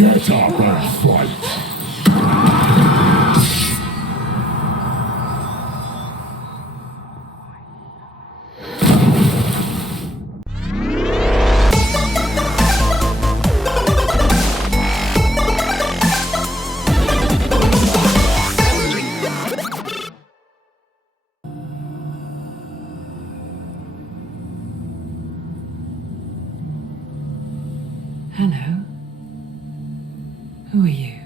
Get up and fight! Hello. Who are you?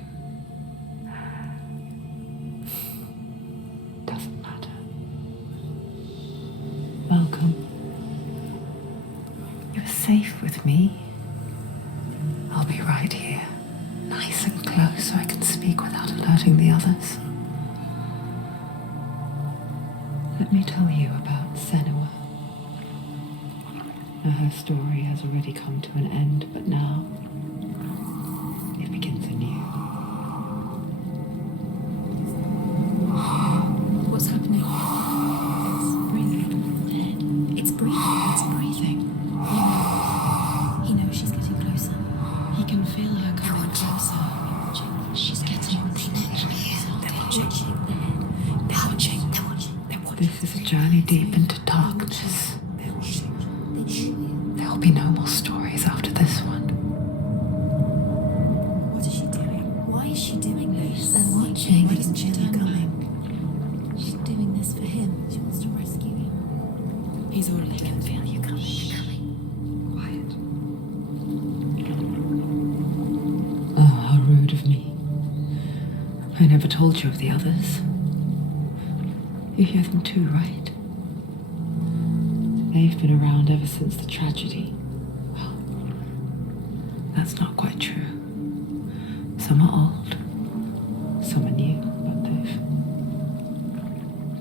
Doesn't matter. Welcome. You're safe with me. I'll be right here, nice and close so I can speak without alerting the others. Let me tell you about Senoa. Now, her story has already come to an end, but now it begins anew. What's happening? It's breathing. It's breathing. It's breathing. He knows she's getting closer. He can feel her coming closer. She's getting closer. They're watching. This is a journey deep into darkness. There will be no more stories after this one. What is she doing? Why is she doing this? They're watching. Why doesn't she turn coming. back? She's doing this for him. She wants to rescue him. He's already They can feel you coming. quiet. Oh, how rude of me. I never told you of the others. You hear them too, right? They've been around ever since the tragedy. Well, that's not quite true. Some are old, some are new, but they've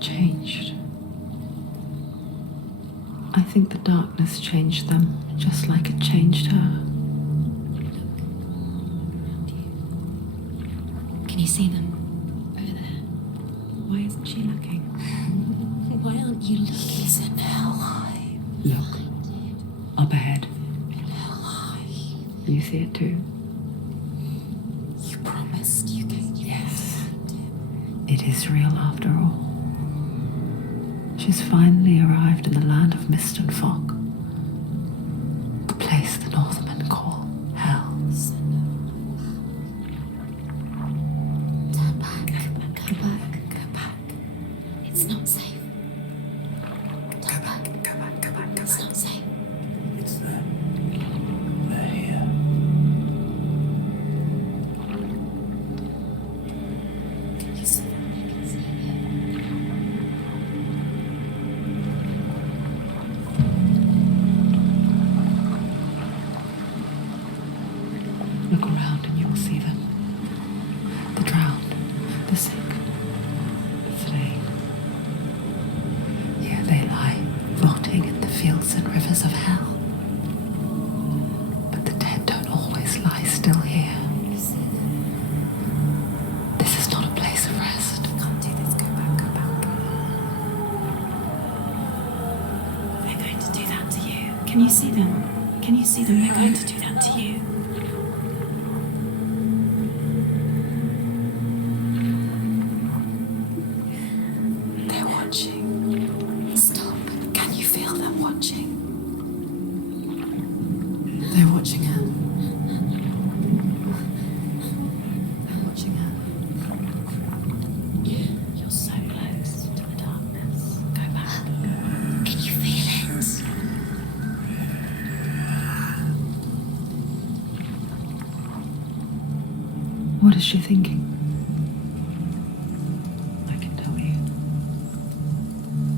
changed. I think the darkness changed them, just like it changed her. Can you see them? Over there. Why isn't she looking? Why aren't you looking? He's in hell. Look, up ahead. You see it too? You promised you could. Yes. It is real after all. She's finally arrived in the land of mist and fog. The place the Northmen call Hell. Turn back. Go back. Go back. It's not safe. Turn back. Go back. It's not safe. It's them. They're here. You see them? I can see you. Look around and you will see them. The drowned, the sick, the slain. Here they lie, rotting in the fields and rivers of hell. But the dead don't always lie still here. You see them? This is not a place of rest. Can't do this. Go back. They're going to do that to you. Can you see them? Can you see them? They're going to do that to you. They're watching. Stop. Can you feel them watching? They're watching her. They're watching her. You're so close to the darkness. Go back. Can you feel it? What is she thinking? I can tell you.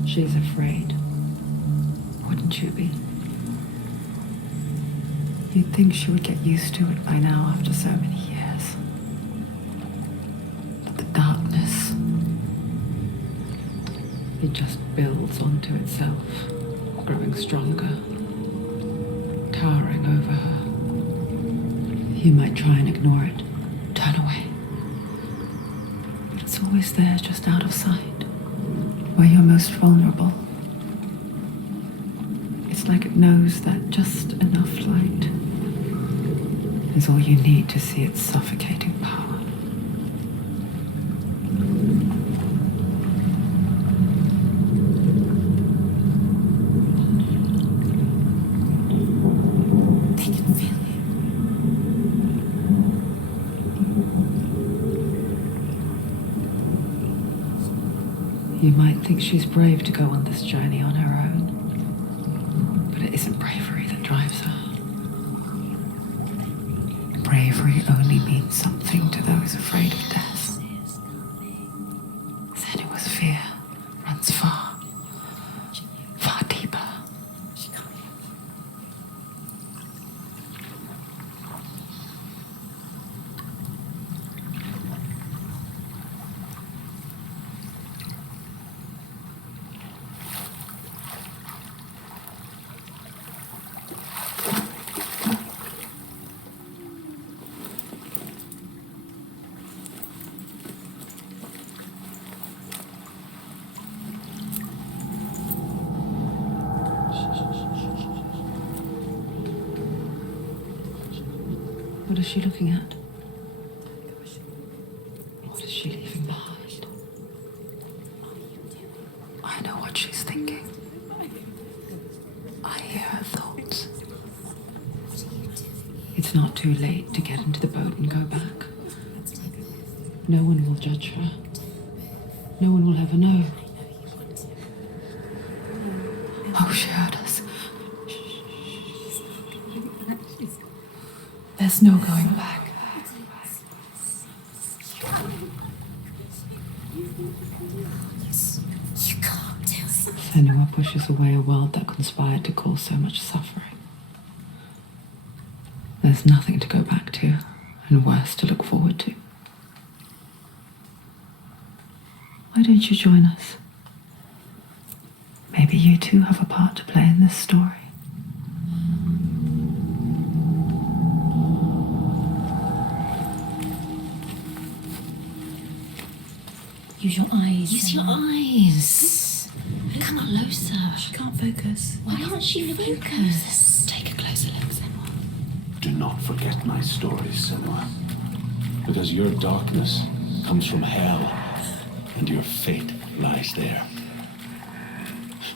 She's afraid. Wouldn't you be? You'd think she would get used to it by now after so many years. But the darkness, it just builds onto itself, growing stronger, towering over her. You might try and ignore it, turn away. But it's always there, just out of sight, where you're most vulnerable. It's like it knows that just enough light, is all you need to see its suffocating power. They can feel you. You might think she's brave to go on this journey on her own, but it isn't bravery that drives her. Bravery only means something to those afraid of death. Senua's fear runs far, far deeper. What is she looking at? What is she leaving behind? I know what she's thinking. I hear her thoughts. It's not too late to get into the boat and go back. No one will judge her. No one will ever know. Oh, she heard us. There's no going back. You can't do it. Senoa pushes away a world that conspired to cause so much suffering. There's nothing to go back to, and worse to look forward to. Why don't you join us? Maybe you too have a part to play in this story. Use your eyes. Use your eyes. Come closer. She can't focus. Why can't she focus? Take a closer look, Senoa. Do not forget my stories, Senoa. Because your darkness comes from hell, and your fate lies there.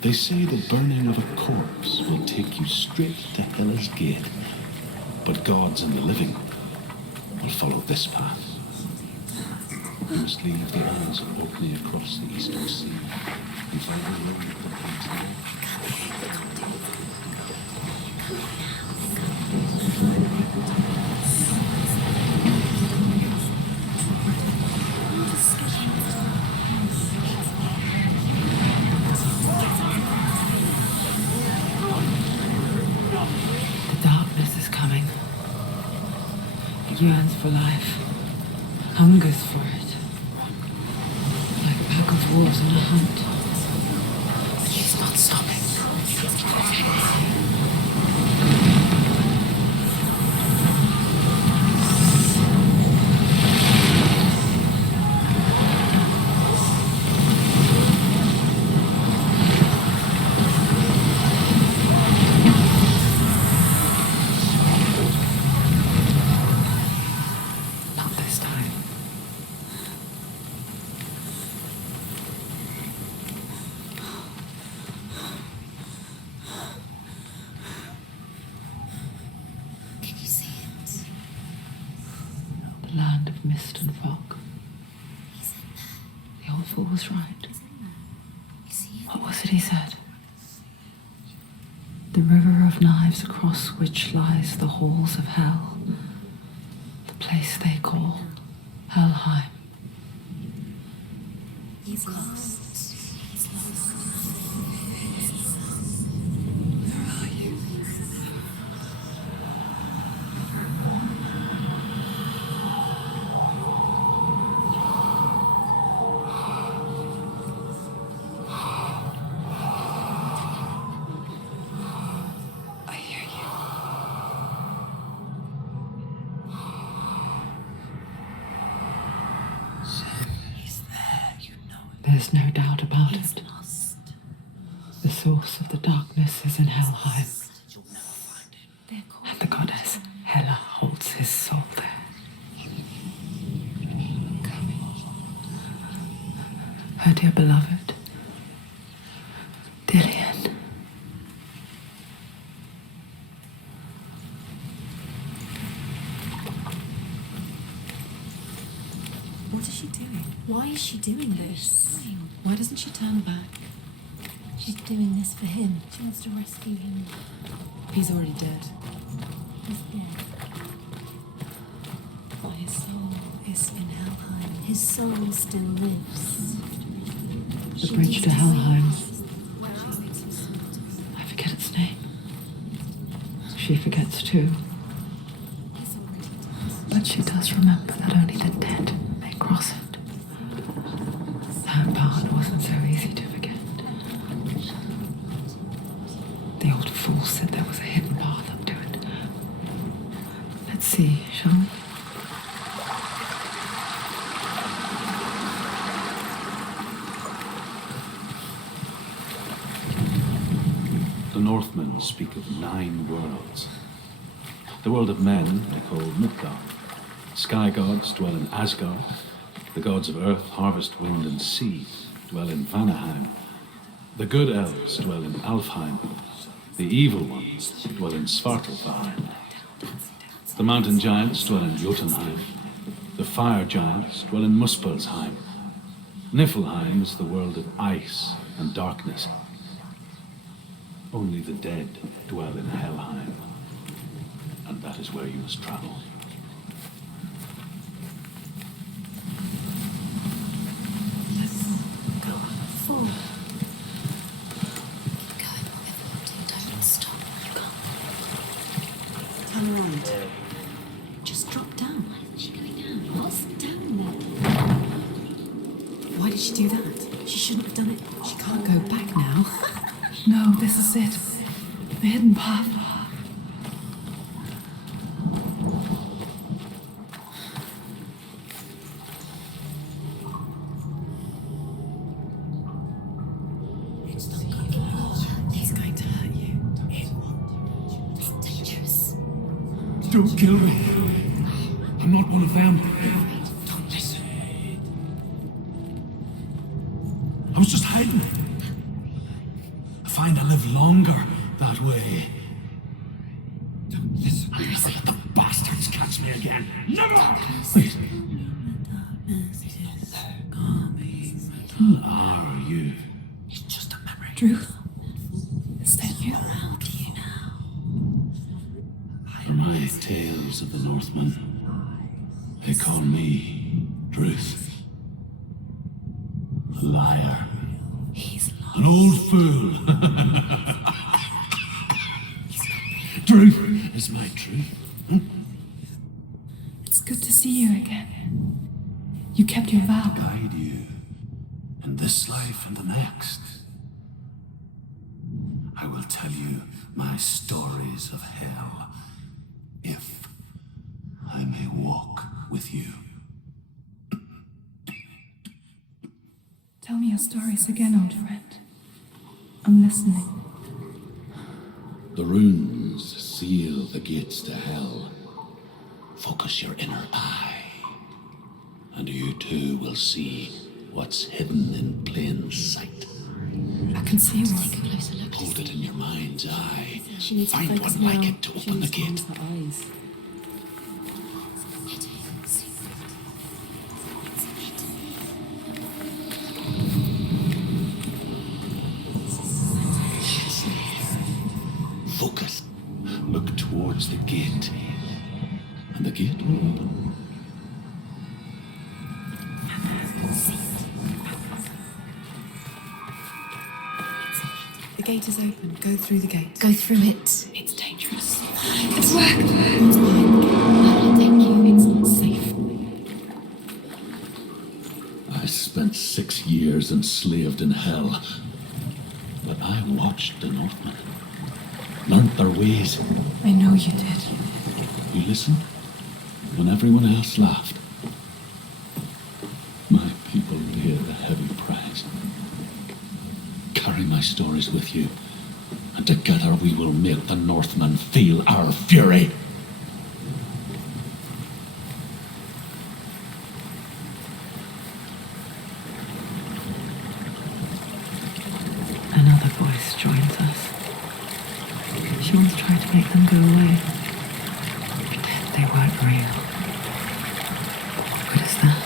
They say the burning of a corpse will take you straight to Hell's gate. But gods and the living will follow this path. You must leave the isles of Orkney across the eastern sea and find a road that leads there. The darkness is coming. It yearns for life, hungers for it. Like a pack of wolves on a hunt. But she's not stopping. Not this time. Can you see it? The land of mist and fog. The old fool was right. You see it? What was it he said? The river of knives across which lies the halls of hell. The place they call Helheim. He's lost. He's lost. Where are you? I hear you. He's there. You know it. There's no doubt about He's it. lost. The source of the darkness is in Helheim, You'll never find him. They're called and the goddess Hela holds his her dear beloved, Dillian. What is she doing? Why is she doing this? Why doesn't she turn back? She's doing this for him. She wants to rescue him. He's already dead. He's dead. But his soul is in Helheim. His soul still lives. The bridge to Helheim. I forget its name. She forgets too. But she does remember that only the dead may cross it. That part wasn't so easy to forget. The old fool said there was a hidden path up to it. Let's see, shall we? The Northmen speak of 9 worlds. The world of men they call Midgard. Sky gods dwell in Asgard. The gods of earth, harvest, wind, and sea dwell in Vanaheim. The good elves dwell in Alfheim. The evil ones dwell in Svartalfheim. The mountain giants dwell in Jotunheim. The fire giants dwell in Muspelheim. Niflheim is the world of ice and darkness. Only the dead dwell in Helheim, and that is where you must travel. Let's go. Forward. Keep going, whatever you do, don't stop. You can't. Turn around. Just drop down. Why isn't she going down? What's down there? Why did she do that? She shouldn't have done it. She can't go back now. No, this is it. The hidden path. It's not good. He's going to hurt you. It's dangerous. Don't kill me. I'm not one of them. Don't listen. I was just hiding. I find I live longer that way. Don't listen. I never let the bastards catch me again. Never! Who are you? It's just a memory. Truth. Is that you? How do you now? For my tales of the Northmen, they call me Druth. A liar. He's lost. An old fool. Truth is my truth. It's good to see you again. You kept your vow. Guide you in this life and the next. I will tell you my stories of hell, if I may walk with you. Tell me your stories again, old friend. I'm listening. The runes seal the gates to hell. Focus your inner eye, and you too will see what's hidden in plain sight. I can see one. Take a closer look. Hold it in your mind's eye. She needs Find to focus one like now. it to She open the needs to gate. use her eyes. Focus. Look towards the gate, and the gate will open. The gate is open. Go through the gate. Go through it. It's dangerous. It's worked. It's fine. Thank you. It's not safe. I spent 6 years enslaved in hell, but I watched the Northmen, learnt their ways. I know you did. You listened when everyone else laughed. My people paid a heavy price. Carry my stories with you, and together we will make the Northmen feel our fury. voice joins us. She once tried to make them go away. Pretend they weren't real. What is that?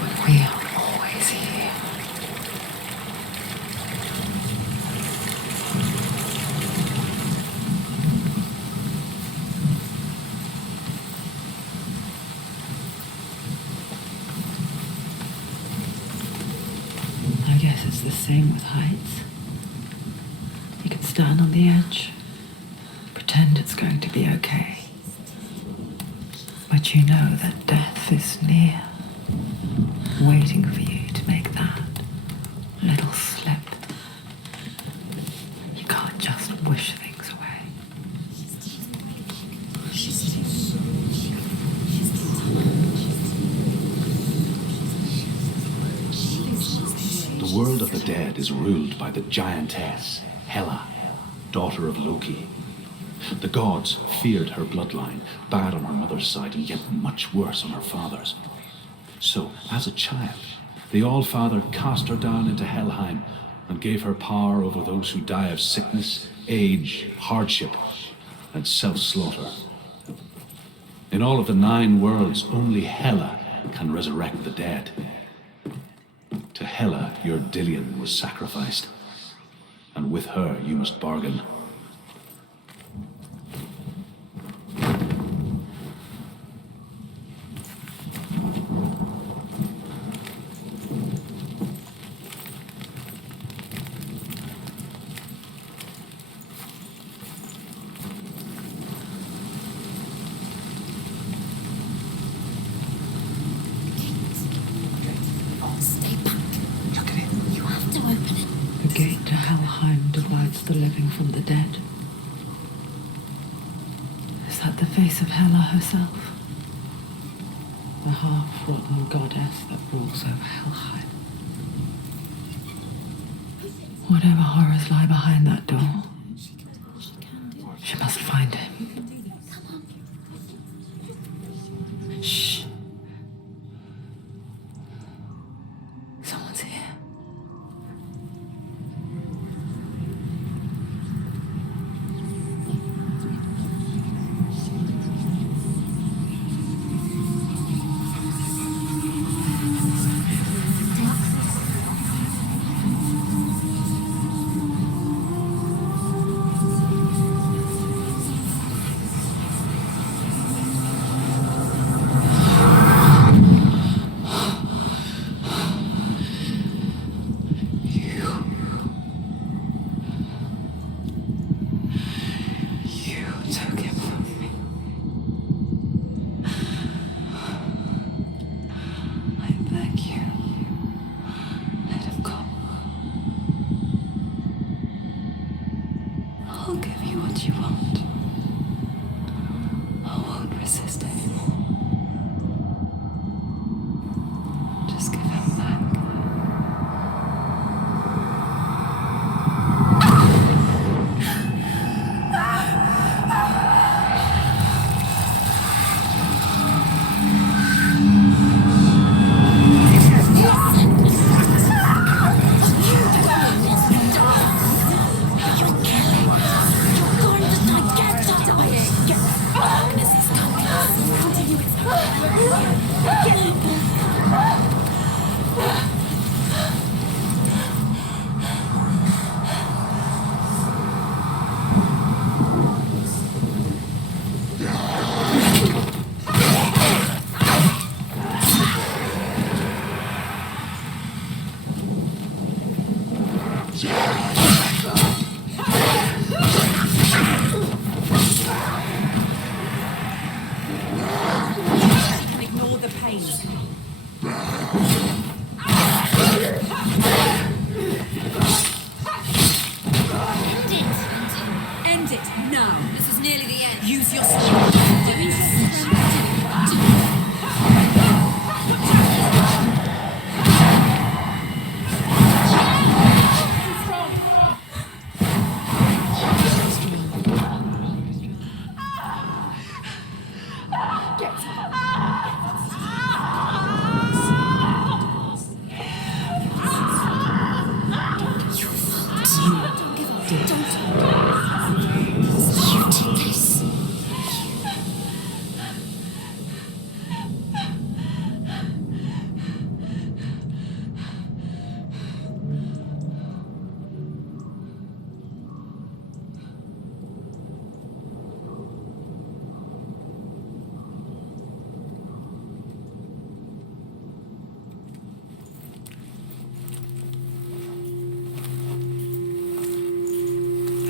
When we are always here. I guess it's the same with heights. You can stand on the edge, pretend it's going to be okay. But you know that death is near, waiting for you to make that little slip. You can't just wish things away. The world of the dead is ruled by the giantess, Hela, daughter of Loki. The gods feared her bloodline, bad on her mother's side and yet much worse on her father's. So, as a child, the All-Father cast her down into Helheim and gave her power over those who die of sickness, age, hardship, and self-slaughter. In all of the 9 worlds, only Hela can resurrect the dead. To Hela, your Dillion was sacrificed, and with her you must bargain. The living from the dead. Is that the face of Hela herself? The half-rotten goddess that rules over Helheim. Whatever horrors lie behind that door, she must find him. Shh. Someone's here.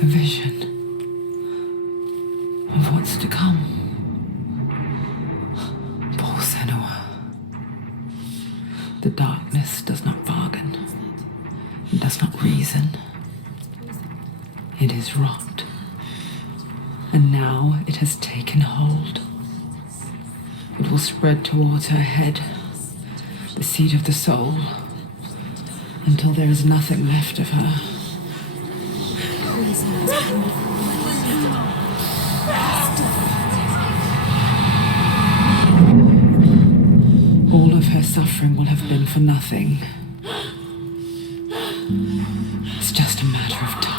vision of what's to come. Poor Senoa. The darkness does not bargain, it does not reason. It is rot. And now it has taken hold. It will spread towards her head, the seat of the soul, until there is nothing left of her. All of her suffering will have been for nothing. It's just a matter of time.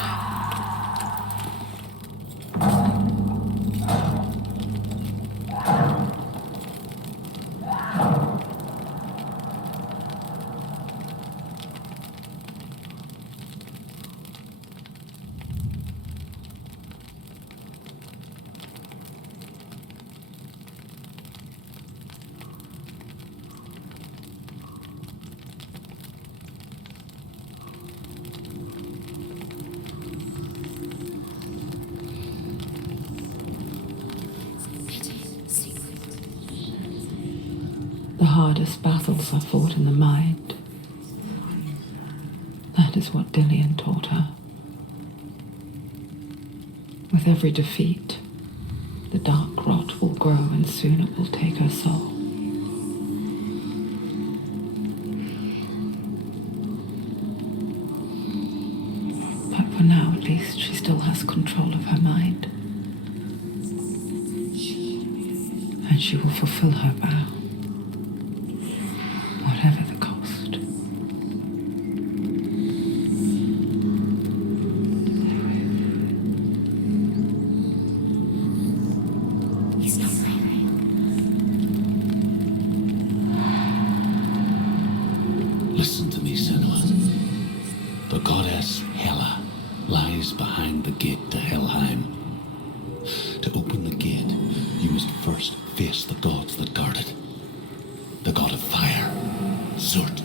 The hardest battles are fought in the mind. That is what Dillian taught her. With every defeat, the dark rot will grow and soon it will take her soul. But for now, at least, she still has control of her mind. And she will fulfill her vow. Whatever the cost. He's not moving. Listen to me, Senoa. The goddess Hela lies behind the gate to Helheim. To open the gate, you must first face the gods that guard it. The god of fire, Zurt,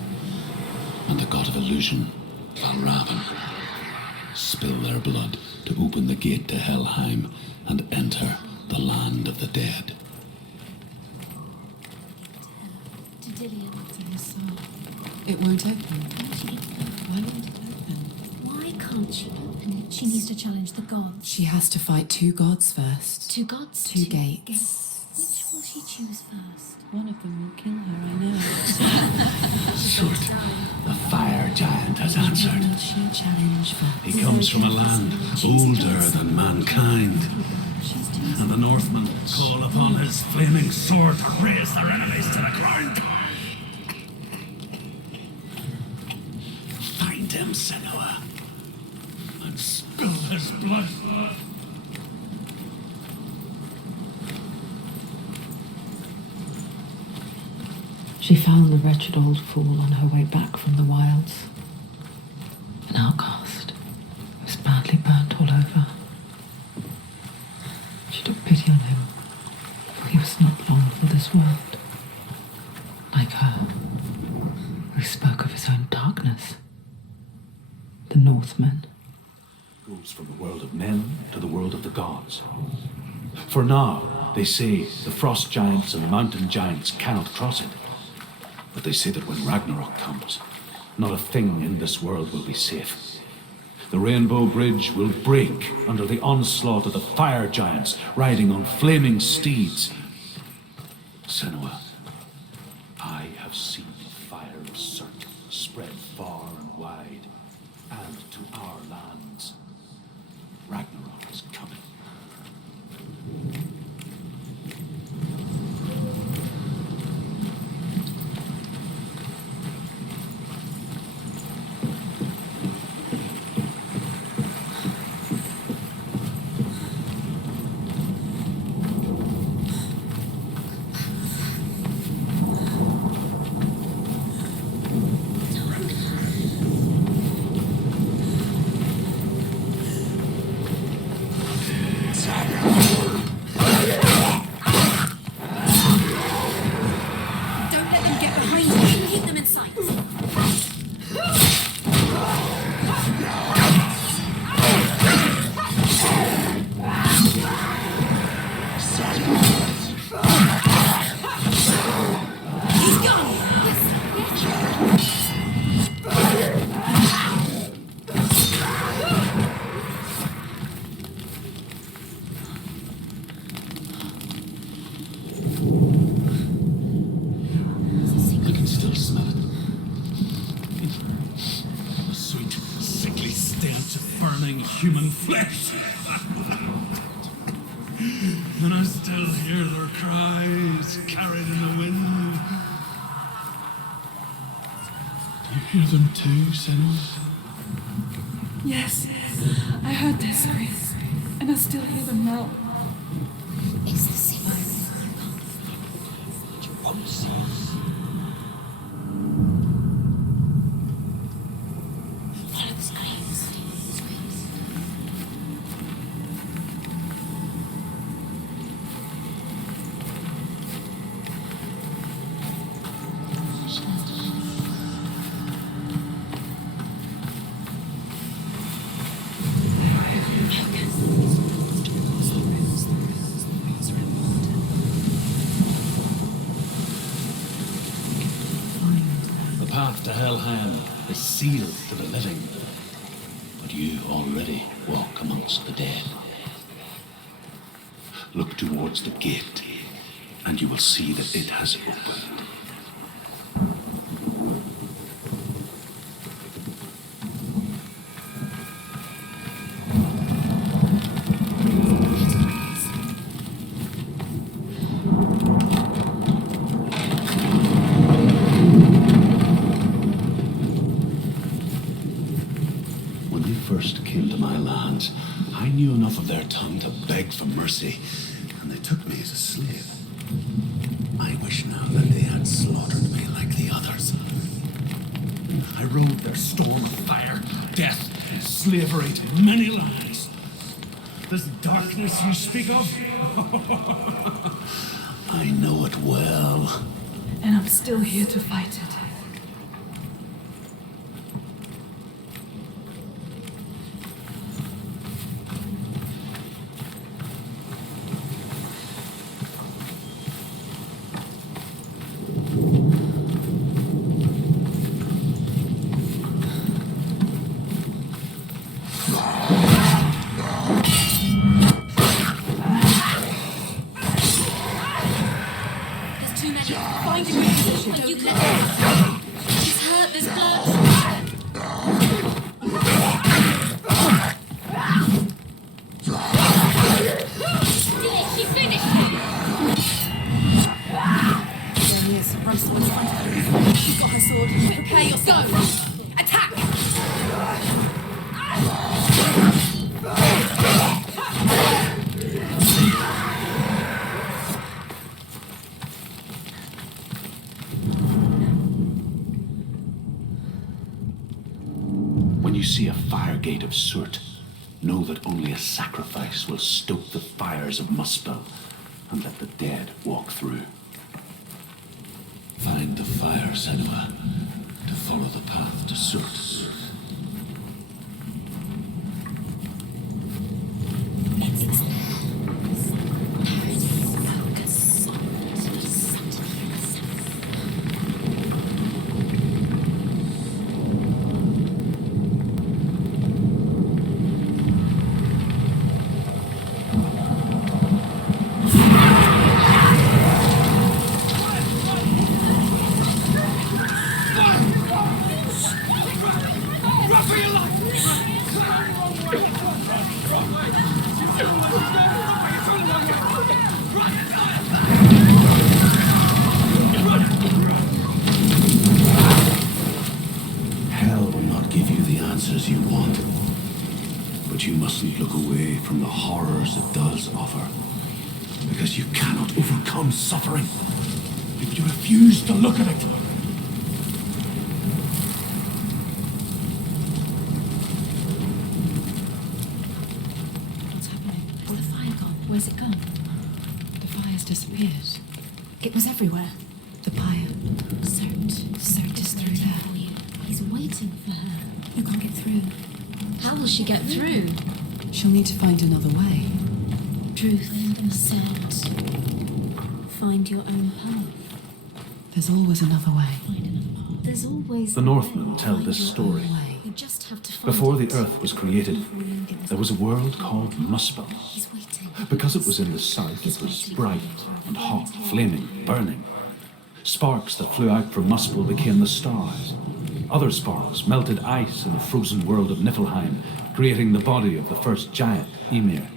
and the god of illusion, Valravan. Spill their blood to open the gate to Helheim and enter the land of the dead. To Dillian. To his soul. It won't open. Can't she open? Why won't it open? Why can't she open it? She needs to challenge the gods. She has to fight two gods first. Two gods? Two gates. Which will she choose first? One of them will kill her, I know. Zurt, the fire giant, has answered. Will she challenge first? He comes from a land older than mankind. And the Northmen call upon his flaming sword to raze their enemies to the ground. Find him, Senoa, and spill his blood. She found the wretched old fool on her way back from the wilds. An outcast. He was badly burnt all over. She took pity on him, for he was not long for this world. Like her, he spoke of his own darkness. The Northmen. Goes from the world of men to the world of the gods. For now, they say, the frost giants and the mountain giants cannot cross it. But they say that when Ragnarok comes, not a thing in this world will be safe. The Rainbow Bridge will break under the onslaught of the fire giants riding on flaming steeds. Senoa, I have seen the fire of Zurt spread far and wide, and to our lands. Ragnarok is coming. burning human flesh. And I still hear their cries carried in the wind. Do you hear them too, Senoa? Yes, I heard their screams, and I still hear them now. It's the same. You won't see. Follow the screams. The path to Hellhand is sealed to the living, but you already walk amongst the dead. Look towards the gate, and you will see that it has opened. When they first came to my lands, I knew enough of their tongue to beg for mercy, and they took me as a slave. I wish now that they had slaughtered me like the others. I rode their storm of fire, death, and slavery to many lands. This darkness you speak of, I know it well. And I'm still here to fight it. There's too many. Find him. You can. He's hurt. There's blood. She finished him. There he is. Run someone's front of her. She's got her sword. Prepare yourself. Attack! When you see a fire gate of soot, know that only a sacrifice will stoke the fires of Muspel and let the dead walk through. Find the fire, Senoa, to follow the path to soot. Hell will not give you the answers you want, but you mustn't look away from the horrors it does offer, because you cannot overcome suffering if you refuse to look at it. What's happening? Where's the fire gone? Where's it gone? The fire's disappeared. It was everywhere. The pyre. Cert is through there. He's waiting for her. You can't get through. How will she get through? She'll need to find another way. Truth said, find your own path. There's always another way. There's always The Northmen tell this story. You just have to find Before it. the earth was created, there was a world called Muspel. He's waiting. Because it was in the south, it was bright and hot, flaming, burning. Sparks that flew out from Muspel became the stars. Other sparks melted ice in the frozen world of Niflheim, creating the body of the first giant, Ymir.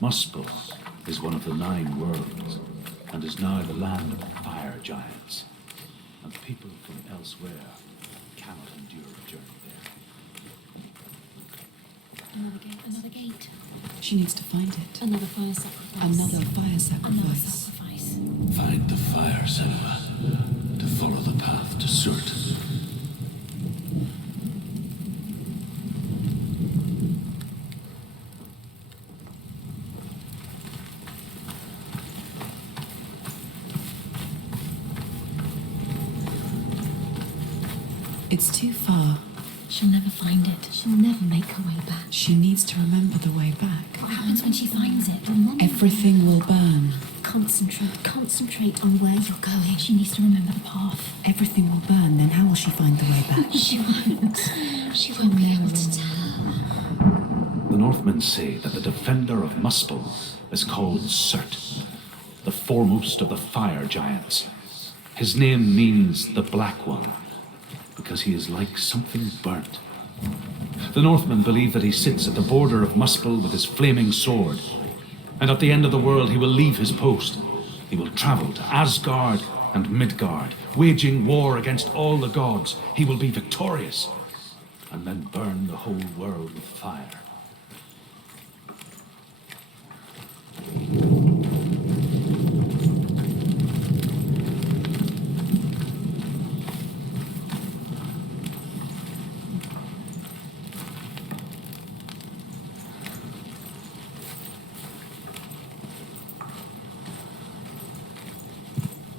Muspel is one of the 9 worlds, and is now the land of fire giants. And people from elsewhere cannot endure a journey there. Another gate. She needs to find it. Another fire sacrifice. Another fire sacrifice. Another sacrifice. Find the fire, Senua, to follow the path to Surt. It's too far. She'll never find it. She'll never make her way back. She needs to remember the way back. What happens when she finds it? Remember. Everything will burn. Concentrate on where you're going. She needs to remember the path. Everything will burn, then how will she find the way back? She won't. She won't be able to tell. The Northmen say that the defender of Muspel is called Surt, the foremost of the fire giants. His name means the Black One, because he is like something burnt. The Northmen believe that he sits at the border of Muspel with his flaming sword, and at the end of the world he will leave his post. He will travel to Asgard and Midgard, waging war against all the gods. He will be victorious, and then burn the whole world with fire.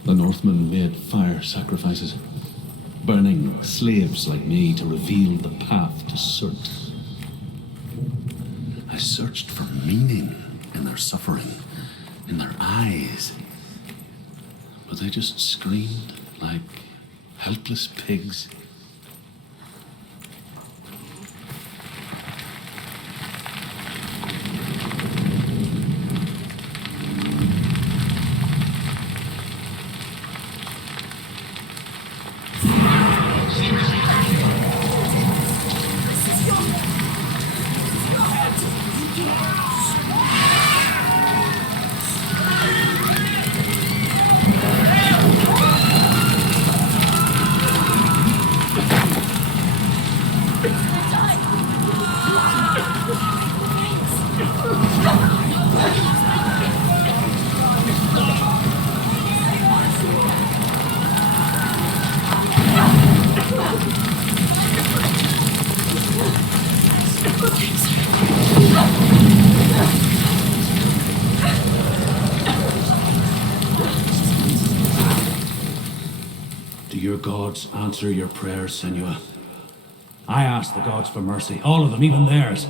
The Northmen made fire sacrifices, burning slaves like me to reveal the path to Surt. I searched for meaning in their suffering, in their eyes, but they just screamed like helpless pigs. Do your gods answer your prayers, Senua? I asked the gods for mercy, all of them, even theirs.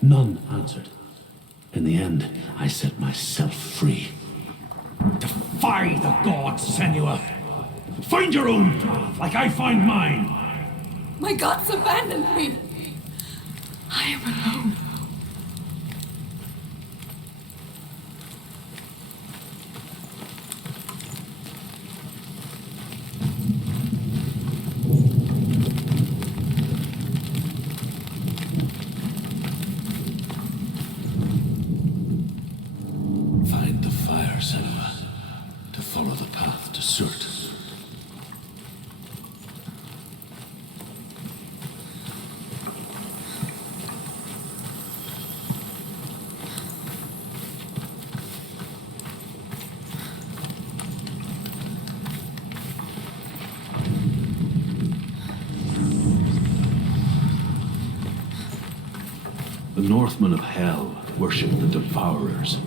None answered. In the end, I set myself free. Defy the gods, Senua! Find your own path, like I find mine! My gods abandoned me. I am alone. Find the fire, Senua, to follow the path to Surt. The Northmen of Hell worship the Devourers,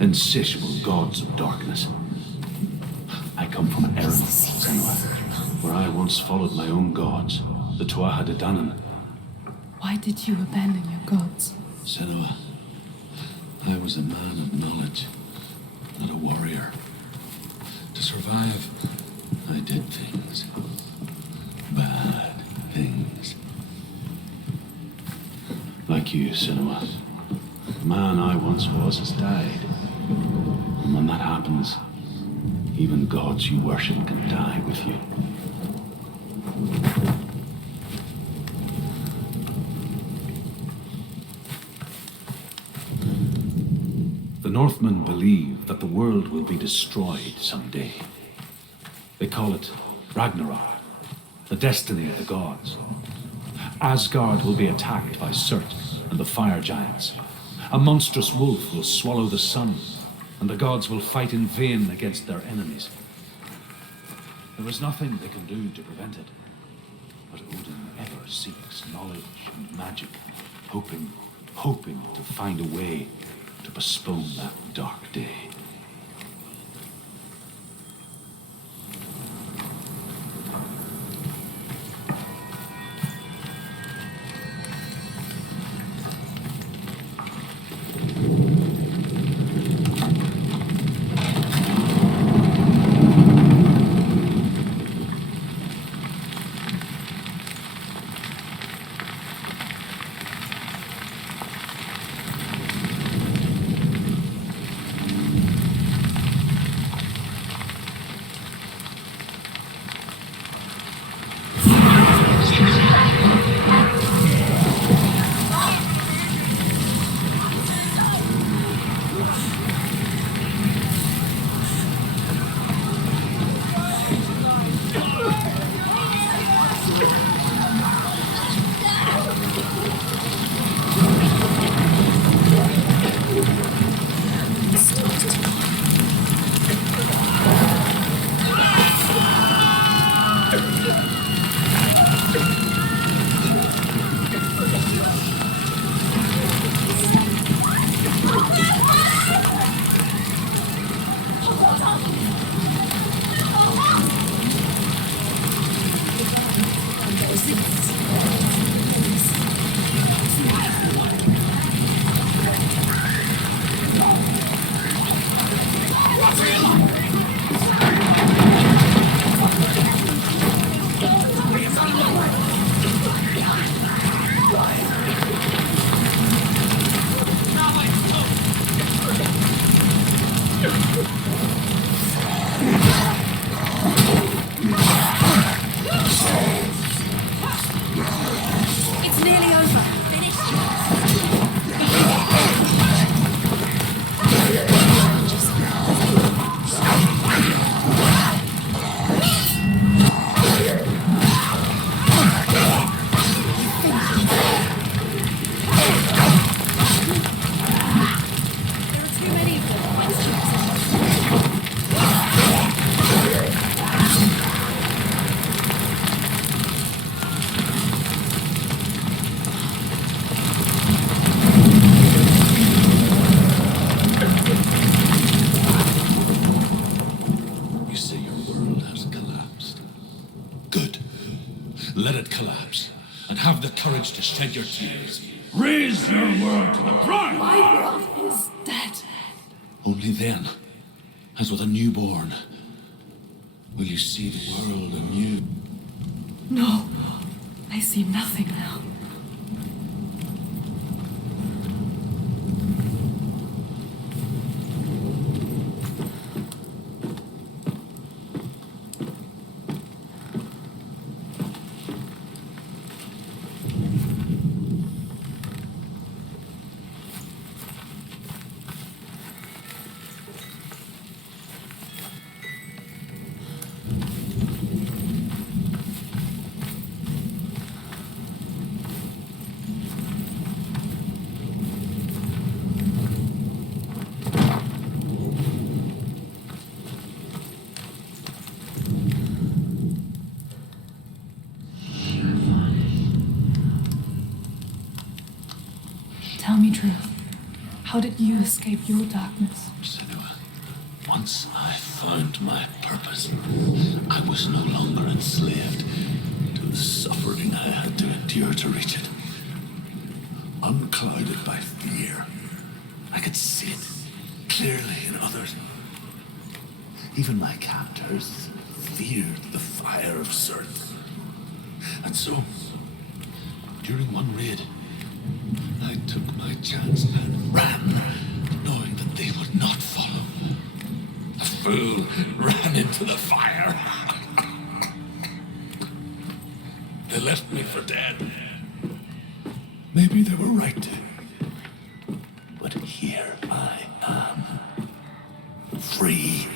insatiable gods of darkness. I come from Erin, Senua, where I once followed my own gods, the Tuatha De Danann. Why did you abandon your gods? Senua, I was a man of knowledge, not a warrior. To survive, I did things. Bad things. Like you, Senua. The man I once was has died. And when that happens, even gods you worship can die with you. The Northmen believe that the world will be destroyed someday. They call it Ragnarok, the destiny of the gods. Asgard will be attacked by Surt and the fire giants. A monstrous wolf will swallow the sun, and the gods will fight in vain against their enemies. There is nothing they can do to prevent it, but Odin ever seeks knowledge and magic, hoping to find a way to postpone that dark day. To shed your tears. Raise your world to the prime! My world is dead. Only then, as with a newborn, will you see the world anew. No, I see nothing now. Tell me truth. How did you escape your darkness? Senoa, once I found my purpose, I was no longer enslaved to the suffering I had to endure to reach it. Unclouded by fear, I could see it clearly in others. Even my captors feared the fire of Surt. And so, during one raid, I took my chance and ran, knowing that they would not follow. A fool ran into the fire. They left me for dead. Maybe they were right to. But here I am. Free.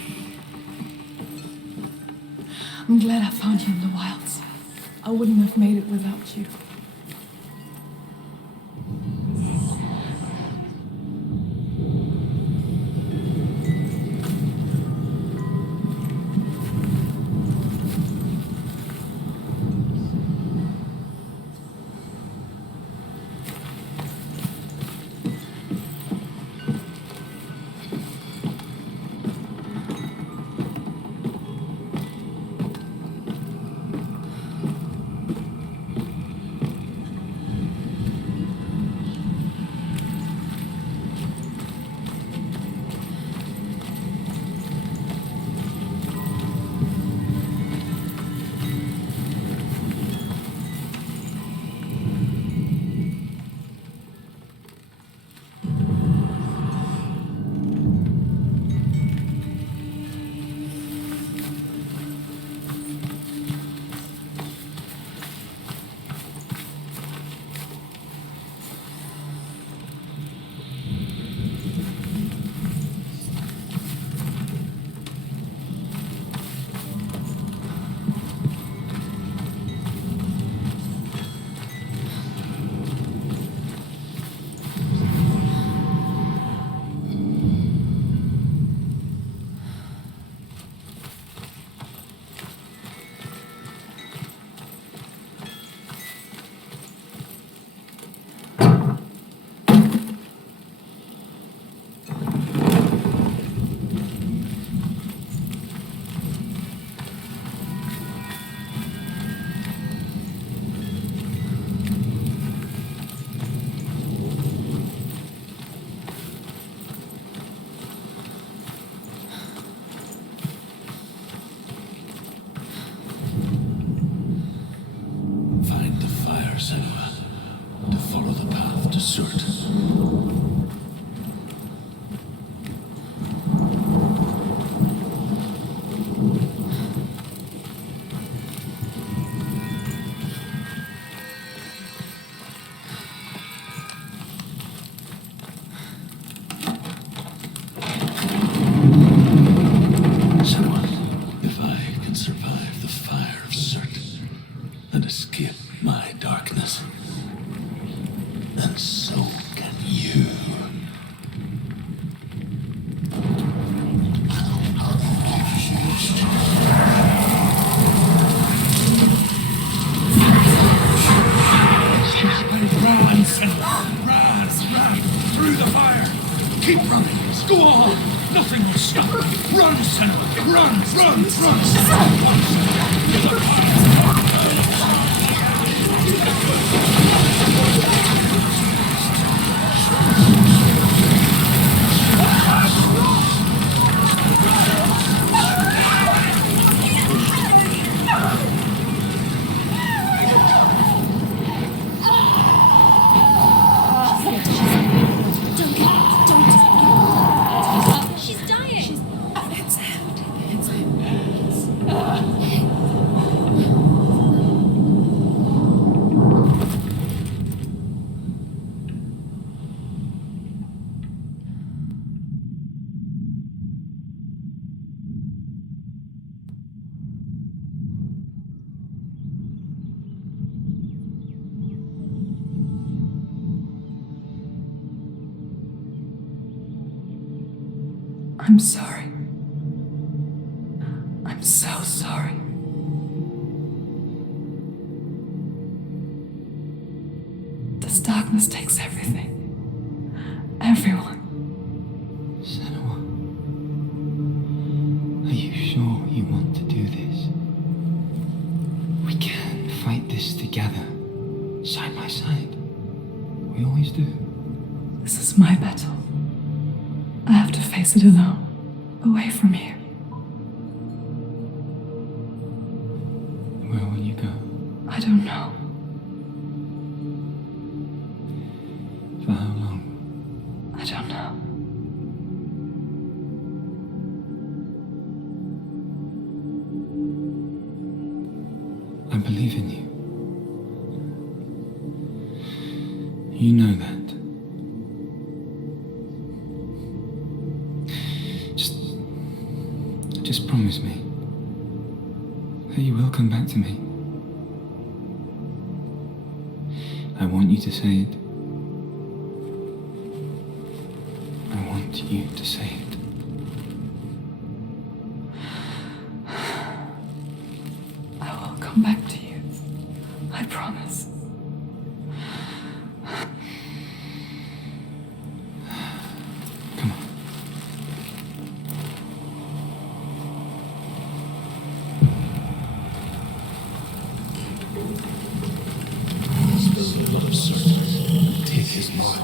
I'm glad I found you in the wilds. I wouldn't have made it without you. Senoa, to follow the path to Surt. Senoa, if I can survive the fire of Surt and escape my darkness, and so can you. Run, Senoa! Run! Through the fire! Keep running! Go on! Nothing will stop you! Run, Senoa! Run! She's dying. I'm sorry. I'm so sorry. This darkness takes everything. Everyone. Senoa, are you sure you want to do this? We can fight this together, side by side. We always do. This is my battle. I have to face it alone, away from here. Where will you go? I don't know. For how long? I don't know. I believe in you. You know that. Just promise me that you will come back to me. I want you to say it. I want you to say it. I will come back to you. I promise. Come on. The blood of serpents. Take his mark,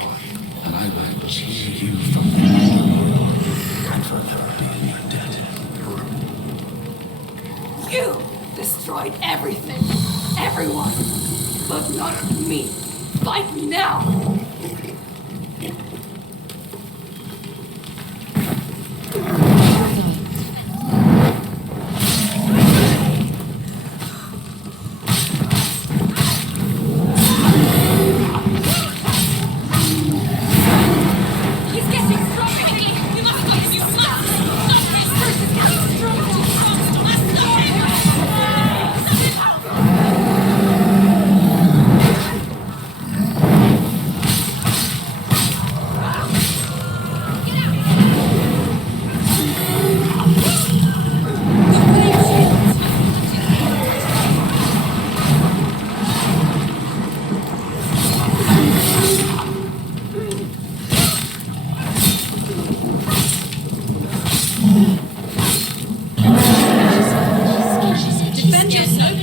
and I will cheer you from the and forever be in your debt. You destroyed everything, everyone, but not me. Fight me now. He's getting stronger. You must stop him. You must stop his first is getting stronger. You must stop him. Defend yourself.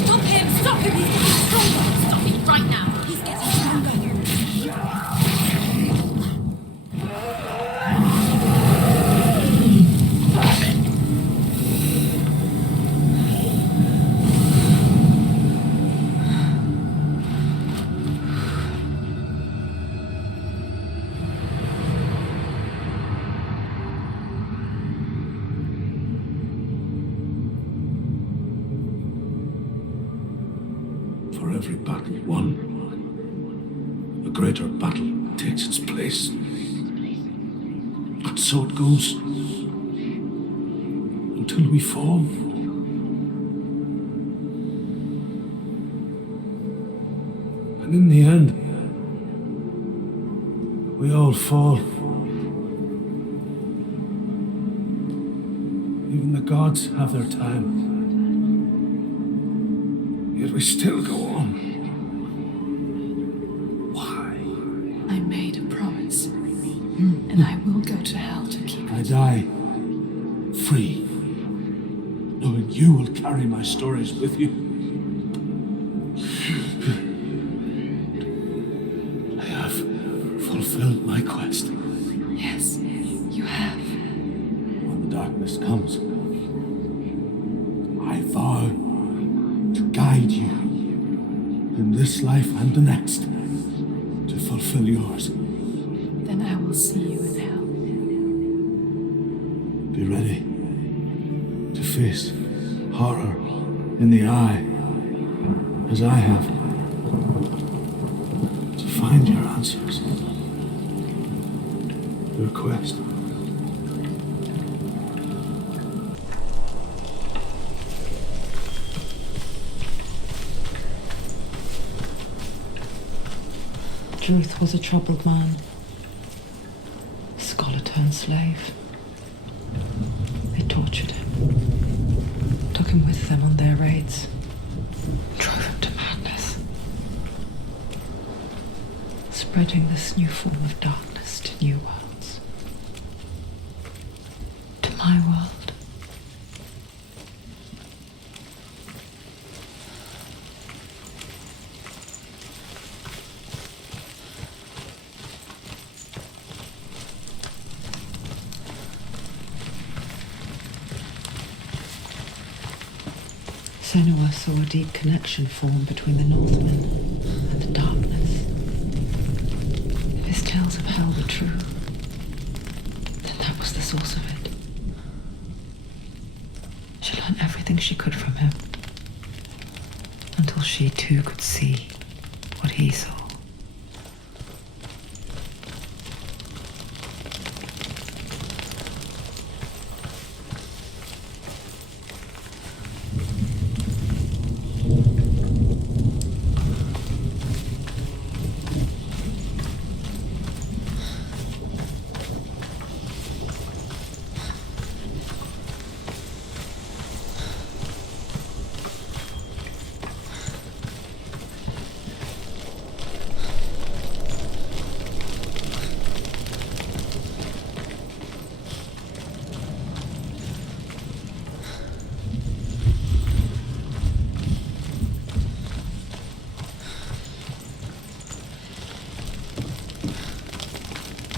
Stop him. Stop him. He's getting stronger. Stop him right now. He's getting stronger. For every battle won, a greater battle takes its place. And so it goes until we fall. And in the end, we all fall. Even the gods have their time. Yet we still go on. Why? I made a promise, and I will go to hell to keep I it. die free, knowing you will carry my stories with you. I have fulfilled my quest. Yes, you have. When the darkness comes, I vow to guide you in this life and the next to fulfill yours. Then I will see you in hell. Be ready to face horror in the eye as I have, to find your answers, your quest. Truth was a troubled man, scholar turned slave. They tortured him, took him with them on their raids, drove him to madness, spreading this new form of darkness to new worlds, to my world. Senoa saw a deep connection form between the Northmen and the darkness. If his tales of hell were true, then that was the source of it. She learned everything she could from him. until she too could see what he saw.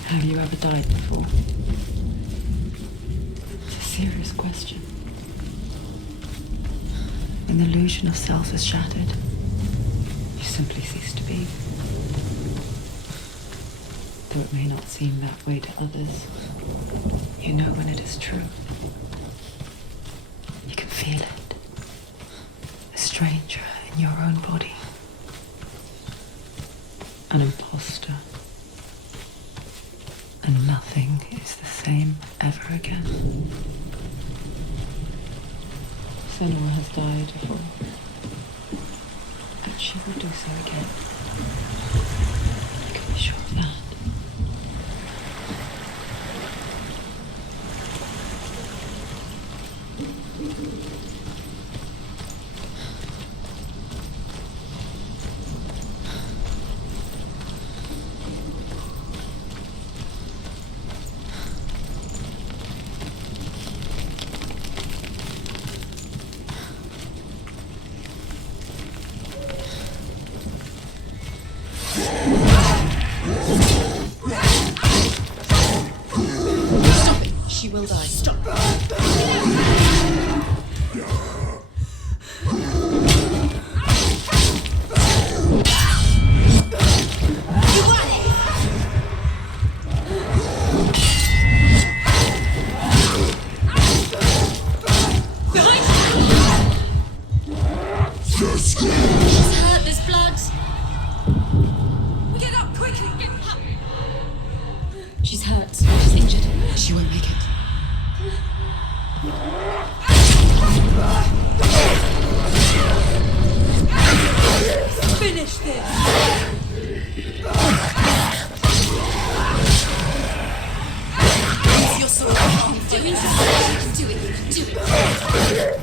Have you ever died before? It's a serious question. When the illusion of self is shattered, you simply cease to be. Though it may not seem that way to others, you know when it is true. You can feel it. A stranger in your own body. An imposter. And nothing is the same ever again. Senoa has died before, and she will do so again. You can be sure of that. She will die. Stop. She's hurt. There's blood. Get up quickly. Get up. She's hurt. She's injured. She won't make it. Finish this! Use your sword. Do it. Do it. Do it.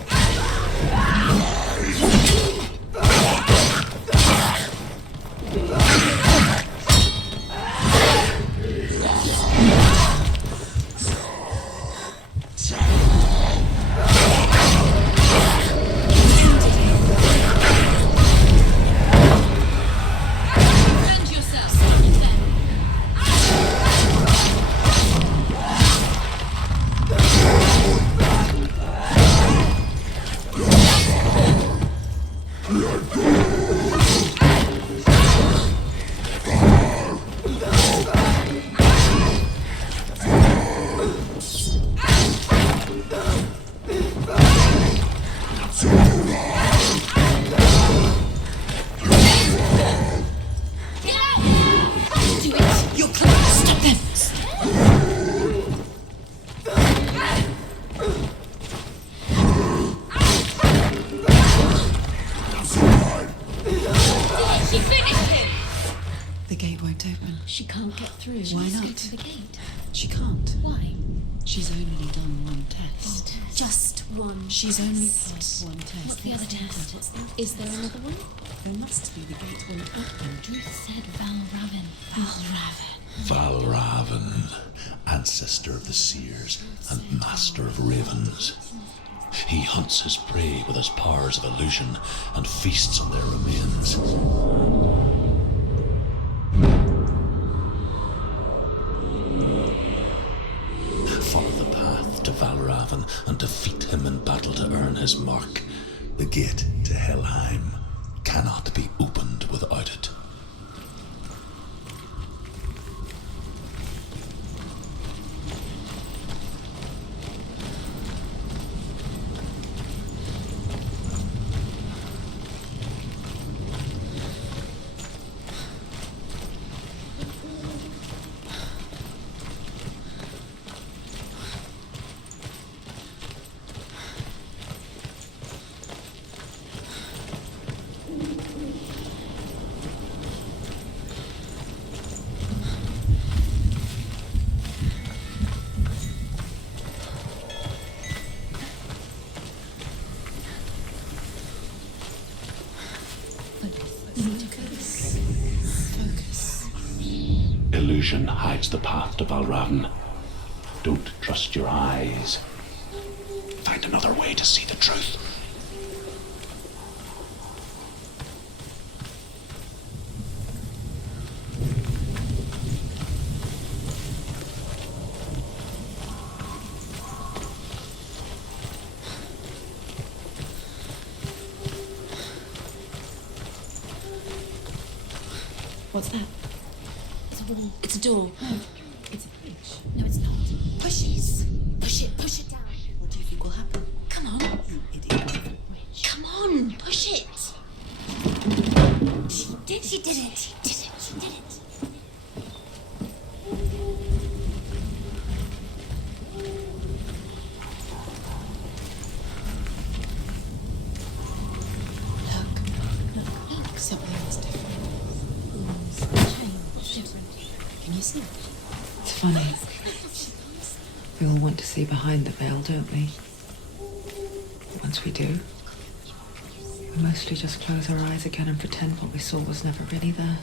She can't get through. Why not? Go to the gate. She can't. Why? She's only done one test. Just one. She's only passed one test. What's the other test? Is there another one? There must be. The gate won't open. Druth said Valravan. Valravan, ancestor of the seers and master of ravens. He hunts his prey with his powers of illusion and feasts on their remains. Follow the path to Valravan and defeat him in battle to earn his mark. The gate to Helheim cannot be opened without it. illusion hides the path to Valravn. Don't trust your eyes. Find another way to see the truth. What's that? It's a wall. It's a door. No, it's a bridge. No, it's not. Push it. Push it down. What do you think will happen? Come on. You idiot. Come on, push it. She did it. She did it. Look, something's different. Can you see? It's funny. We all want to see behind the veil, don't we? Once we do, we mostly just close our eyes again and pretend what we saw was never really there.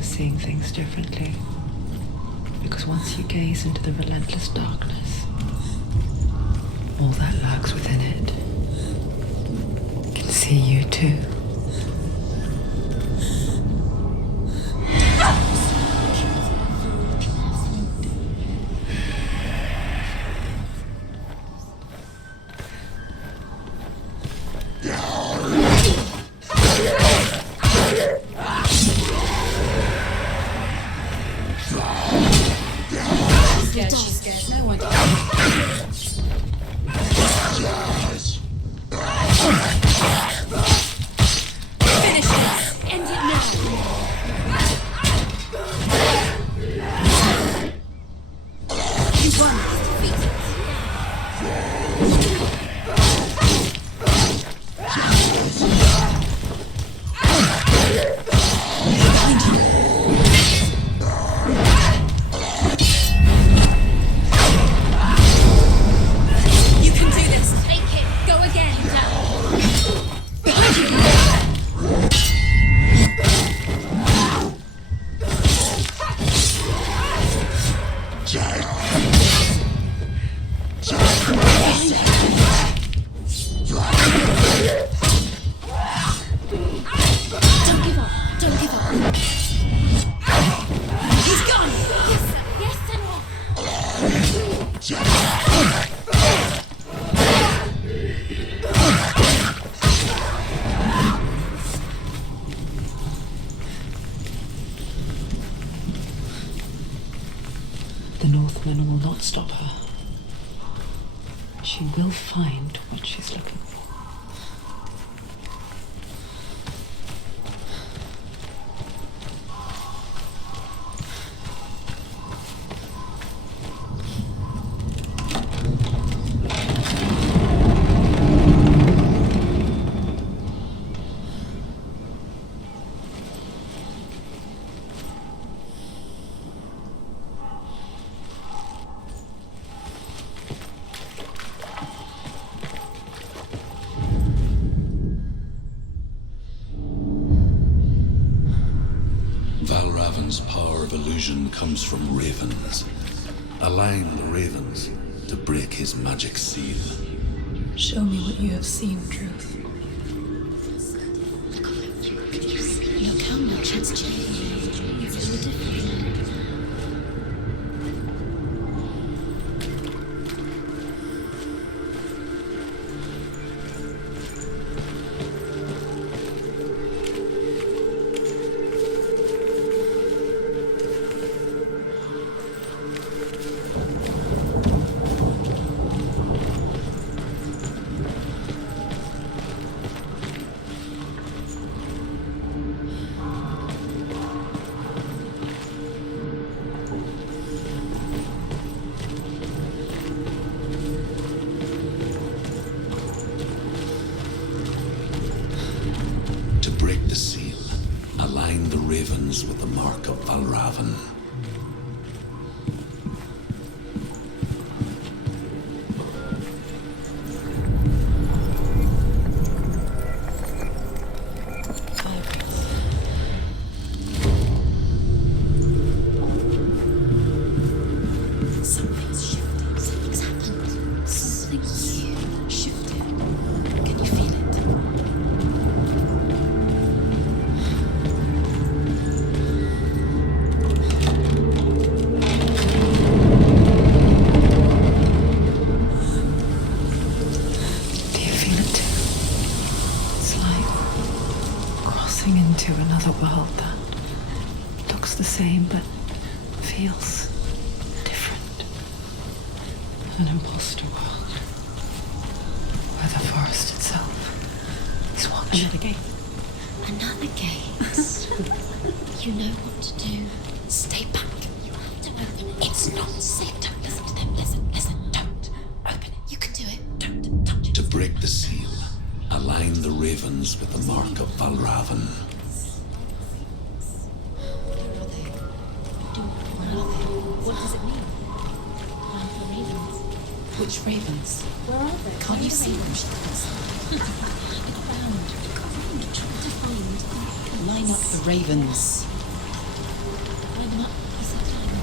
Seeing things differently, because once you gaze into the relentless darkness, all that lurks within it can see you too. The Northman will not stop her. She will find what she's looking for. Illusion comes from ravens. Align the ravens to break his magic seal. Show me what you have seen, Truth. Look how much it's changed. It's so different. ravens with the mark of Valravan. With the mark of Valravan. What does it mean? The ravens. Which ravens? Where are they? Can't you see them? Trying to find. Line up the ravens. Line them up. He said line them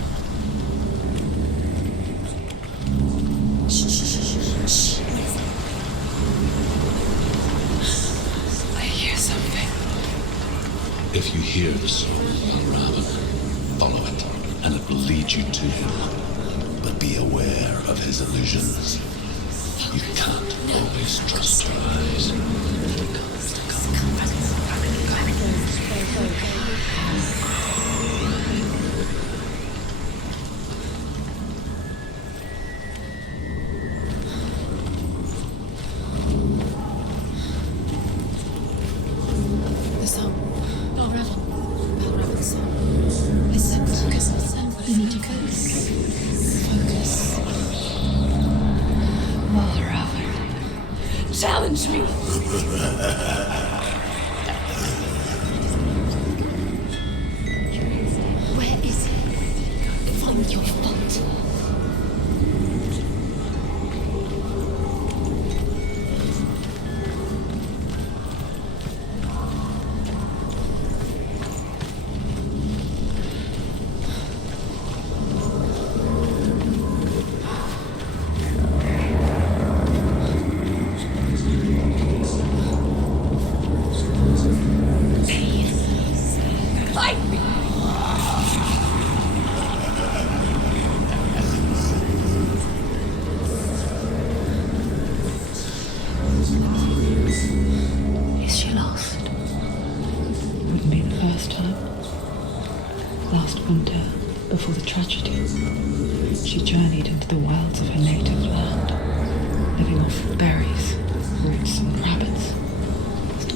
up. Shh, shh, shh, shh. If you hear the song of Valravan, follow it, and it will lead you to him. But be aware of his illusions. You can't always trust your eyes. Challenge me! Where is he? Find your fault.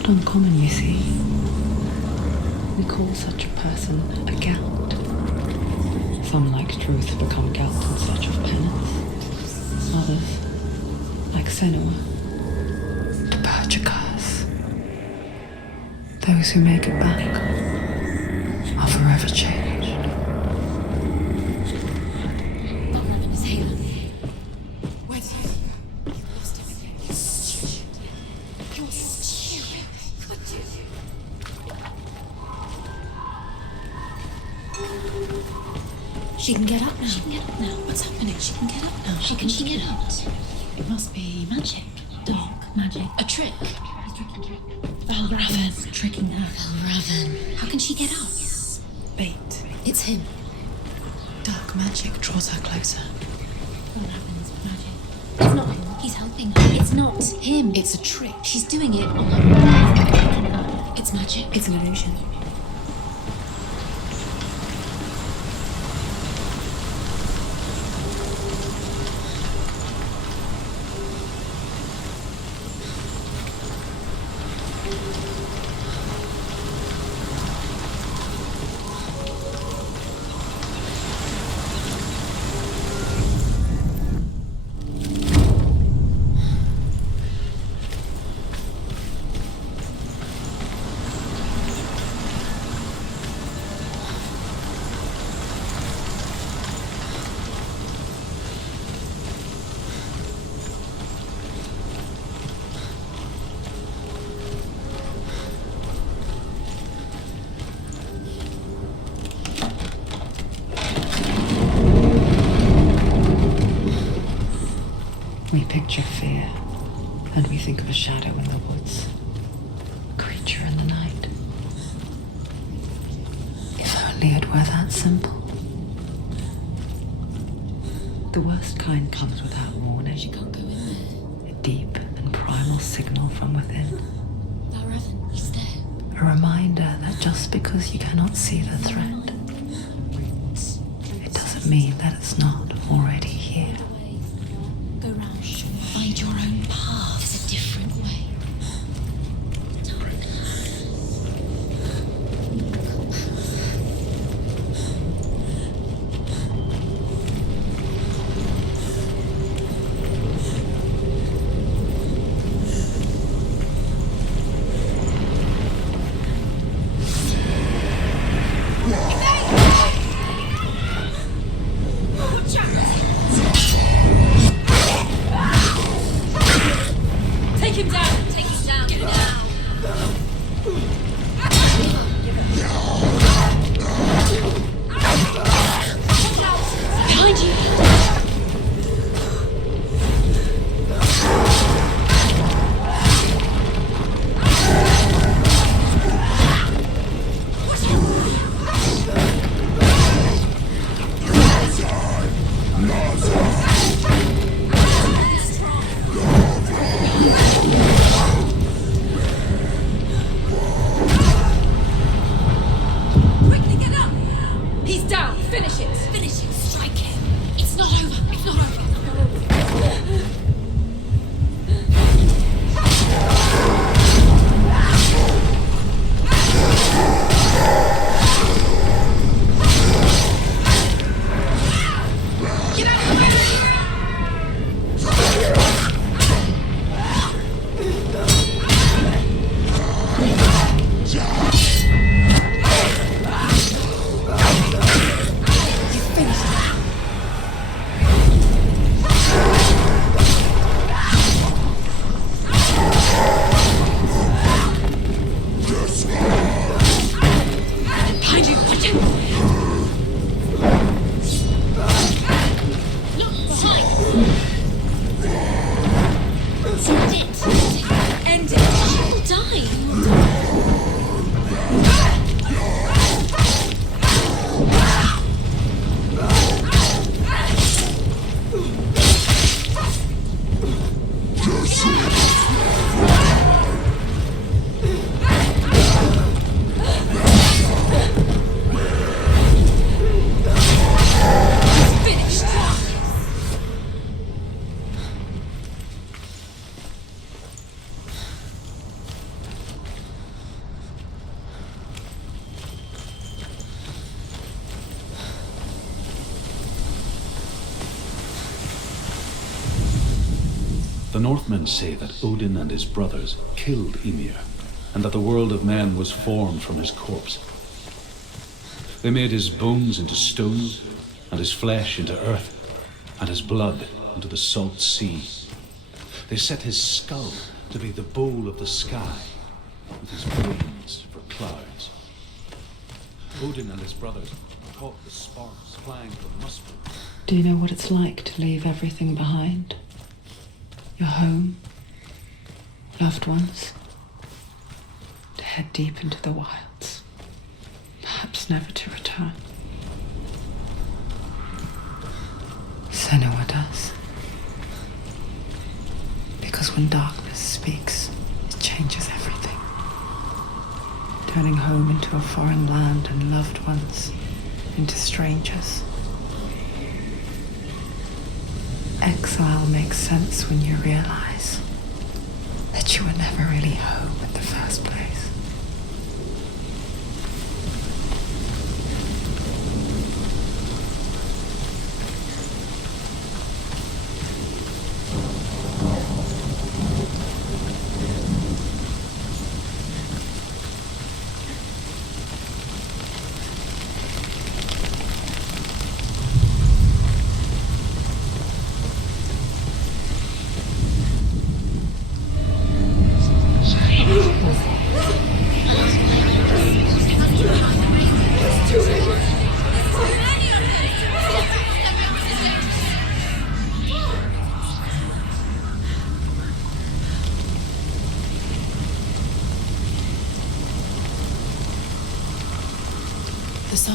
Uncommon, you see. We call such a person a Gelt. Some, like truth, become Gelt in search of penance. Others, like Senoa, to purge a curse. Those who make it back are forever changed. She can get up now. She can get up now. What's happening? She can get up now. How can she get out? It must be magic. Dark magic. A trick. Valravan. Tricking her. Valravan. How can she get out? Bait. It's him. Dark magic draws her closer. Valravan's magic. It's not him. He's helping her. It's not him. It's a trick. She's doing it on her own. It's magic. It's an illusion. We picture fear, and we think of a shadow in the woods, a creature in the night. If only it were that simple. The worst kind comes without warning. She can't go in there. A deep and primal signal from within. Raven, he's there. A reminder that just because you cannot see the threat, it doesn't mean that it's not already here. Go round. Find your own path. There's a different way. The Northmen say that Odin and his brothers killed Ymir, and that the world of men was formed from his corpse. They made his bones into stone, and his flesh into earth, and his blood into the salt sea. They set his skull to be the bowl of the sky, with his brains for clouds. Odin and his brothers caught the sparks flying from Muspel. Do you know what it's like to leave everything behind? Your home, loved ones, to head deep into the wilds, perhaps never to return. Senoa does. Because when darkness speaks, it changes everything. Turning home into a foreign land and loved ones into strangers. Exile makes sense when you realize that you were never really home in the first place.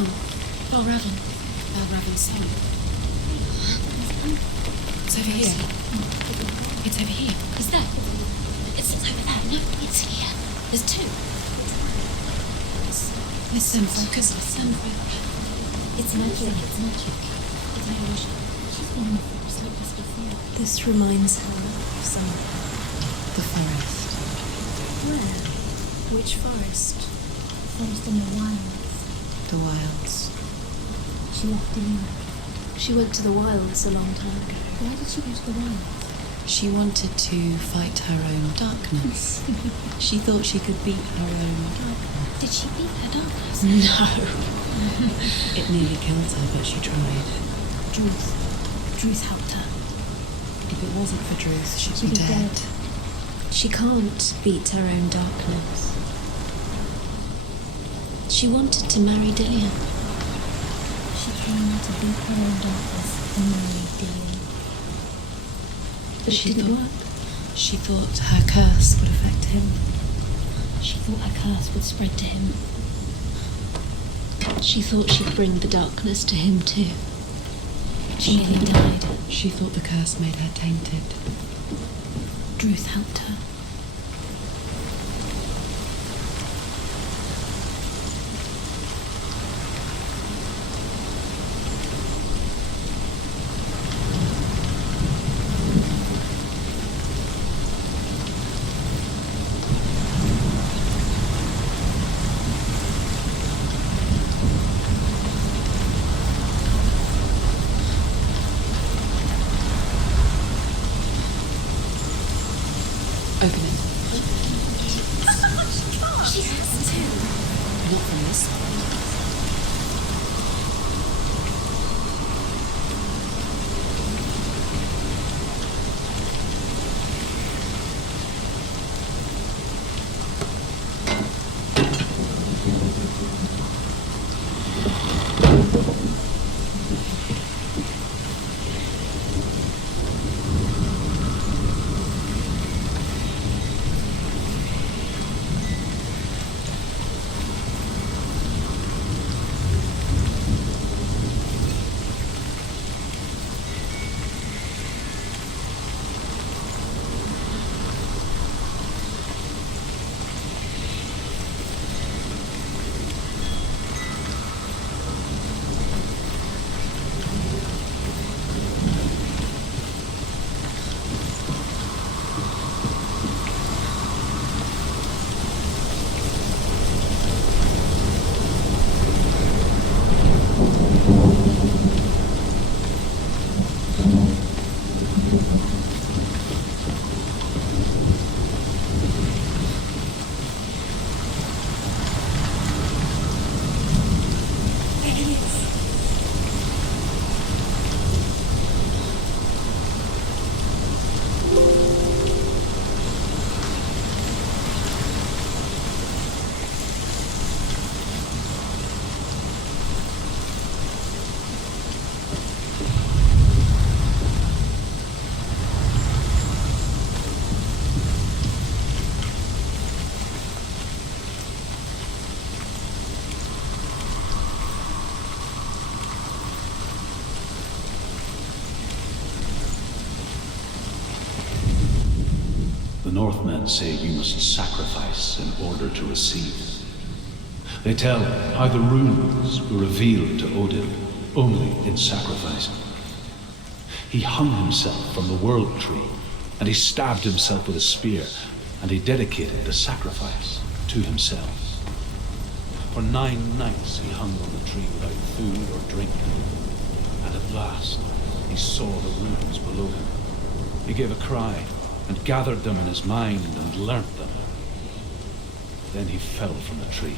come. Balravan. Balravan's son. It's over here. It's over here. Is that? It's over there. No, it's here. There's two. Listen, focus. Listen. It's magic. It's magic. It's an illusion. She's been in the forest like this before. This reminds her of somewhere. The forest. Where? Which forest? Forest in the wilds. The wilds. She left Delina. She went to the wilds a long time ago. Why did she go to the wilds? She wanted to fight her own darkness. She thought she could beat her own darkness. Did she beat her darkness? No. It nearly killed her, but she tried. Druth helped her. If it wasn't for Druth, she'd be dead. She can't beat her own darkness. She wanted to marry Dillian. She came to beat her own darkness and marry Dillian. But it didn't work. She thought her curse would affect him. She thought her curse would spread to him. She thought she'd bring the darkness to him too. She nearly died. She thought the curse made her tainted. Druth helped her. Open it. She has to. Not from this side. The Northmen say you must sacrifice in order to receive. They tell how the runes were revealed to Odin only in sacrifice. He hung himself from the world tree, and he stabbed himself with a spear, and he dedicated the sacrifice to himself. For 9 nights he hung on the tree without food or drink, and at last he saw the runes below him. He gave a cry, and gathered them in his mind and learnt them. Then he fell from the tree.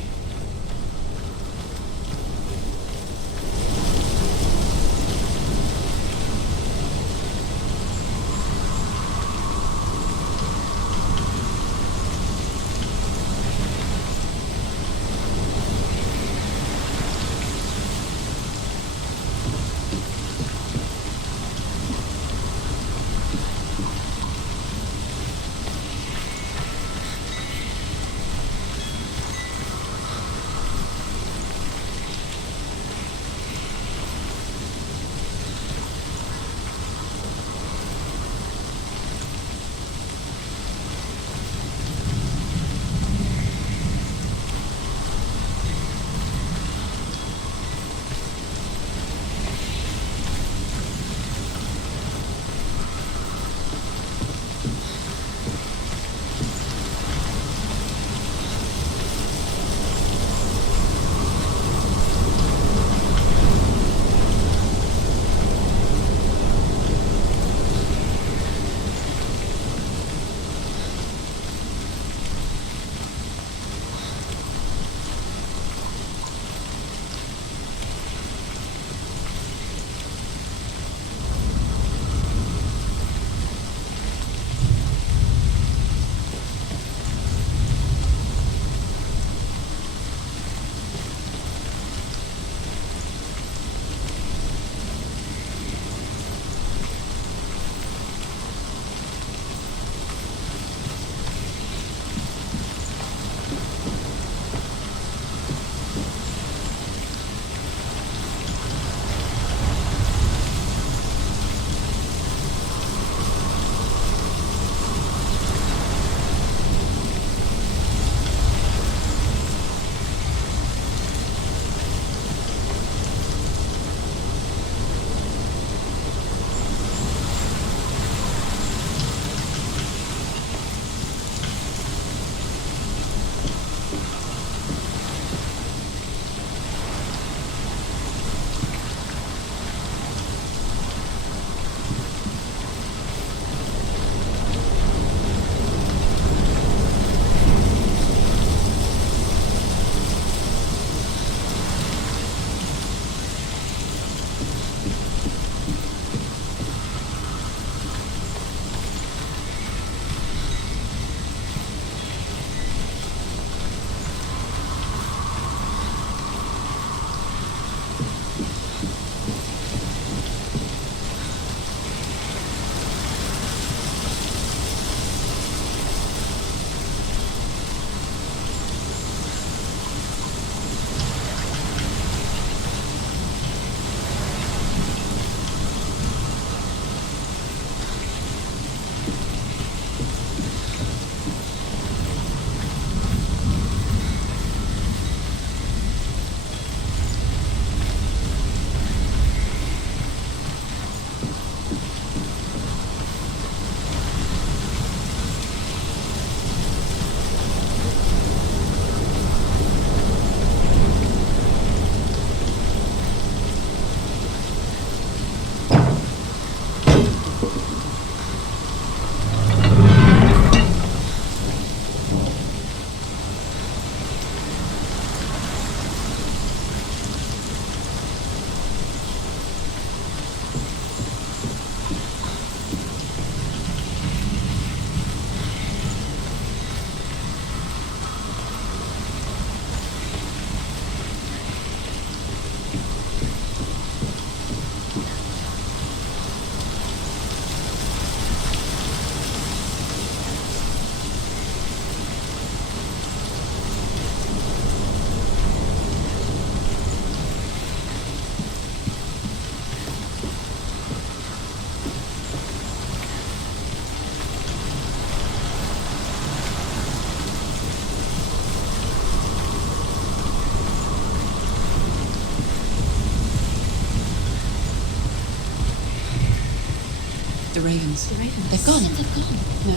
The ravens. The ravens. They've gone. They've gone. No.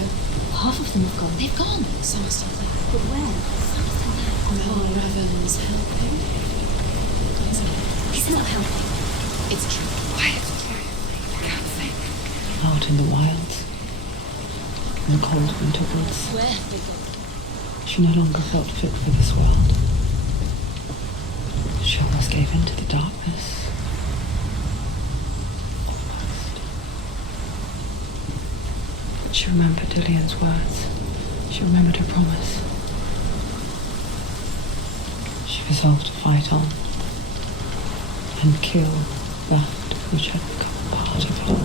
Half of them have gone. They've gone. Some are still there. But where? Some are still there. No, Raven's helping. He's not helping. It's true. Quiet. I can't think. Out in the wilds, in the cold winter woods, Where have they gone? she no longer felt fit for this world. She almost gave in to the darkness. Almost. She remembered Dillian's words. She remembered her promise. She resolved to fight on and kill that which had become part of her.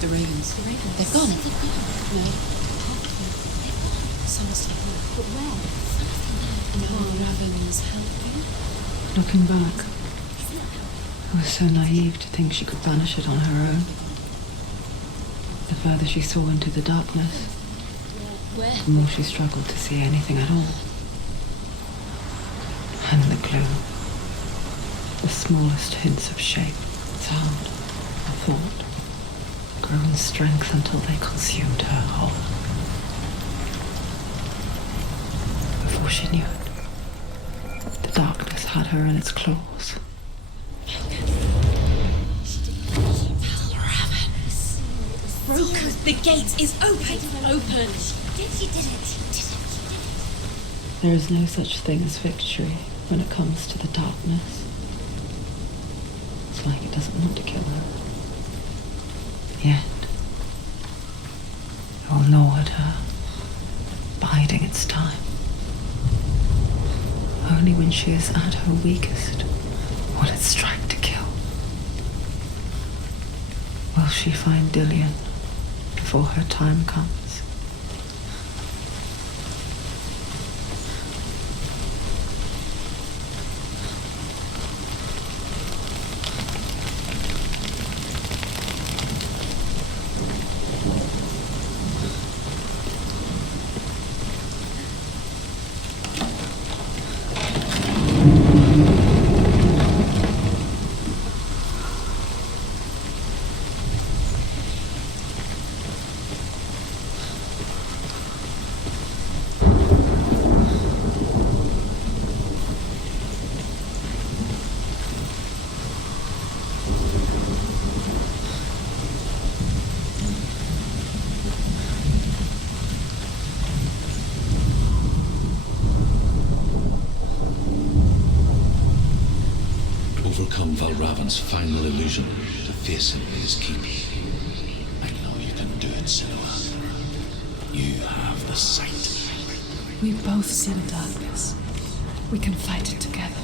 The ravens. The ravens. They've gone. They've gone. No. Half of them. They've gone. Some are still there. But where? Some are still there. No, Raven's helping. Looking back, He's not helping. I was so naive to think she could banish it on her own. The further she saw into the darkness, Where? the more she struggled to see anything at all. And the gloom, the smallest hints of shape, sound, or thought, grew in strength until they consumed her whole. Before she knew it, the darkness had her in its claws. Broken. The gate is open. Open. She did it. There is no such thing as victory when it comes to the darkness. It's like it doesn't want to kill her. Yet, it will gnaw at her, biding its time. Only when she is at her weakest will it strike to kill. Will she find Dillian before her time comes? Overcome Valravan's final illusion to face him in his keep. I know you can do it, Senoa. You have the sight. We both see the darkness. We can fight it together.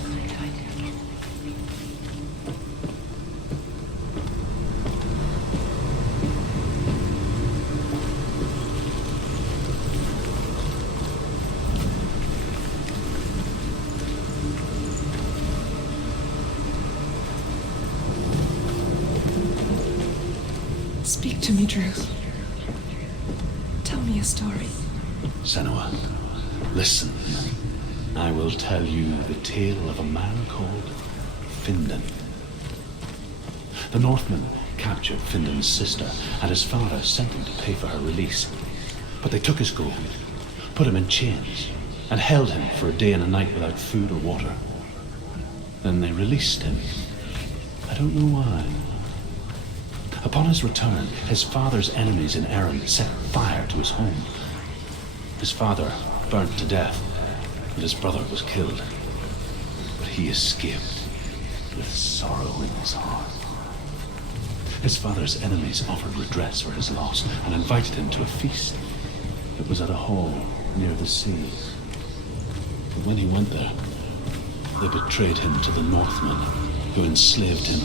Speak to me, Drew. Tell me a story. Senoa, listen. I will tell you the tale of a man called Findan. The Northmen captured Findan's sister, and his father sent him to pay for her release. But they took his gold, put him in chains, and held him for a day and a night without food or water. Then they released him. I don't know why. Upon his return, his father's enemies in Erin set fire to his home. His father burnt to death, and his brother was killed. But he escaped with sorrow in his heart. His father's enemies offered redress for his loss and invited him to a feast. It was at a hall near the sea. But when he went there, They betrayed him to the Northmen, who enslaved him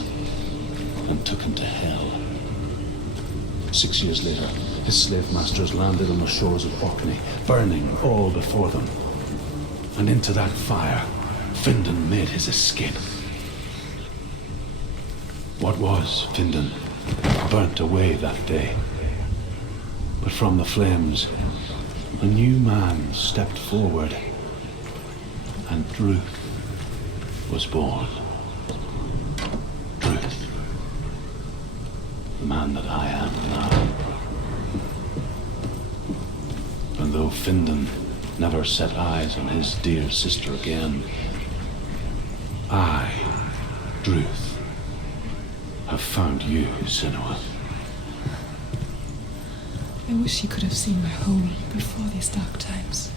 and took him to hell. 6 years later, his slave masters landed on the shores of Orkney, burning all before them. And into that fire, Findan made his escape. What was Findan burnt away that day. But from the flames, a new man stepped forward, and Druth was born. Druth, the man that I am now. And though Findan never set eyes on his dear sister again, I, Druth, have found you, Senoa. I wish you could have seen my home before these dark times.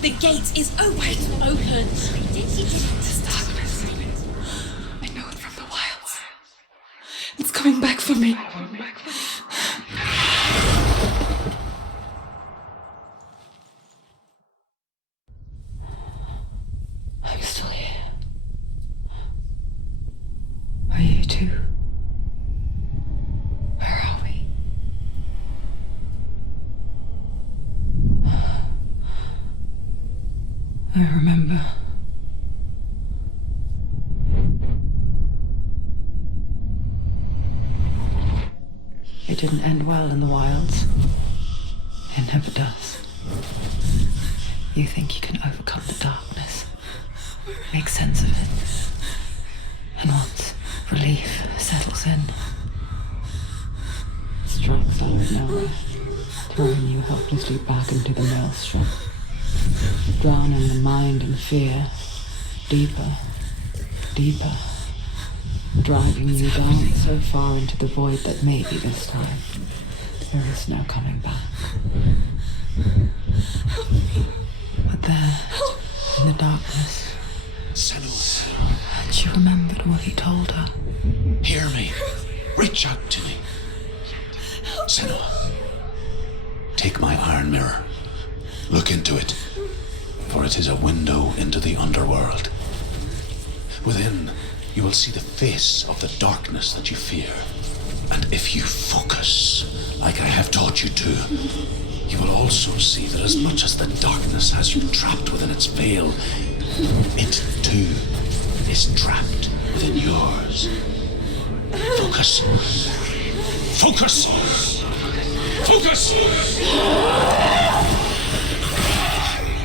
The gate is open. This darkness. I know it from the wilds. It's coming back for me. Are you still here? Are you too? Where are we? I remember. It didn't end well in the wilds. It never does. You think you can overcome the darkness, make sense of it, and once relief settles in, it strikes out of nowhere, throwing you helplessly back into the maelstrom, drowning the mind in fear, deeper, deeper, driving you down so far into the void that maybe this time there is no coming back. But there, in the darkness, Senoa, she remembered what he told her. hear me. Reach out to me. Senoa, take my iron mirror. Look into it, for it is a window into the underworld. Within, you will see the face of the darkness that you fear. And if you focus, like I have taught you to, you will also see that as much as the darkness has you trapped within its veil, it too is trapped within yours. Focus. Focus! Focus!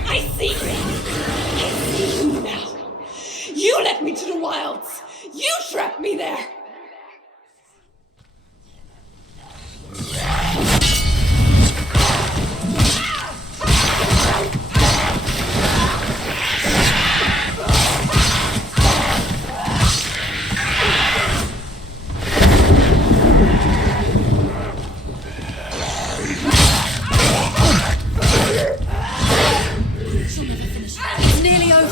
I see you now. You led me to the wilds. You trapped me there. It's nearly over.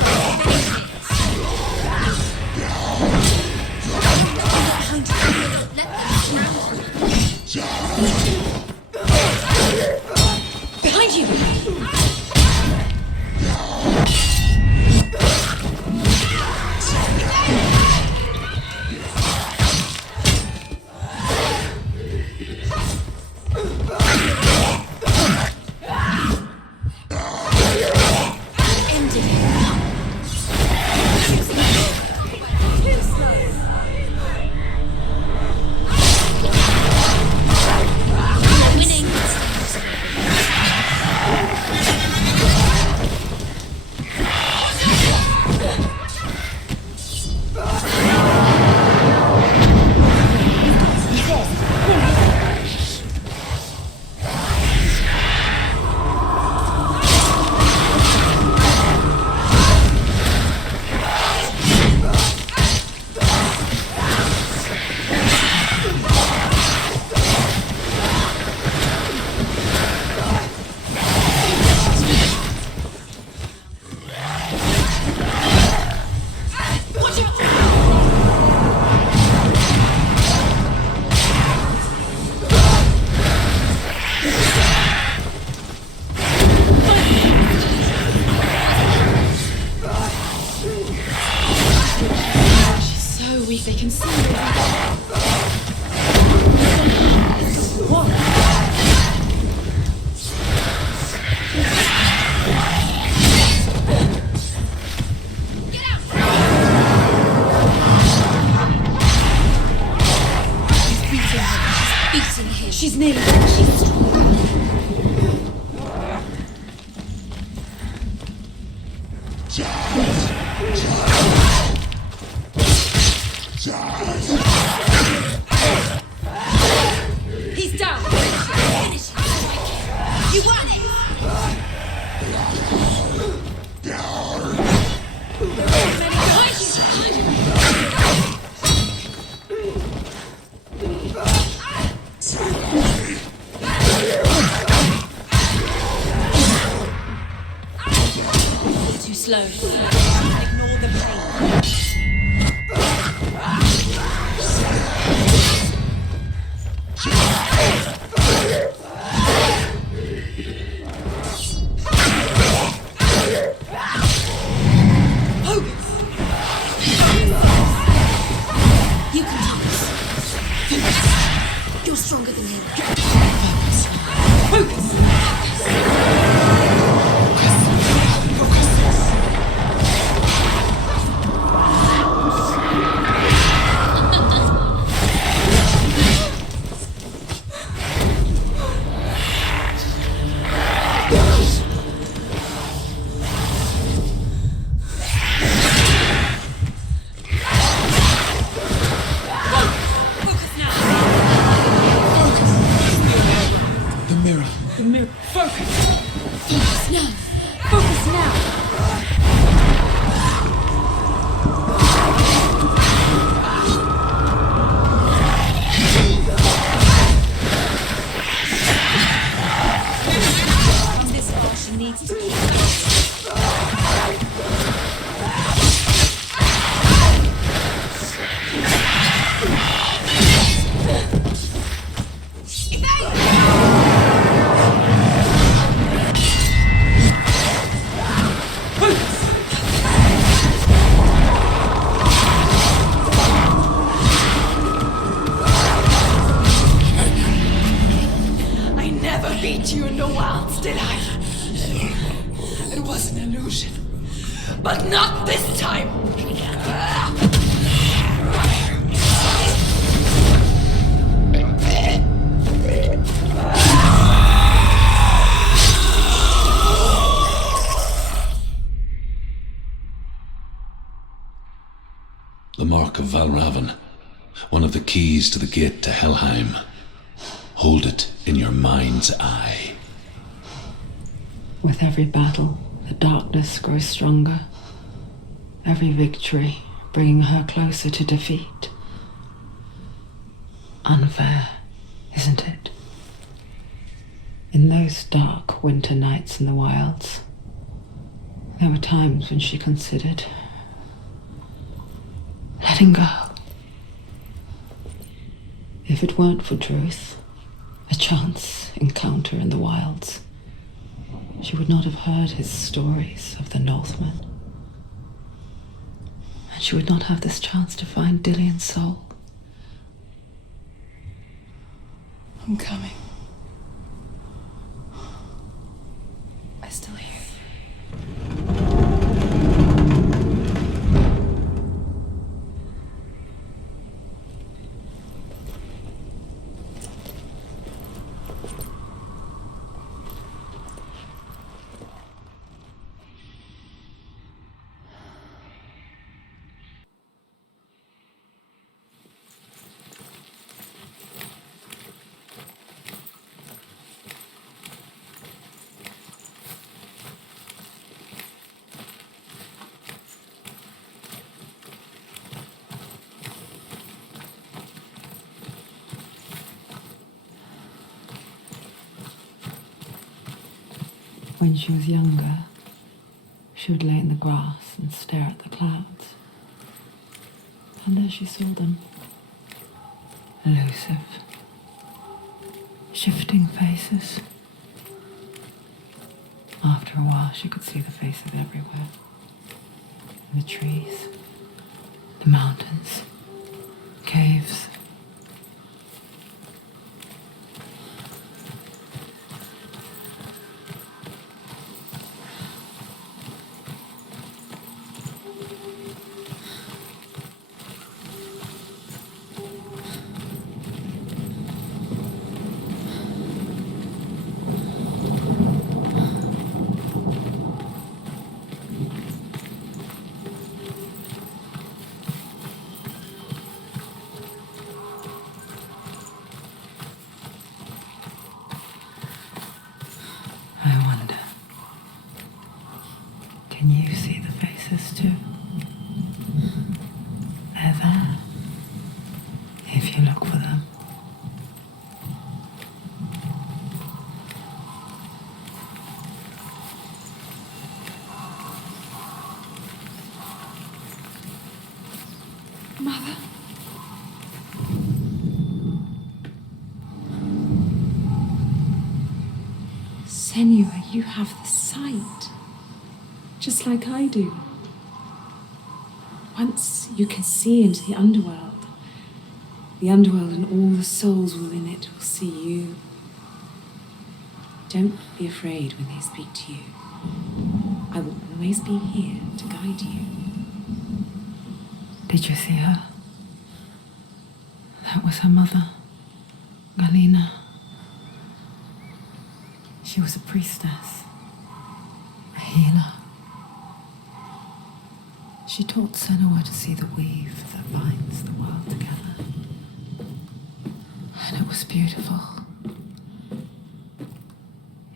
see it. She's nearly there. She's strong. He's down. Finish him. You want it. Too slow. Ignore the pain. You can do this. You're stronger than him. Focus. But not this time! The mark of Valravan, one of the keys to the gate to Helheim. Hold it in your mind's eye. With every battle, the darkness grows stronger. Every victory bringing her closer to defeat. Unfair, isn't it? In those dark winter nights in the wilds, there were times when she considered letting go. If it weren't for truth, a chance encounter in the wilds, she would not have heard his stories of the Northmen. And she would not have this chance to find Dillion's soul. I'm coming. I still hear you. When she was younger, she would lay in the grass and stare at the clouds. And there she saw them. Elusive. Shifting faces. After a while, she could see the faces everywhere. In the trees, the mountains, Can you see the faces too? They're there, if you look for them. Mother? Senoua, you have the sight, just like I do. Once you can see into the underworld and all the souls within it will see you. Don't be afraid when they speak to you. I will always be here to guide you. Did you see her? That was her mother, Galina. She was a priestess, a healer. She taught Senoua to see the weave that binds the world together. And it was beautiful.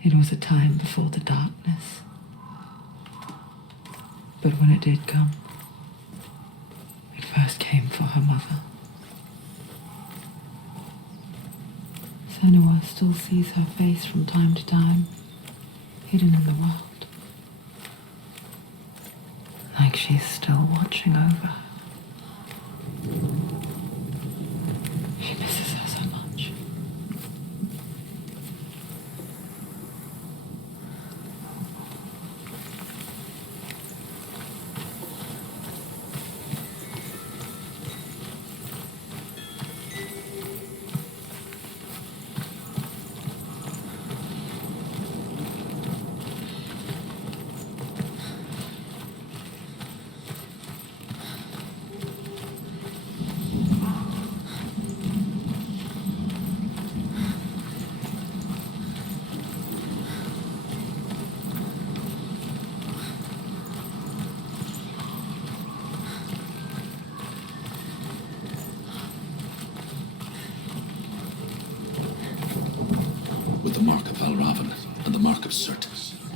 It was a time before the darkness. But when it did come, it first came for her mother. Senoua still sees her face from time to time, hidden in the world. Like she's still watching over her. She misses her so much.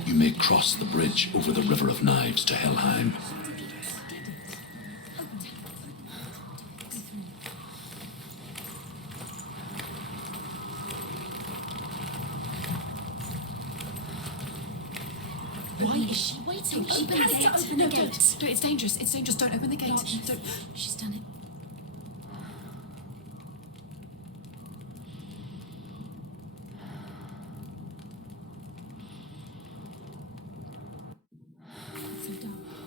You may cross the bridge over the River of Knives to Helheim. Why is she waiting? Open the gate. Open the gate. No, it's dangerous. It's dangerous. Don't open the gate. Don't. She's done it.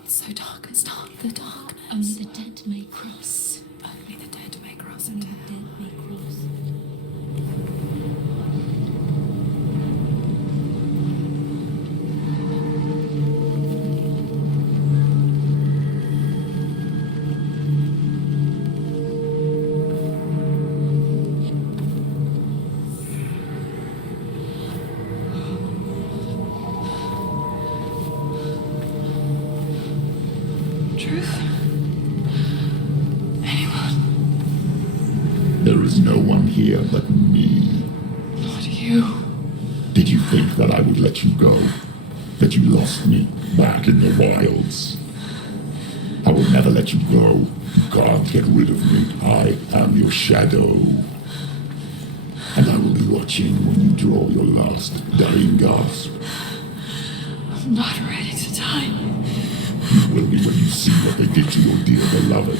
So dark. It's dark. The darkness. Only the dead may cross. Only the dead may cross Only into the dead may cross. truth. Anyone? There is no one here but me. Not you. Did you think that I would let you go? That you lost me back in the wilds? I will never let you go. You can't get rid of me. I am your shadow. And I will be watching when you draw your last dying gasp. I'm not ready to die. You will be when you see what they did to your dear beloved.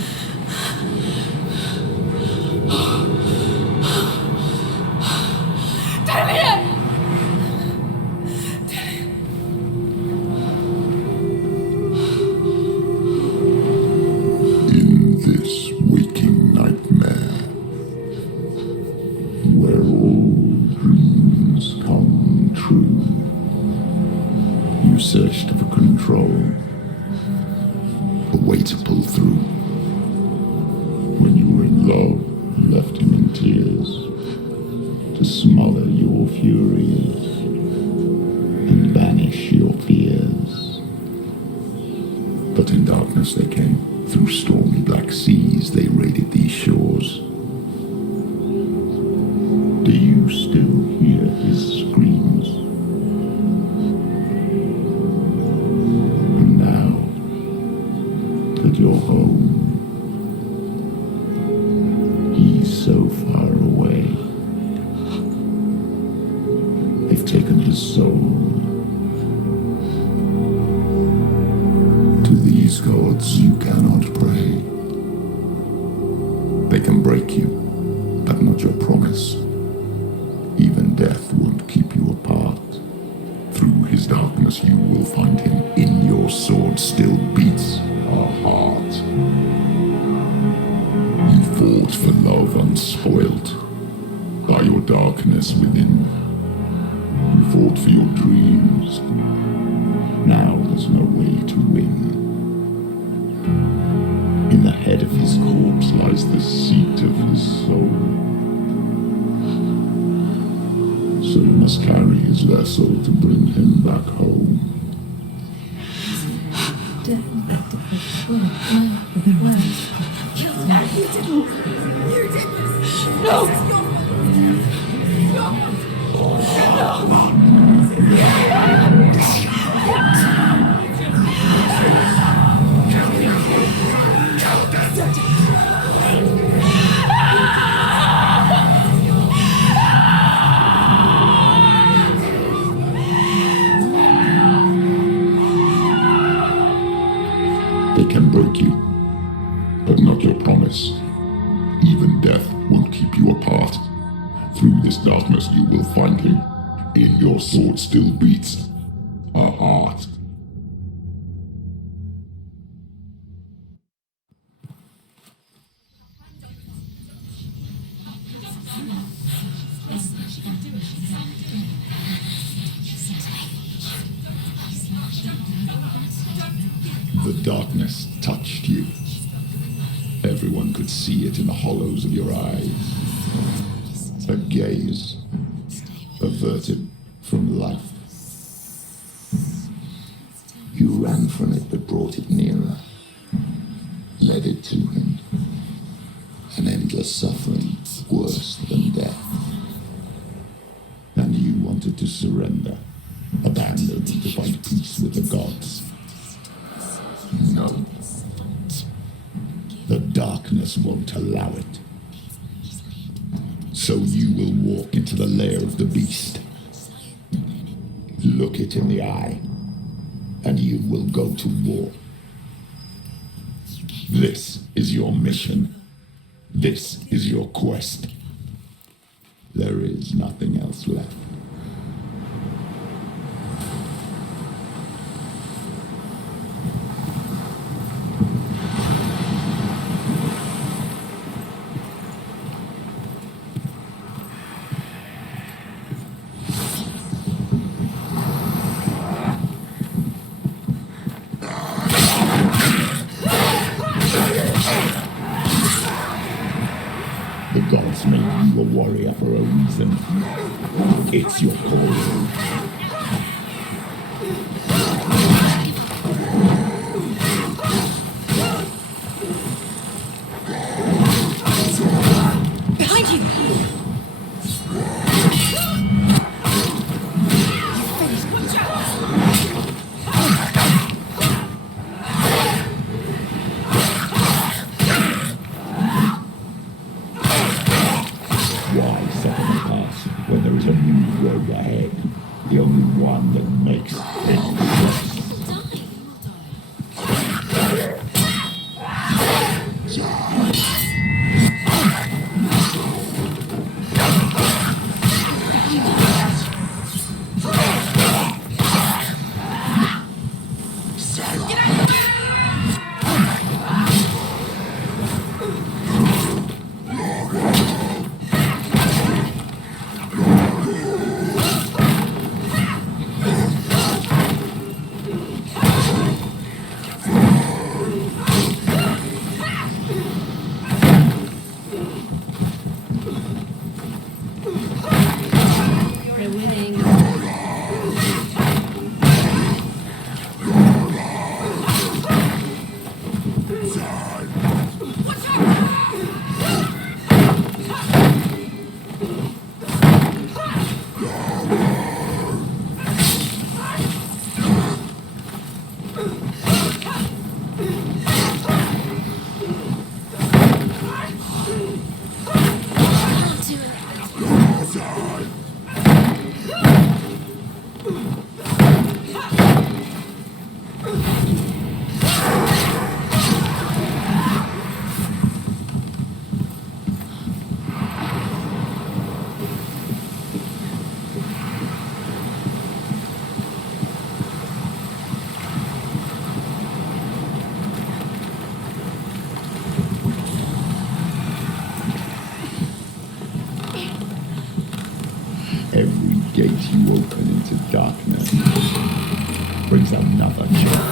In this waking nightmare, where all dreams come true, you searched for control, a way to pull through. When you were in love, you left him in tears to smother your furies and banish your fears. But in darkness they came, through stormy black seas they raided these shores. Do you still hear his screams? And now at your home. He's so far away. They've taken his soul. To these gods you cannot pray. They can break you, but not your promise. Even death won't keep you apart. Through his darkness you will find him. In your sword still beats a heart. You fought for love unspoilt by your darkness within. You fought for your dreams. Now there's no way to win. In the head of his corpse lies the seat of his soul. So you must carry his vessel to bring him back home. They can break you, but not your promise. Even death won't keep you apart. Through this darkness you will find him. In your sword still beats a heart. The darkness touched you. Everyone could see it in the hollows of your eyes. A gaze averted from life. You ran from it but brought it nearer, led it to him. An endless suffering worse than death. And you wanted to surrender, abandon to find peace with the gods. No. The darkness won't allow it. So you will walk into the lair of the beast. Look it in the eye, and you will go to war. This is your mission. This is your quest. There is nothing else left. Made you a warrior for a reason. It's your calling. Behind you! The only one that makes sense. another church.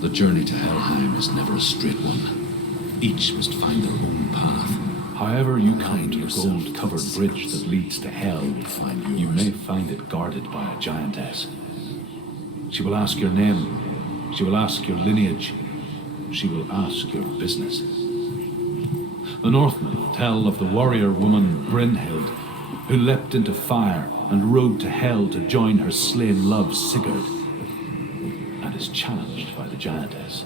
The journey to Helheim is never a straight one. Each must find their own path. However you come to the gold-covered bridge that leads to Hell, you may find it guarded by a giantess. She will ask your name. She will ask your lineage. She will ask your business. The Northmen tell of the warrior woman Brynhild, who leapt into fire and rode to Hell to join her slain love Sigurd, and is challenged by the giantess.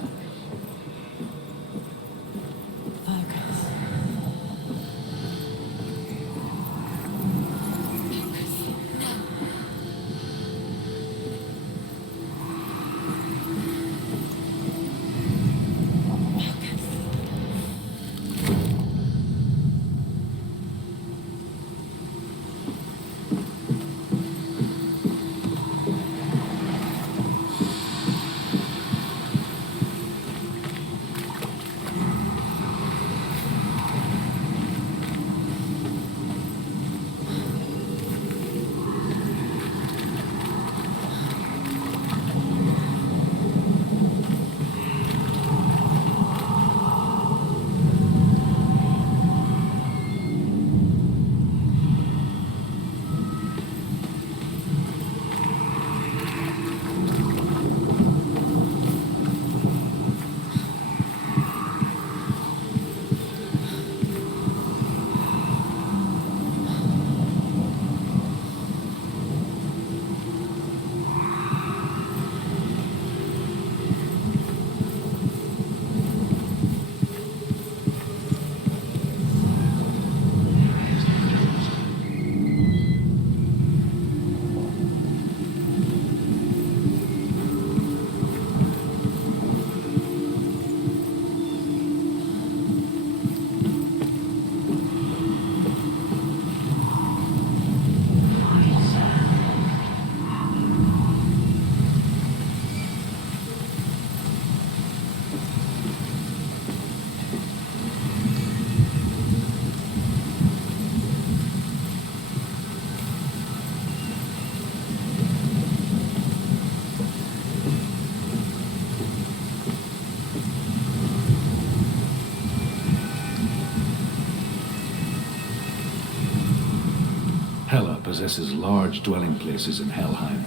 possesses large dwelling places in Helheim.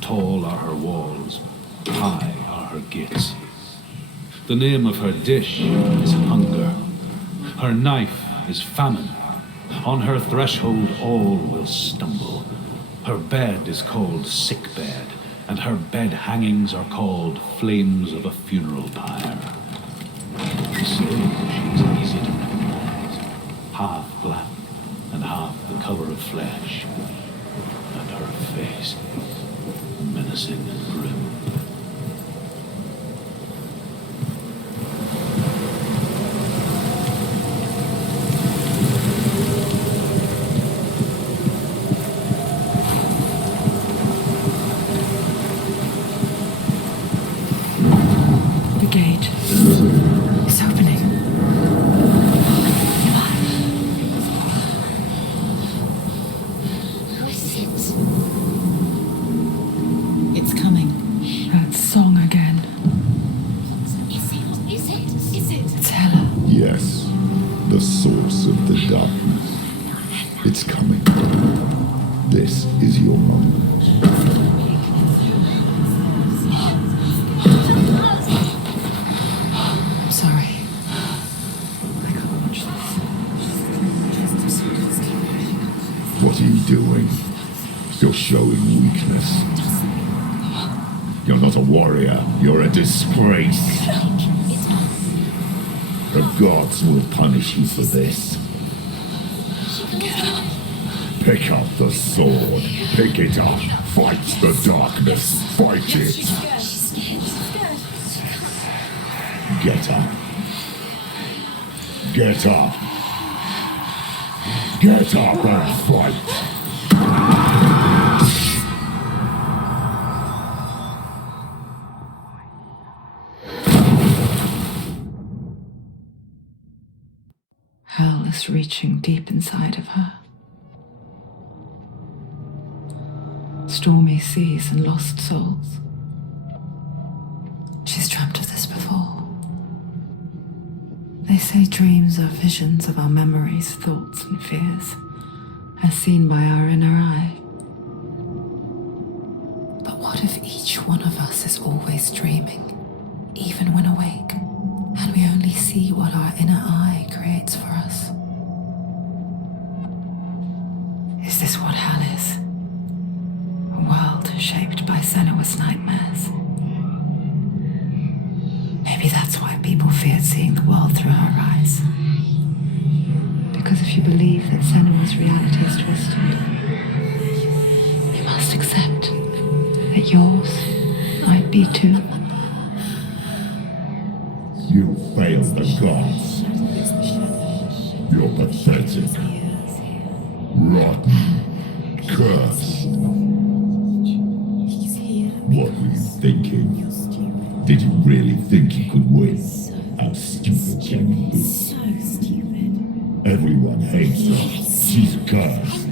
Tall are her walls, high are her gates. The name of her dish is hunger. Her knife is famine. On her threshold all will stumble. Her bed is called sick bed, and her bed hangings are called flames of a funeral pyre. They say she is easy to recognize, half black and half the color of flesh, and her face menacing and grim. You're a disgrace. The gods will punish you for this. Pick up the sword. Pick it up. Fight the darkness. Fight it. Get up. Get up. Get up and fight. Hell is reaching deep inside of her. Stormy seas and lost souls. She's dreamt of this before. They say dreams are visions of our memories, thoughts, and fears, as seen by our inner eye. But what if each one of us is always dreaming, even when awake, and we only see what our inner eye creates for us? Is this what hell is? A world shaped by Senoa's nightmares. Maybe that's why people feared seeing the world through her eyes. Because if you believe that Senoa's reality is twisted, you must accept that yours might be too. You failed the gods. You're pathetic. Rotten. Cursed. What were you thinking? Did you really think you could win? How stupid can you be? So stupid. Everyone hates her. She's cursed.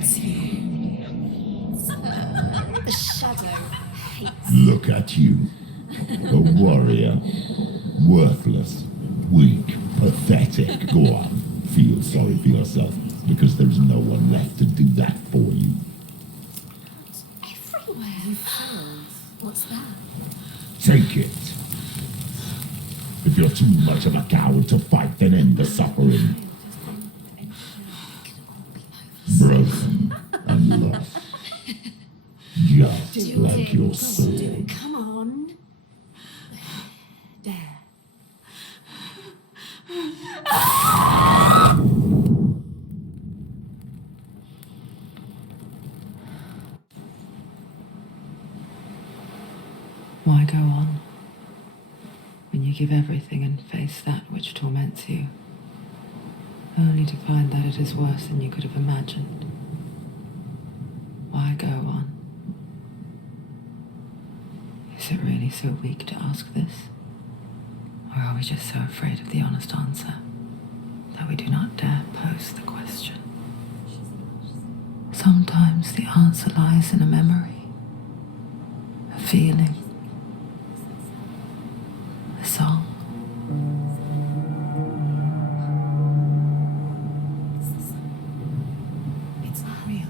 The shadow hates. Look at you. A warrior. Worthless. Weak. Pathetic. Go on. Feel sorry for yourself, because there's no one left to do that for you. Everywhere you fall. What's that? Take it. If you're too much of a coward to fight, then end the suffering. Broken and lost. Just like your soul. Come on. There. Why go on when you give everything and face that which torments you, only to find that it is worse than you could have imagined? Why go on? Is it really so weak to ask this? Or are we just so afraid of the honest answer that we do not dare pose the question? Sometimes the answer lies in a memory, a feeling, a song. It's not real.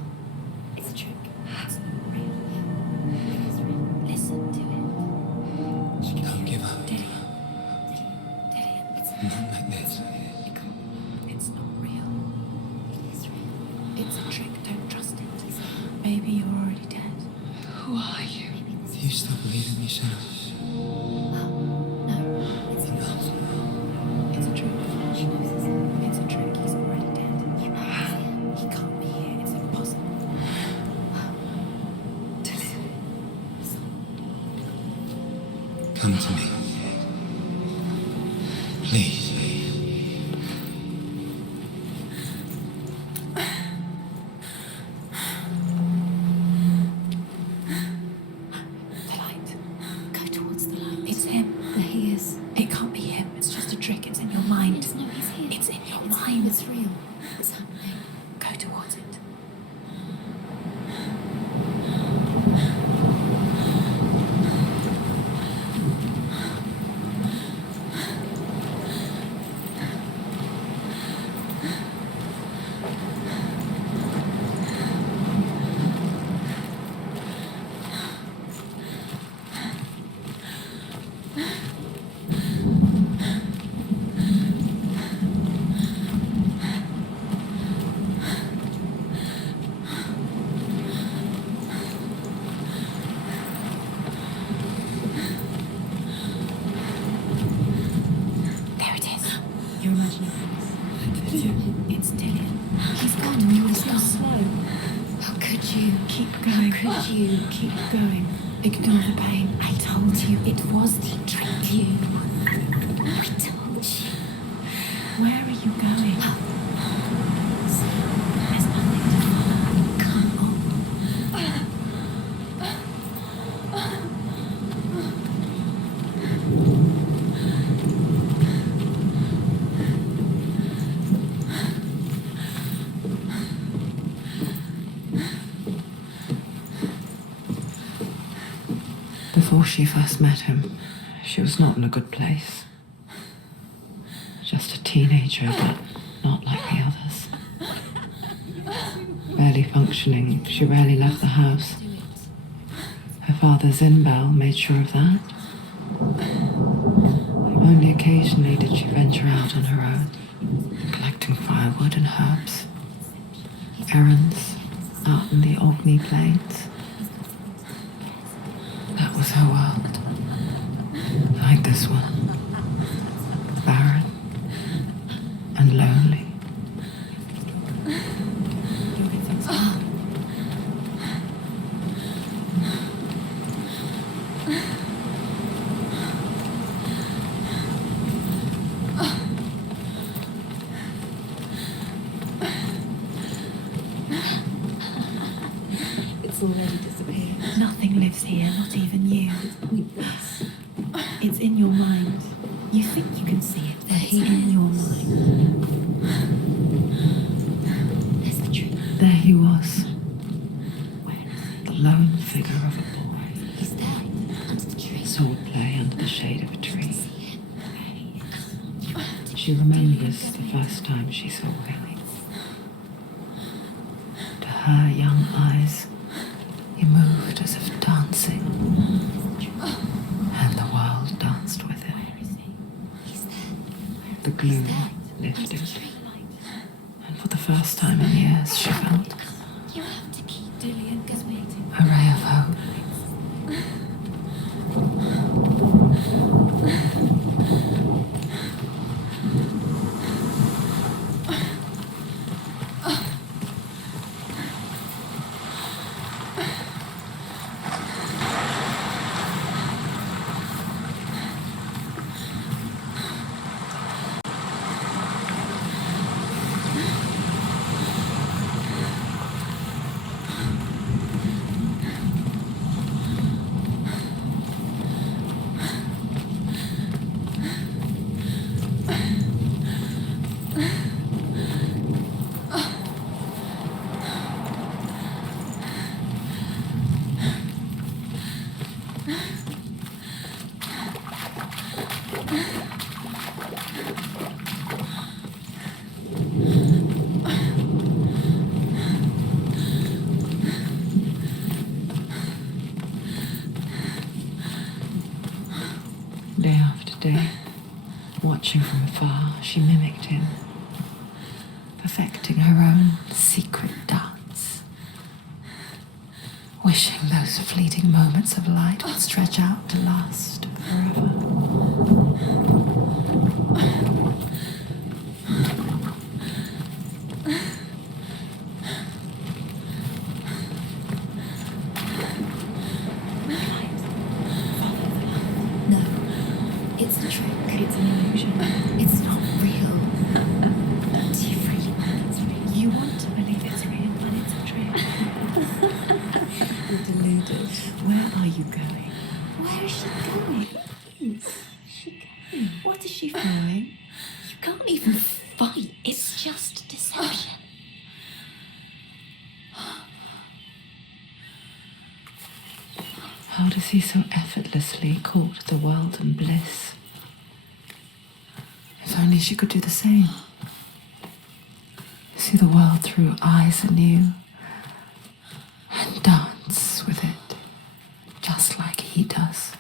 come to me. Please. The light. Go towards the light. It's him. There he is. It can't be him. It's just a trick. It's in your mind. No, he's here. It's in your mind. It's real. It's happening. Go towards it. There it is. You're imagining things. It's Dillian. He's gone and you were so slow. How could you? Keep going. How could you? Keep going. Ignore the pain. I told you it was the trick you. I told you. Where are you going? There's nothing to follow. Come on. Before she first met him, she was not in a good place. Just a teenager, but not like the others. Barely functioning, she rarely left the house. Her father's in-bell made sure of that. Only occasionally did she venture out on her own, collecting firewood and herbs. Errands out in the Orkney Plains. That was her world. Like this one. Barren and lonely. It's already disappeared. Nothing lives here, not even you. It's pointless. It's in your mind. You think you can see it. They're here in your mind. There's the truth. There he was, Where is it? the lone figure of a boy. He's there, under the tree. Swordplay under the shade of a tree. See him. There he is. You have to She remembers the first time she saw him. To her young eyes, he moved as if dancing, and the world danced with him. Where is he? He's there. The gloom Under lifted, the tree light. and for the first time in years, she felt You have to keep Dillian waiting. a ray of hope. Day after day, watching from afar, she mimicked him, perfecting her own secret dance, wishing those fleeting moments of light would stretch out to last forever. No. she fine? You can't even fight. It's just deception. How does he so effortlessly court the world and bliss? If only she could do the same. See the world through eyes anew and dance with it just like he does.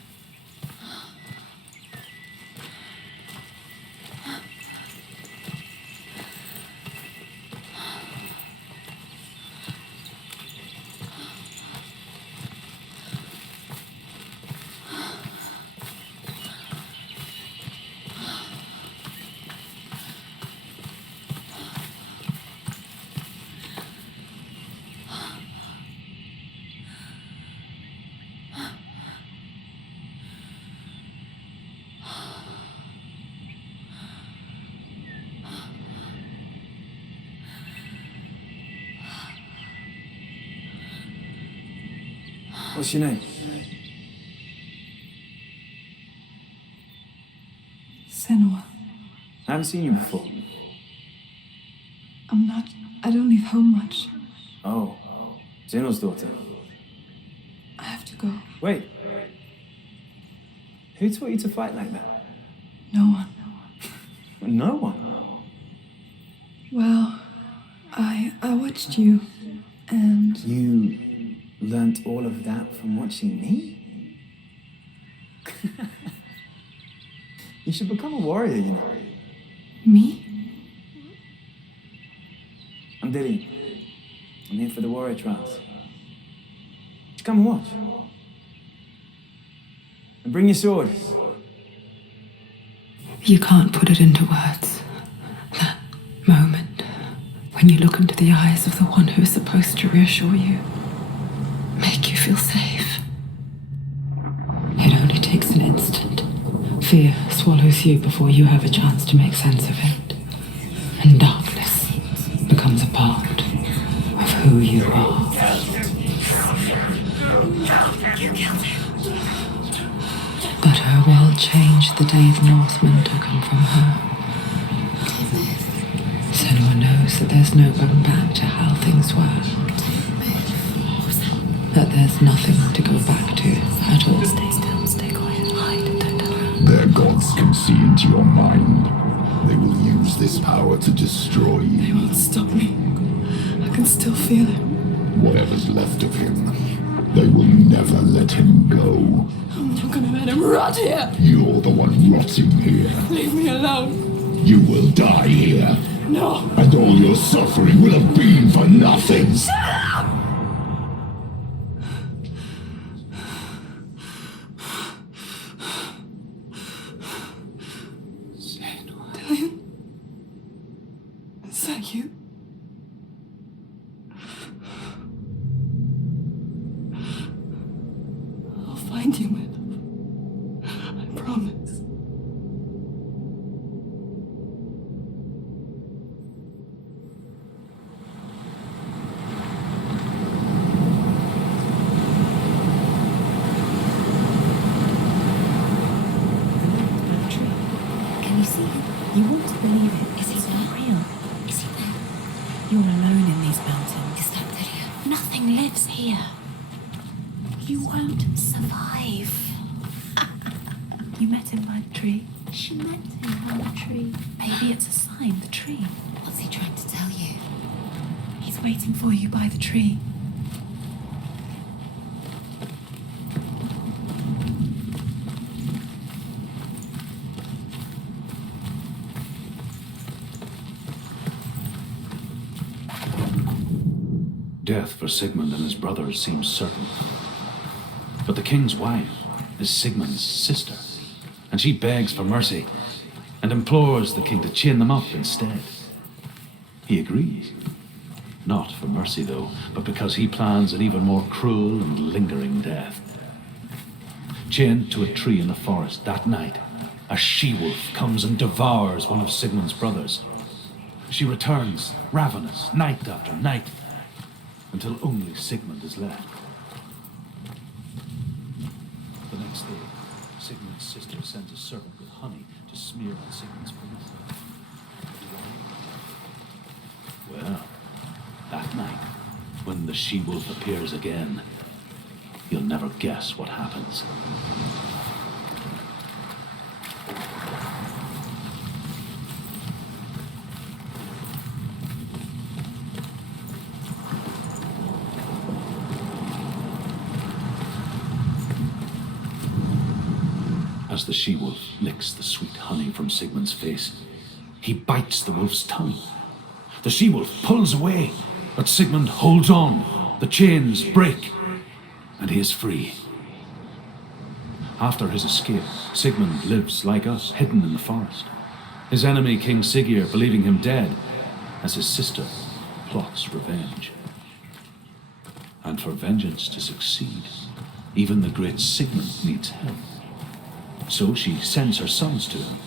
What's your name? Senoa. I haven't seen you before. I don't leave home much. Oh, Zeno's daughter. I have to go. Wait. Who taught you to fight like that? No one. No one. Well, I watched you, and You learnt all of that from watching me? You should become a warrior, you know. me? I'm Dillian. I'm here for the warrior trials. Just come and watch. And bring your sword. You can't put it into words. That moment when you look into the eyes of the one who is supposed to reassure you, make you feel safe. It only takes an instant. Fear swallows you before you have a chance to make sense of it. And darkness becomes a part of who you are. But her world changed the day the Northmen took him from her. Senoa knows that there's no going back to how things were. That there's nothing to go back to at all. Stay still, stay quiet, hide, don't tell her. Their gods can see into your mind. They will use this power to destroy They you. won't stop me. I can still feel it. Whatever's left of him, they will never let him go. I'm not gonna let him rot here. You're the one rotting here. Leave me alone. You will die here. No. And all your suffering will have been for nothing. Dillian? Is that you? I'll find you, my love. I promise. Can you see it? You want to believe it. Is it not real? Is he there? You're alone in these mountains. Is that Lydia? Nothing lives here. You won't survive. You met him by the tree. She met him by the tree. Maybe it's a sign, the tree. What's he trying to tell you? He's waiting for you by the tree. Death for Sigmund and his brothers seems certain. But the king's wife is Sigmund's sister, and she begs for mercy and implores the king to chain them up instead. He agrees. Not for mercy, though, but because he plans an even more cruel and lingering death. Chained to a tree in the forest that night, a she-wolf comes and devours one of Sigmund's brothers. She returns, ravenous, night after night, until only Sigmund is left. The next day, Sigmund's sister sends a servant with honey to smear on Sigmund's face. Well, that night, when the she-wolf appears again, you'll never guess what happens. As the she-wolf licks the sweet honey from Sigmund's face, he bites the wolf's tongue. The she-wolf pulls away, but Sigmund holds on. The chains break, and he is free. After his escape, Sigmund lives like us, hidden in the forest. His enemy, King Siggeir, believing him dead, as his sister plots revenge. And for vengeance to succeed, even the great Sigmund needs help. So she sends her sons to him.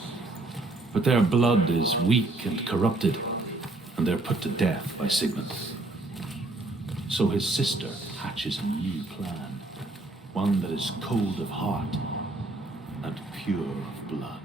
But their blood is weak and corrupted, and they're put to death by Sigmund. So his sister hatches a new plan, one that is cold of heart and pure of blood.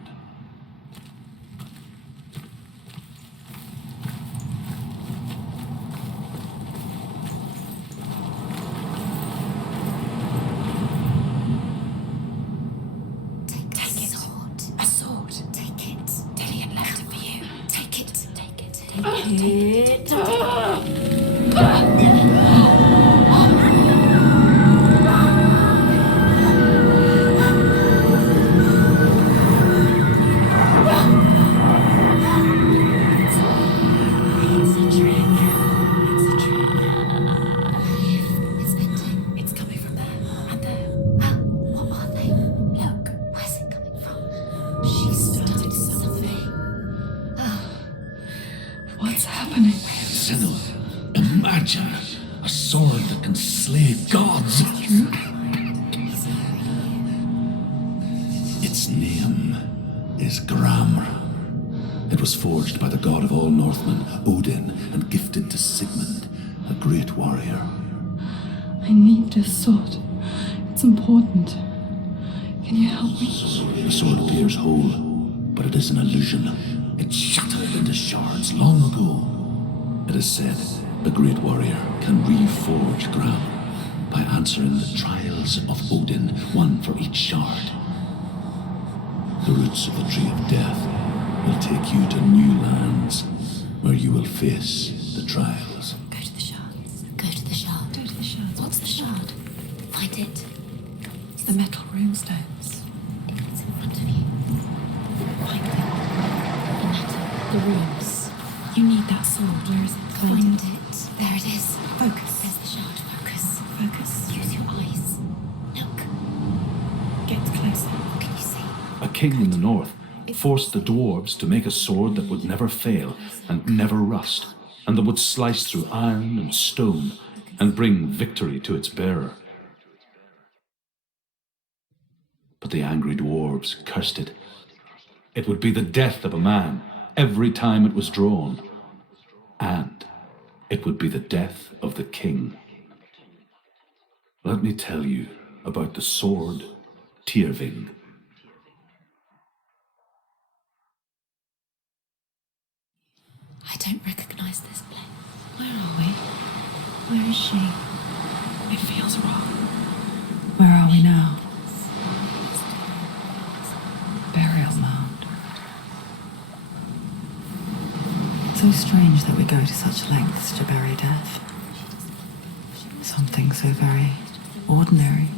By the god of all Northmen, Odin, and gifted to Sigmund, a great warrior. I need this sword. It's important. Can you help me? The sword appears whole, but it is an illusion. It shattered into shards long ago. It is said the great warrior can reforge Gram by answering the trials of Odin, one for each shard. The roots of the tree of death will take you to new lands where you will face the trials. Go to the shards. Go to the shard. Go to the shards. What's the shard? Find it. It's the metal runestones. It's in front of you. Find them. The metal. The runes. You need that sword. Where is it? Find it. There it is. Focus. There's the shard. Focus. Focus. Use your eyes. Look. Get closer. What can you see? A king in the north forced the dwarves to make a sword that would never fail and never rust, and that would slice through iron and stone and bring victory to its bearer. But the angry dwarves cursed it. It would be the death of a man every time it was drawn, and it would be the death of the king. Let me tell you about the sword Tyrving. I don't recognize this place. Where are we? Where is she? It feels wrong. Where are we now? Burial mound. So strange that we go to such lengths to bury death. Something so very ordinary,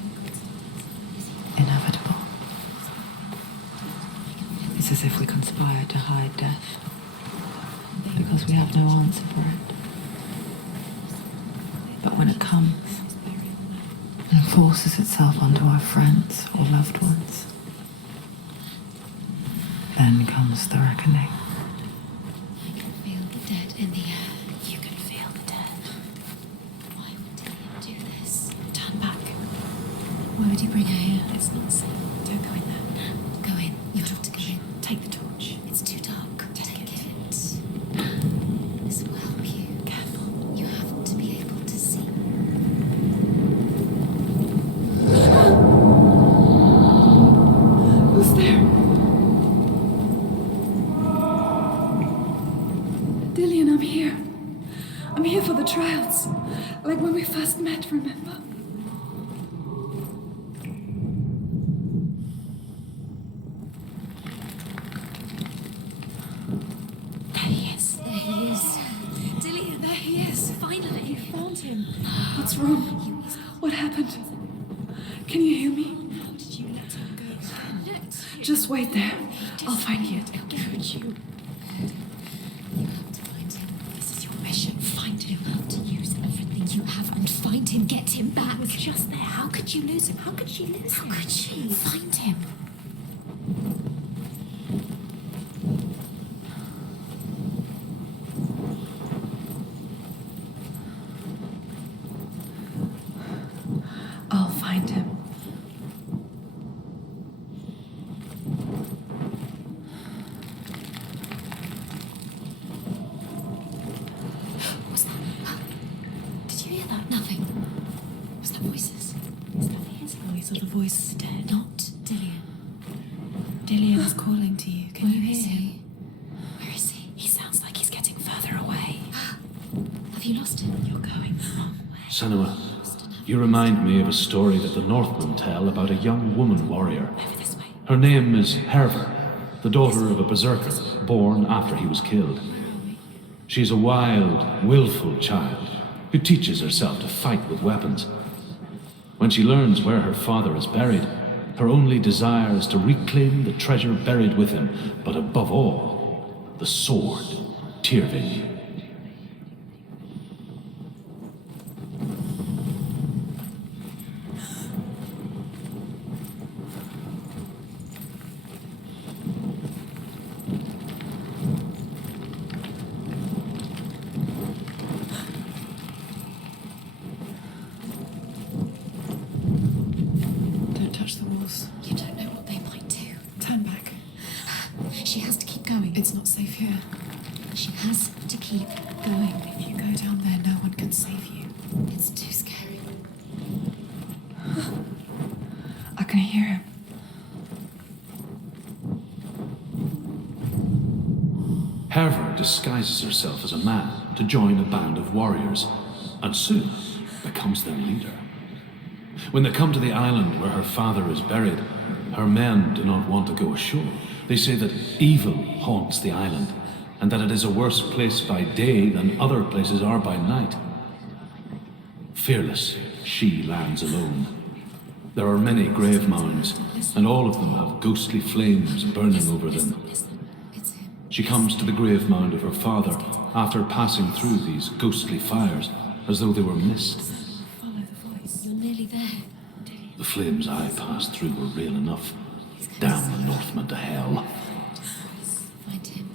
inevitable. It's as if we conspire to hide death, because we have no answer for it. But when it comes and forces itself onto our friends or loved ones, then comes the reckoning. I can feel the dead in the air. You can feel the dead. Why would Dillian do this? Turn back. Why would you bring her here? It's not safe. Don't go in there. Go in. You have to go in. Take the torch. It's too dark. Take it. This will help you. Careful. You have to be able to see. Who's there? I'm here for the trials. Like when we first met, remember? There he is. There he is. Dillian, there he is. Finally. You found him. What's wrong? What happened? Can you hear me? How did you let him go? Just wait there. I'll find you. I'll get you. You have to find him. This is your mission. Find him. You have to use everything you have and find him. Get him back. He was just there. How could you lose him? How could she lose him? How could she? Find him. I'll find him. What's that? Did you hear that? Nothing. Was that voices? Is that his voice or the voice of the dead? Not Dillian. Dillian is calling to you. Can you hear him? Where is he? He sounds like he's getting further away. Have you lost him? You're going the wrong way. Senoa, you remind me of a story that the Northmen tell about a young woman warrior. Over this way. Her name is Herver, the daughter of a berserker born after he was killed. She's a wild, willful child who teaches herself to fight with weapons. When she learns where her father is buried, her only desire is to reclaim the treasure buried with him, but above all, the sword, Tyrving. Don't touch the walls. You don't know what they might do. Turn back. She has to keep going. It's not safe here. She has to keep going. If you go down there, no one can save you. It's too scary. I can hear him. Herver disguises herself as a man to join a band of warriors, and soon becomes their leader. When they come to the island where her father is buried, her men do not want to go ashore. They say that evil haunts the island, and that it is a worse place by day than other places are by night. Fearless, she lands alone. There are many grave mounds, and all of them have ghostly flames burning over them. Listen. It's him. She comes to the grave mound of her father after passing through these ghostly fires, as though they were mist. Follow the voice. You're nearly there. The flames I passed through were real enough. Damn the Northmen to hell. Find him.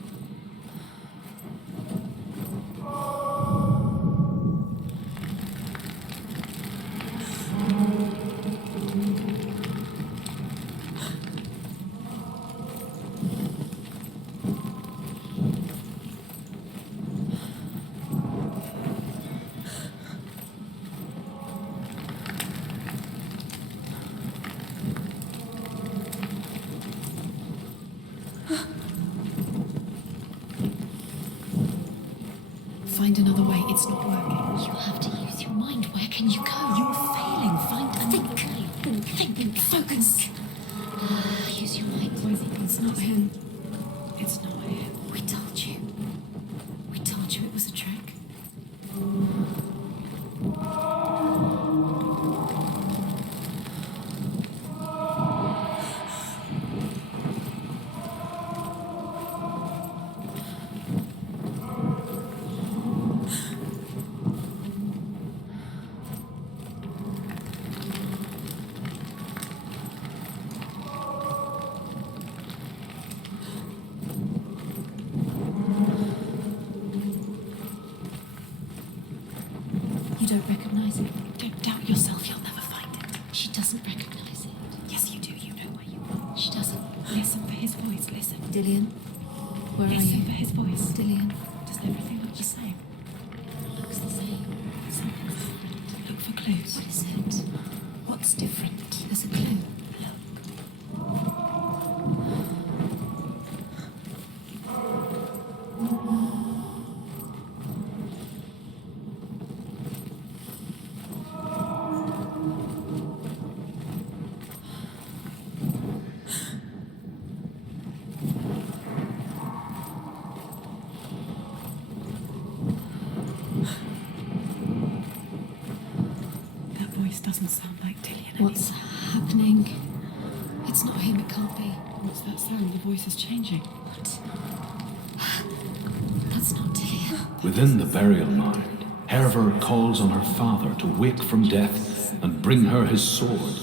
Find another way. It's not working. You have to use your mind. Where can you go? You're failing. Think. Focus. Use your mind. It's not him. It's not him. We told you. We told you it was a trick. You don't recognize it. Don't doubt yourself. You'll never find it. She doesn't recognize it. Yes, you do. You know where you are. She doesn't. Listen for his voice. Listen. Dillian, where are Listen you? for his voice. Dillian, Does everything look the same? it looks the same. Something's different. Look for clues. What is it? What's different? There's a clue. doesn't sound like Dillian. What's happening? It's not him, it can't be. What's that sound? The voice is changing. What? That's not Dillian. Within the burial mound, Herver calls on her father to wake from death and bring her his sword.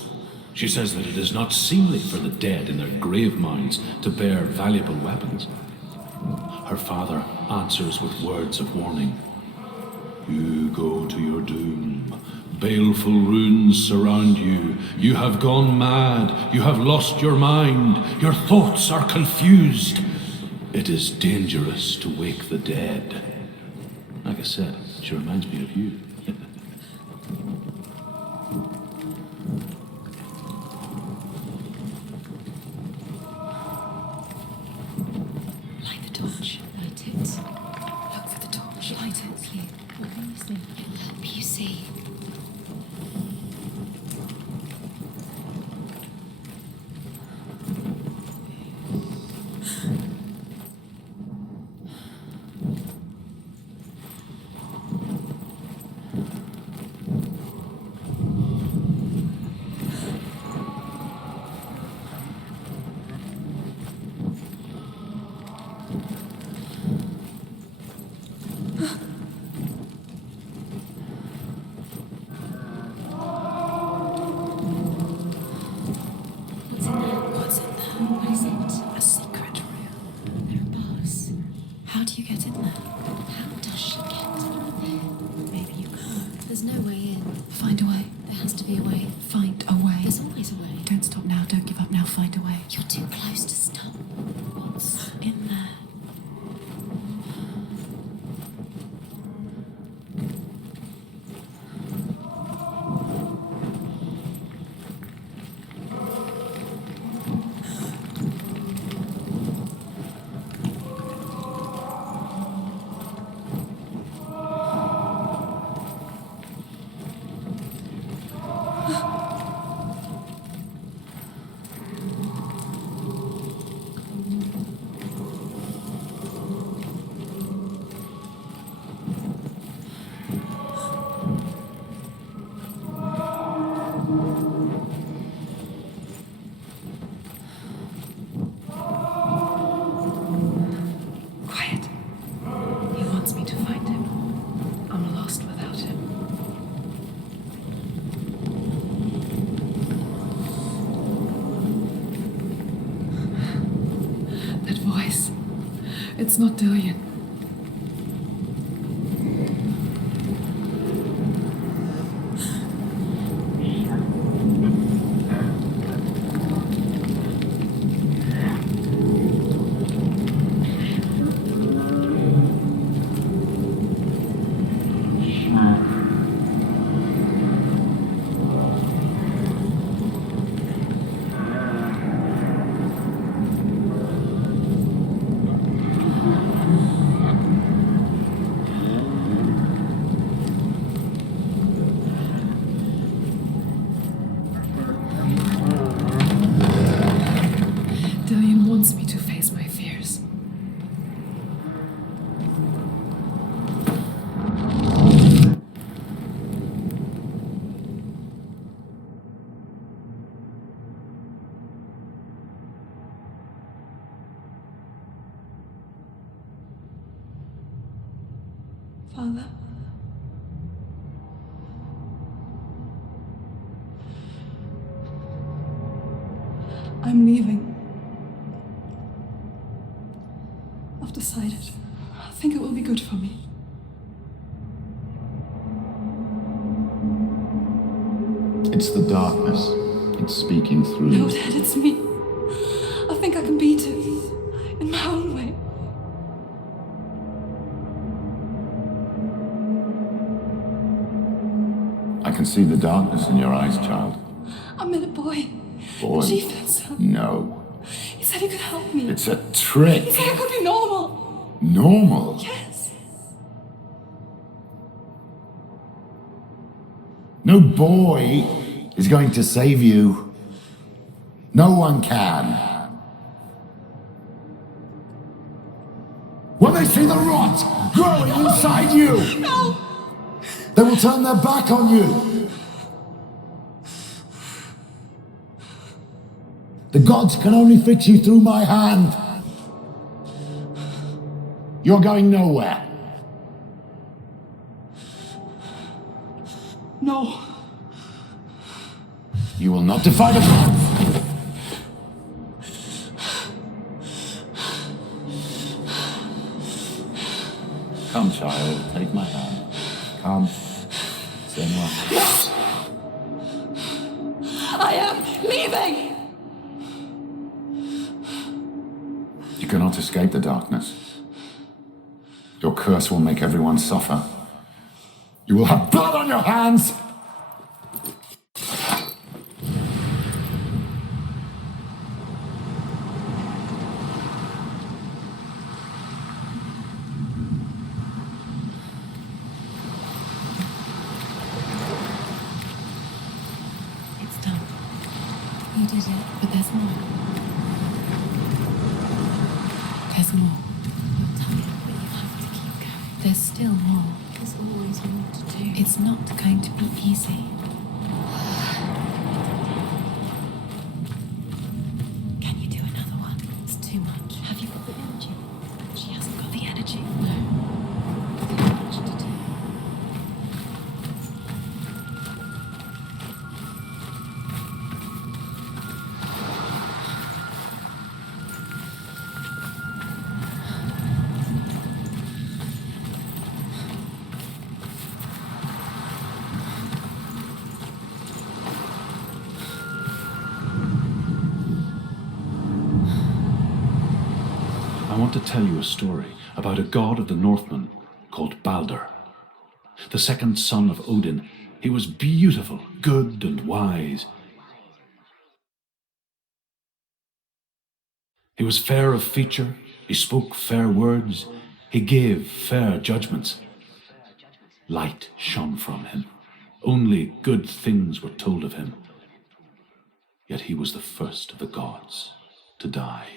She says that it is not seemly for the dead in their grave mounds to bear valuable weapons. Her father answers with words of warning. You go to your doom. Baleful runes surround you. You have gone mad. You have lost your mind. Your thoughts are confused. It is dangerous to wake the dead. Like I said, she reminds me of you. Light the torch. Light it. Look for the torch. Light it. What can you see? It'll help you see. What's in there? What is it? A secret room. There are bars. How do you get in there? How does she get in there? Maybe you can. There's no way in. Find a way. There has to be a way. Find a way. There's always a way. Don't stop now. Don't give up now. Find a way. You're too close to stop. What's in there? Quiet. He wants me to find him. I'm lost without him. That voice. It's not Dillian. Dillian wants me to face my fears. Father? I'm leaving. I've decided. I think it will be good for me. It's the darkness. It's speaking through No, you. Dad, it's me. I think I can beat it. In my own way. I can see the darkness in your eyes, child. I met a boy. Boy. She felt so. No. He said he could help me. It's a trick. He said I could be normal. Normal. Yes. No boy is going to save you. No one can. When they see the rot growing inside you, No. they will turn their back on you. The gods can only fix you through my hand. You're going nowhere. No. You will not defy the gods. Come, child, take my hand. Come, Senoa. I am leaving! You cannot escape the darkness. Your curse will make everyone suffer. You will have blood on your hands! It's done. You did it, but there's more. There's more. You're tired, but you have to keep going. There's still more. There's always more to do. It's not going to be easy. Can you do another one? It's too much. Have you got the energy? She hasn't got the energy. No. There's much to do. I want to tell you a story about a god of the Northmen called Balder. The second son of Odin, he was beautiful, good, and wise. He was fair of feature, he spoke fair words, he gave fair judgments. Light shone from him. Only good things were told of him. Yet he was the first of the gods to die.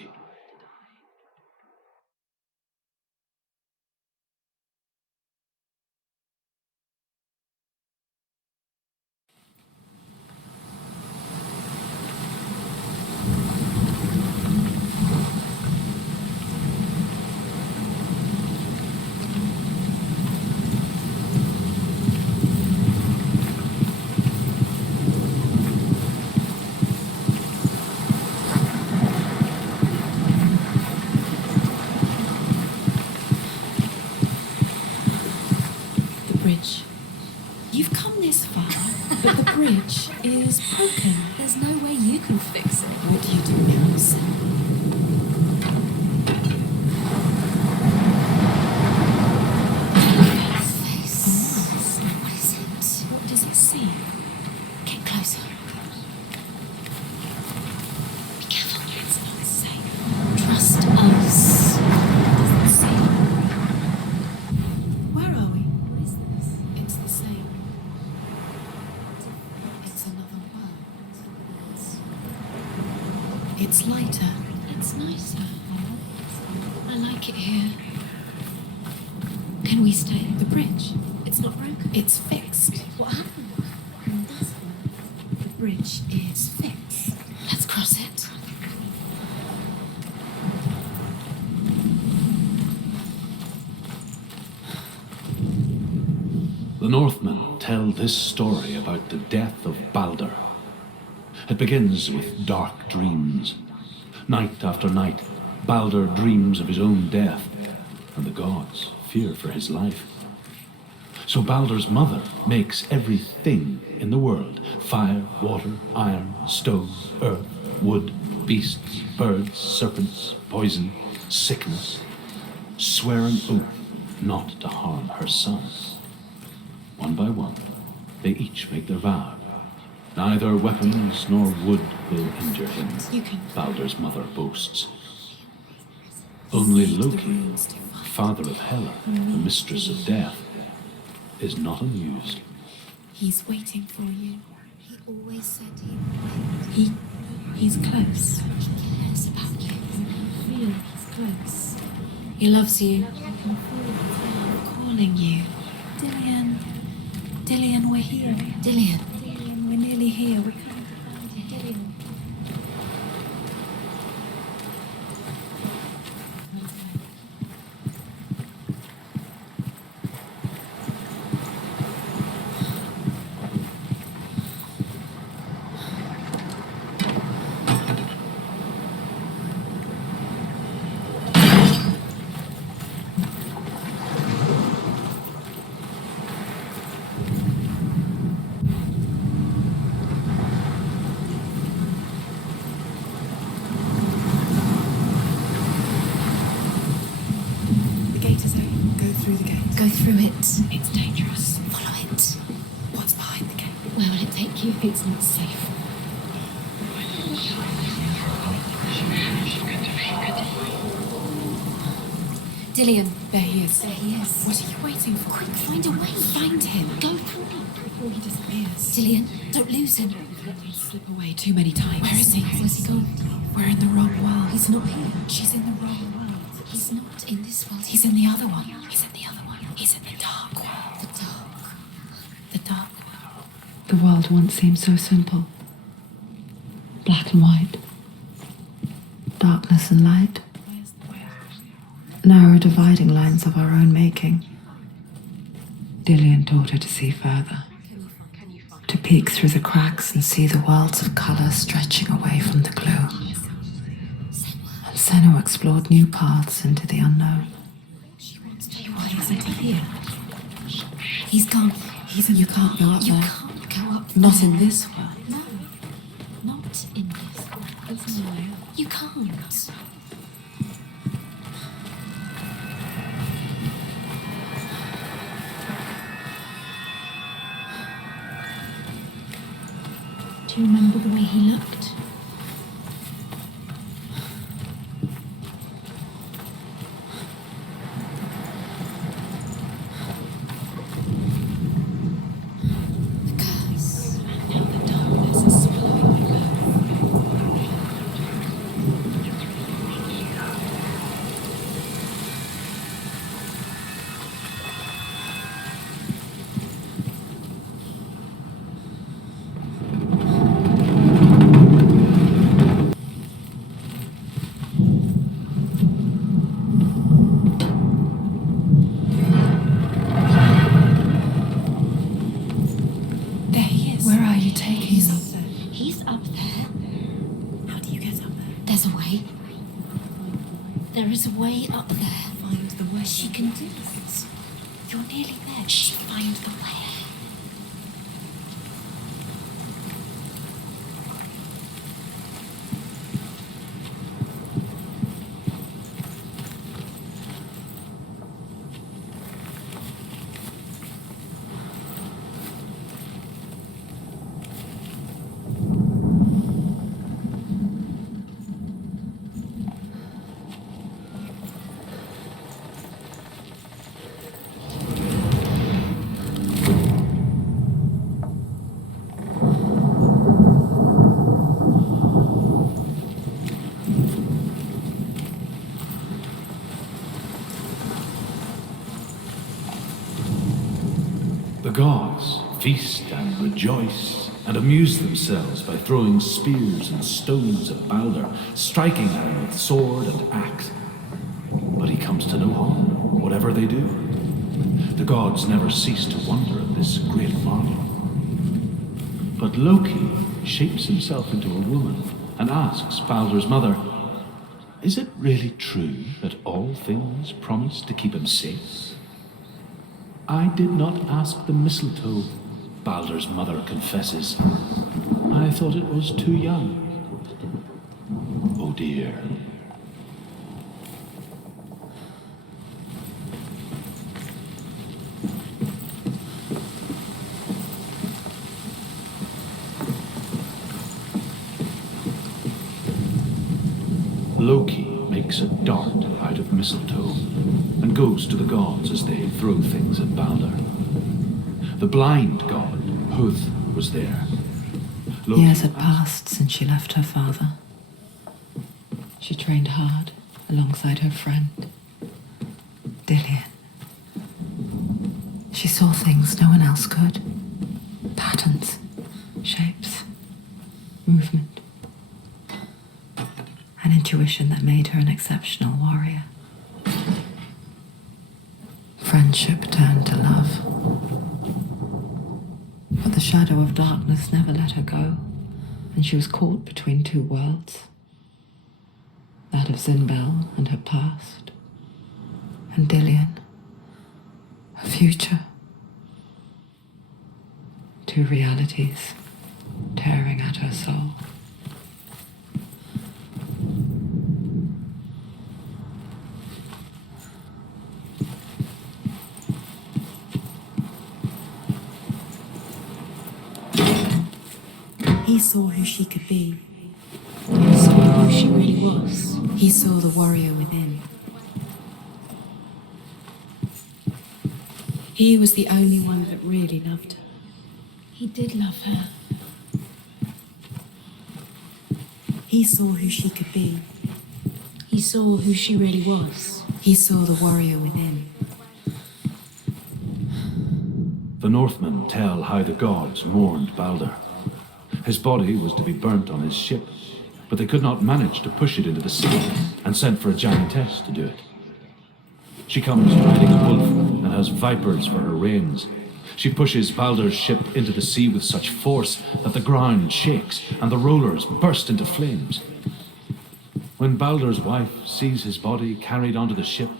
Bridge. You've come this far, but the bridge is broken. There's no way you can fix it. What do you do now, Sam? Face. What is it? What does it see? Get closer. Be careful. It's not safe. Trust us. It doesn't see. Where are we? What is this? It's the same. It's another world. It's lighter. It's nicer. I like it here. Can we stay? The bridge. It's not broken. It's fixed. What happened? The bridge is fixed. Let's cross it. The Northmen tell this story about the death of Balder. It begins with dark dreams. Night after night, Balder dreams of his own death, and the gods fear for his life. So Balder's mother makes everything in the world: fire, water, iron, stone, earth, wood, beasts, birds, serpents, poison, sickness, swear an oath not to harm her sons. One by one, they each make their vow. Neither weapons nor wood will injure him, Balder's mother boasts. Only Loki, father of Hela, the mistress of death, is not amused. He's waiting for you. He always said he would. He's close. He cares about you. I feel he's close. He loves you. I can feel his love calling you. Dillian. Dillian, we're here. Dillian. Dillian, we're nearly here. We're coming to find you. Dillian. it. It's dangerous. Follow it. What's behind the gate? Where will it take you? It's not safe. Dillian. There he is. There he is. What are you waiting for? Quick, find a way. Find him. Go through before he disappears. Dillian, don't lose him. He's slip away too many times. Where is he? Where's he gone? We're in the wrong world. He's not here. She's in the wrong world. He's not in this world. He's in the other one. He's in the other one. He's in the dark world. The dark. The dark world. The world once seemed so simple. Black and white. Darkness and light. Narrow dividing lines of our own making. Dillian taught her to see further. To peek through the cracks and see the worlds of colour stretching away from the gloom. And Seno explored new paths into the unknown. Why isn't he here? He's gone. You can't go up there. You can't go up there. Not in this world. No. Not in this world. There's no way. You can't. Do you remember the way he looked? The curse. Now the darkness is swallowing the earth. There is a way up there. Find the way. She can do it. You're nearly there. She find the way. The gods feast and rejoice and amuse themselves by throwing spears and stones at Balder, striking at him with sword and axe. But he comes to no harm, whatever they do. The gods never cease to wonder at this great marvel. But Loki shapes himself into a woman and asks Balder's mother, "Is it really true that all things promise to keep him safe?" "I did not ask the mistletoe," Balder's mother confesses. "I thought it was too young." Oh dear. Loki makes a dart out of mistletoe and goes to the gods as they throw things at Balder. The blind god, Huth, was there. Loki Years had passed since she left her father. She trained hard alongside her friend, Dillian. She saw things no one else could. Patterns, shapes, movement. An intuition that made her an exceptional warrior. Friendship turned to love. But the shadow of darkness never let her go, and she was caught between two worlds. That of Zinbel and her past, and Dillian, her future. Two realities tearing at her soul. He saw who she could be. He saw who she really was. He saw the warrior within. He was the only one that really loved her. He did love her. He saw who she could be. He saw who she really was. He saw the warrior within. The Northmen tell how the gods mourned Balder. His body was to be burnt on his ship, but they could not manage to push it into the sea and sent for a giantess to do it. She comes riding a wolf and has vipers for her reins. She pushes Balder's ship into the sea with such force that the ground shakes and the rollers burst into flames. When Balder's wife sees his body carried onto the ship,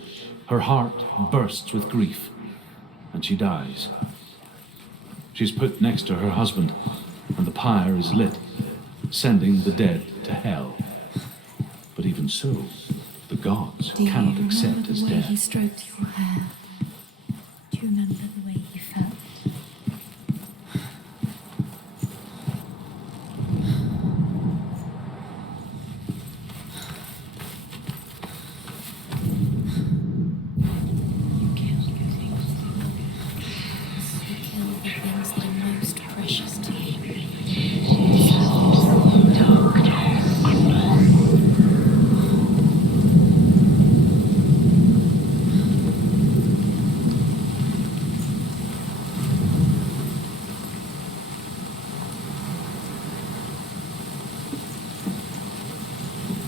her heart bursts with grief, and she dies. She's put next to her husband, and the pyre is lit, sending the dead to hell. But even so, the gods cannot accept his the way death. he stroked your hair? Do you remember the way he felt? You killed the things. You killed the things that are most precious to you.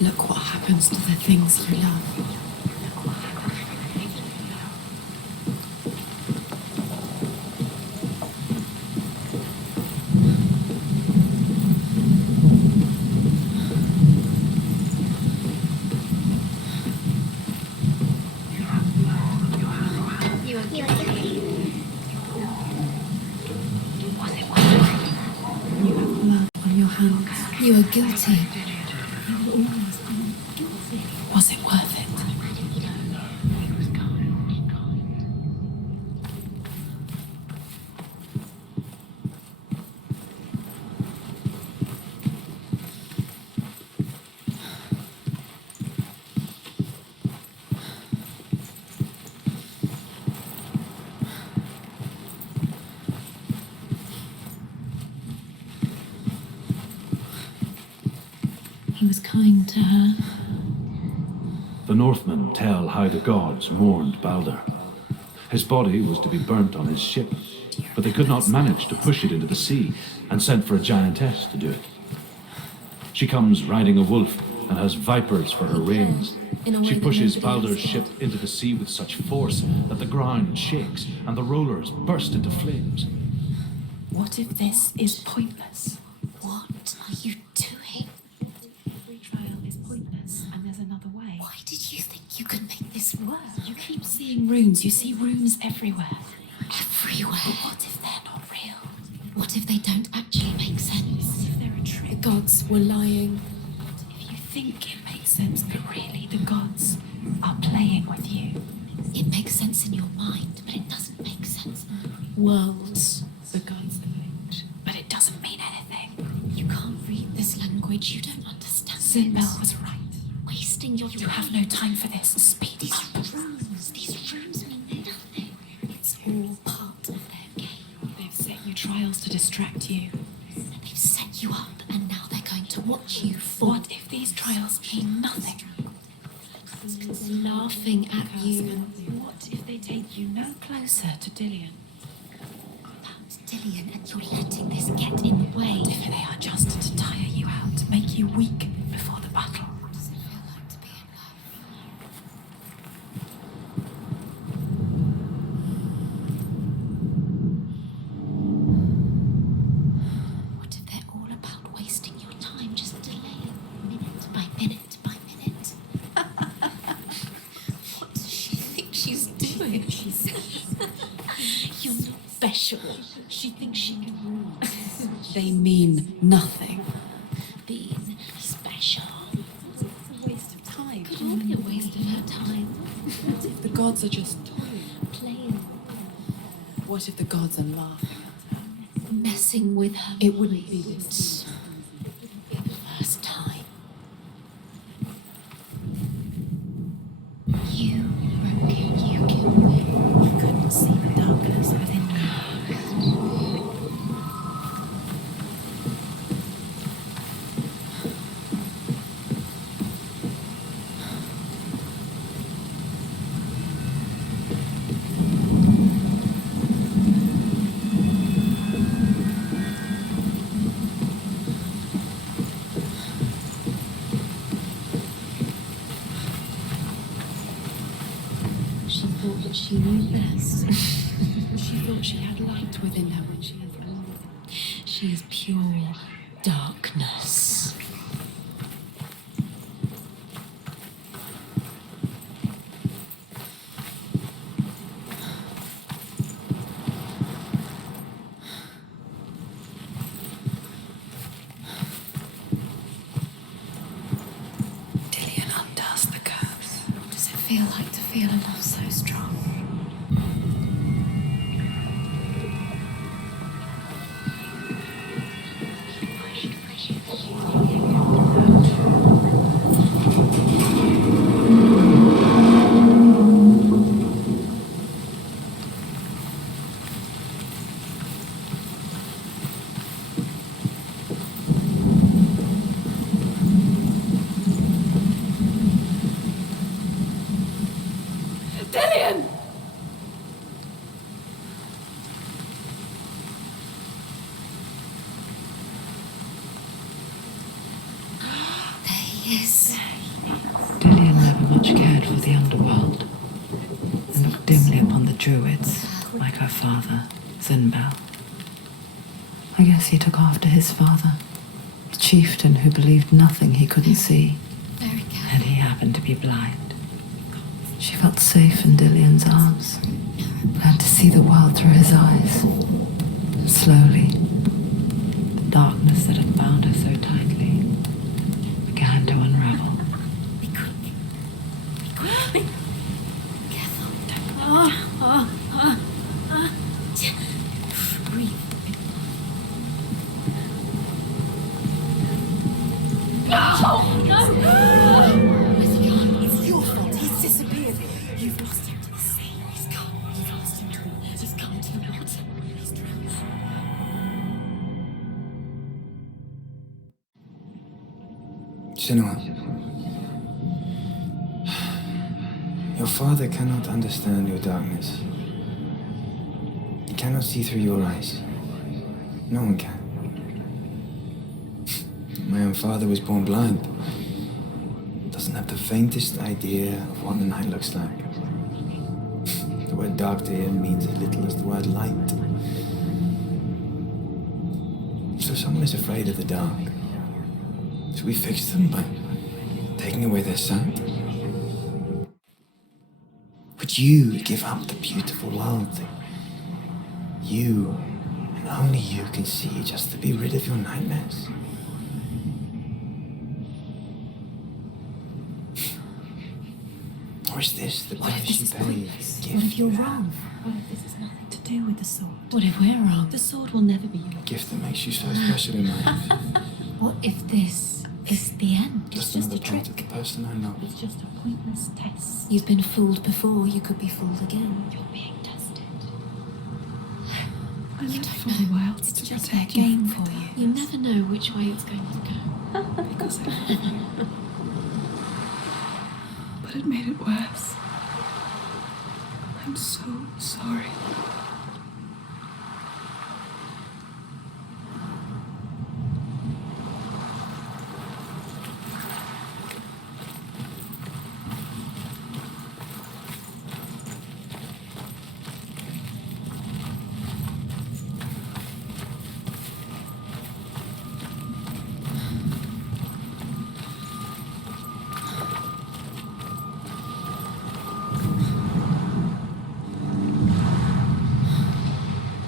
Look what happens to the things you love. You are guilty. Was it worth it? You have blood on your hands. You are guilty. Was it worth it? He was kind to her. The Northmen tell how the gods mourned Balder. His body was to be burnt on his ship, but they could not manage to push it into the sea and sent for a giantess to do it. She comes riding a wolf and has vipers for her reins. She pushes Balder's ship into the sea with such force that the ground shakes and the rollers burst into flames. What if this is pointless? What are you doing? Every trial is pointless, and there's another way. Why did you think you could make this work? You keep seeing runes. You see runes everywhere. Everywhere. But what if they're not real? What if they don't actually make sense? What if they're a The trick? gods were lying. If you think it makes sense, but really the gods are playing with you. It makes sense in your mind, but it doesn't make sense. Worlds, the gods think, but it doesn't mean anything. You can't read this language. You don't understand. Sinbel was right. Wasting your You have no time for this. Speed These up. runes, these runes mean nothing. It's all part of their game. They've set you trials to distract you. They've set you up, and now they're going to watch you fall. What if these trials mean nothing? They're laughing at you. What if they take you no closer to Dillian? About Dillian, and you're letting this get in the way. What if they are just to tire you out, to make you weak before the battle? What does it feel like to be in love? What if they're all about wasting your time, just delaying minute by minute by minute? What does she think she's doing? You're not special. She thinks she can rule. They mean nothing. Being special It's a waste of time. could all be a waste of her time. What if the gods are just toying? Playing, What if the gods are laughing? messing with her. It wouldn't be this. Yes. She thought she had light within her when she is wounded. She is pure darkness. Feel like to feel a love so strong. Dillian never much cared for the underworld and looked dimly upon the druids, like her father, Zinbel. I guess he took after his father, the chieftain who believed nothing he couldn't see, and he happened to be blind. She felt safe in Dillian's arms, learned to see the world through his eyes. Slowly, the darkness that had bound her so tightly began to unravel. Senoa, your father cannot understand your darkness. He cannot see through your eyes. No one can. My own father was born blind. Doesn't have the faintest idea of what the night looks like. The word dark to him means as little as the word light. So someone is afraid of the dark. So we fix them by taking away their sight. Would you give up the beautiful world that you and only you can see just to be rid of your nightmares? Or is this the price you pay? What if you're wrong? What if this has nothing to do with the sword? What if we're wrong? The sword will never be yours. A gift that makes you so special in my life. What if this is the end? Just another part of the person I know. It's just a pointless test. You've been fooled before, you could be fooled again. You're being tested. You don't know the world. It's just a game for you. You never know which way it's going to go. Because I love you. But it made it worse. I'm so sorry.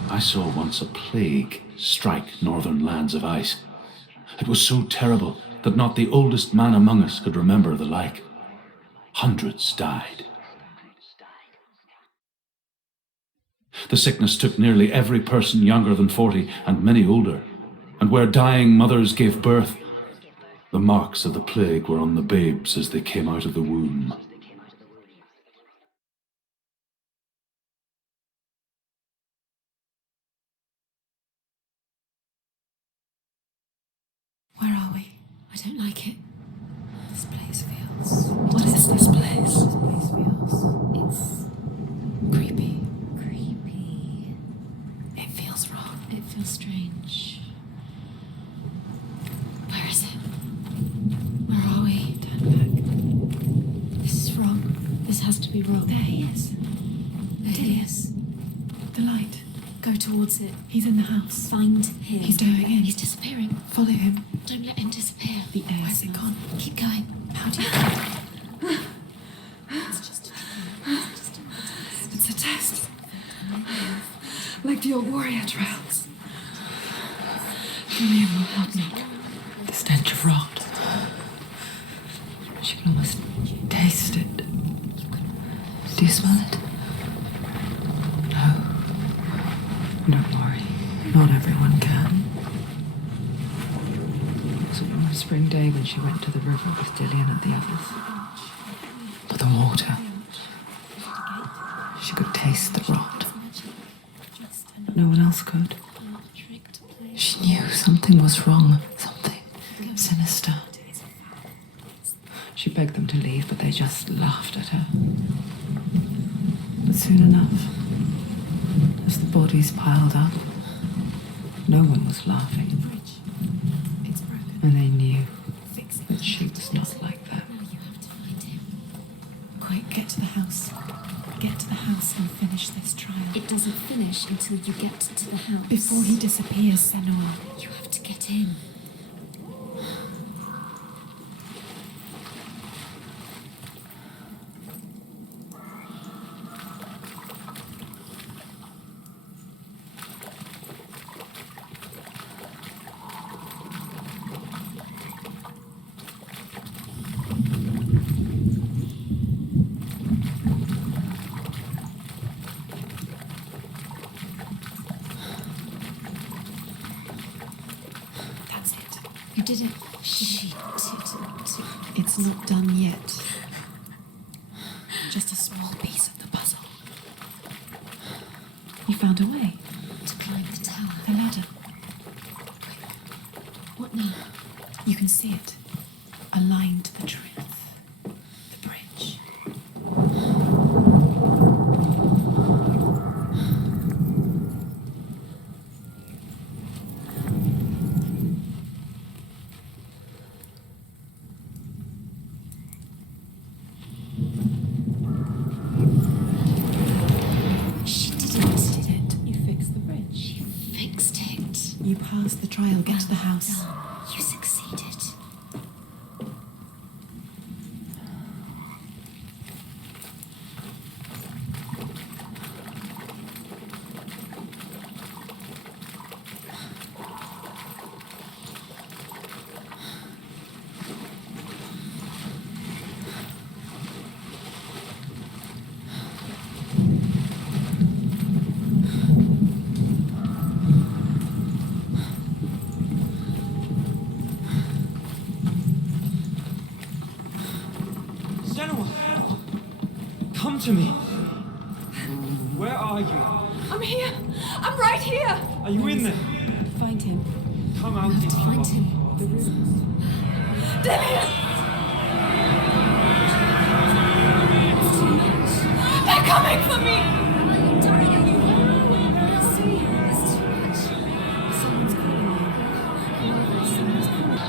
I saw once a plague strike northern lands of ice. It was so terrible that not the oldest man among us could remember the like. Hundreds died. The sickness took nearly every person younger than 40 and many older, and where dying mothers gave birth, the marks of the plague were on the babes as they came out of the womb. Where are we? I don't like it. This place feels... What is this place? This place feels... It's... creepy. Creepy. It feels wrong. It feels strange. Where is it? Where are we? Turn back. This is wrong. This has to be wrong. There he is. There he is. The light. Go towards it. He's in the house. Find him. He's diving in. He's disappearing. Follow him. Don't let him disappear. The air. Where's it gone? Keep going. How do you... It's just a trial. It's a test. Like the old warrior trials. Julian will help me. The stench of rot. She can almost taste it. Do you smell it? No. Don't worry. Not everyone can. It was a warm spring day when she went to the river with Dillian and the others. But the water. She could taste the rot. But no one else could. She knew something was wrong. Something sinister. She begged them to leave, but they just laughed at her. But soon enough, as the bodies piled up, no one was laughing. And they knew that she was not like them. Quick, get to the house. Get to the house and finish this trial. It doesn't finish until you get to the house. Before he disappears, Senoa. You have to get in. You did it. She did it. It's not done yet. Just a small piece of the puzzle. You found a way. To climb the tower. The ladder. What now? You can see it. Aligned to the truth. The bridge. You passed the trial. Get to the house. You succeeded. Come to me. Where are you? I'm here. I'm right here. Are you in there? Find him. Come out. You have to find him. The rooms. Dillian! They're coming for me! Someone's calling you. Someone's calling.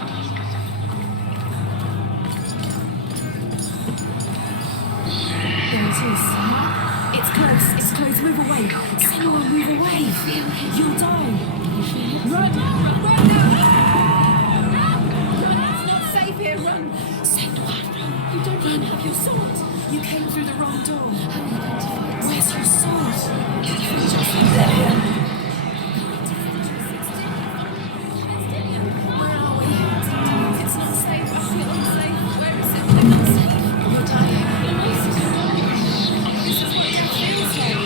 There it is. It's close. It's close. Move away. Senoa, move away. You'll die. Run! It's not safe here. Run. Senoa, run. You don't even have your sword. You came through the wrong door. How are you going to fight? Where's your sword? Dillian! Where are we? It's not safe. I feel unsafe. Where is it? I'm not safe. You're dying. Almost. This is what death feels like.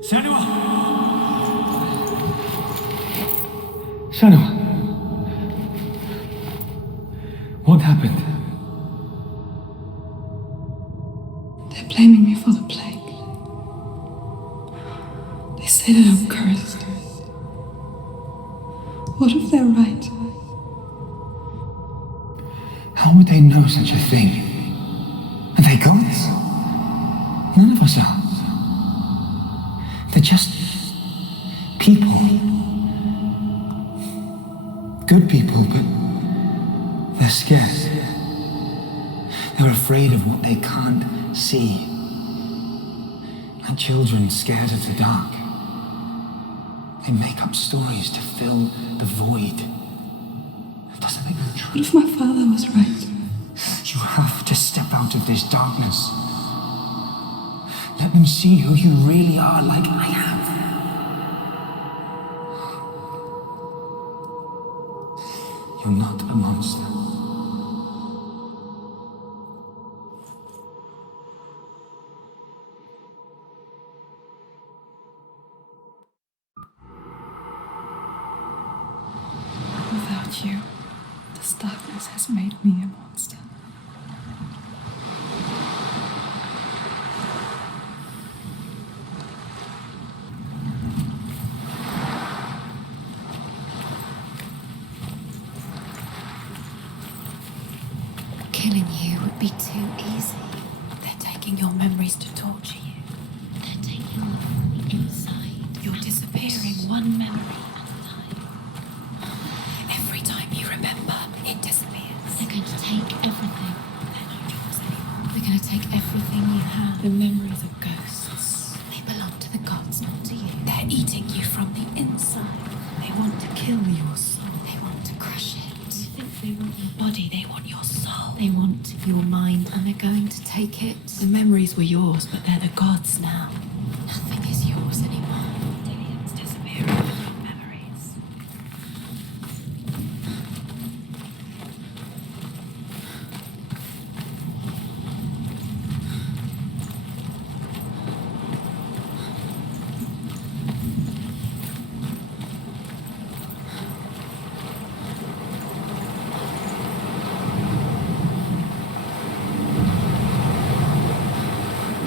Senoa! Senoa! What happened? They're blaming me for the plague. They say that I'm cursed. What if they're right? How would they know such a thing? Are they gods? None of us are. They're just people. Good people, but they're scared. They're afraid of what they can't see. Like children scared of the dark. They make up stories to fill the void. That doesn't make them true. What if my father was right? You have to step out of this darkness. Let them see who you really are, like I have. You're not a monster. Without you, this darkness has made me a monster. Killing you would be too easy. They're taking your memories to torture you. They're taking you from the inside. You're disappearing one memory at a time. Every time you remember, it disappears. They're going to take everything. They're not yours anymore. They're going to take everything you have. The memories of ghosts. They belong to the gods, not to you. They're eating you from the inside. They want to kill your soul. They want to crush it. You think they want your body, they want your soul. They want your mind, and they're going to take it. The memories were yours, but they're the gods now. Nothing is yours anymore. Dillian's disappearing from your memories.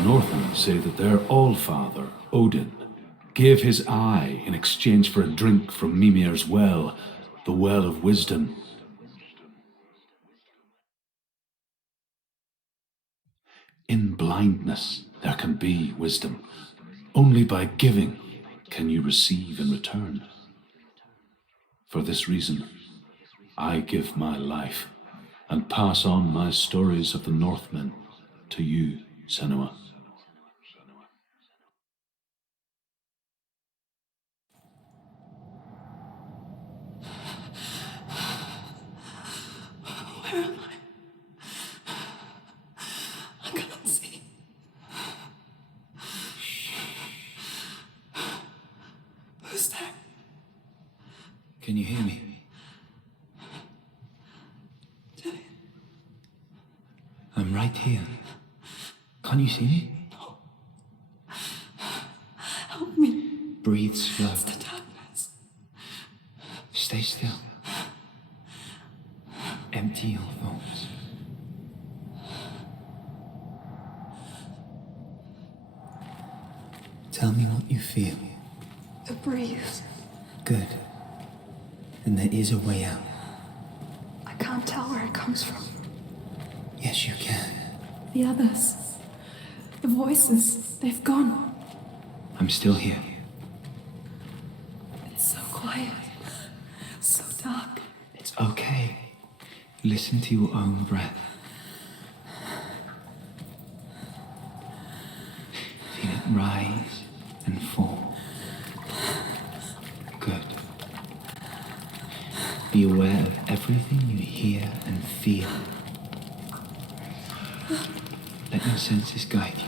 Northmen say that their Allfather, Odin, gave his eye in exchange for a drink from Mimir's well, the well of wisdom. In blindness there can be wisdom. Only by giving can you receive in return. For this reason, I give my life and pass on my stories of the Northmen to you, Senoa. Where am I? I can't see. Who's there? Can you hear me? I'm right here. Can't you see me? Help me. Breathe slow. It's the darkness. Stay still. Empty your thoughts. Tell me what you feel. The breeze. Good. And there is a way out. I can't tell where it comes from. Yes, you can. The others. The voices. They've gone. I'm still here. It's so quiet. So dark. It's okay. Listen to your own breath. Feel it rise and fall. Good. Be aware of everything you hear and feel. Let your senses guide you.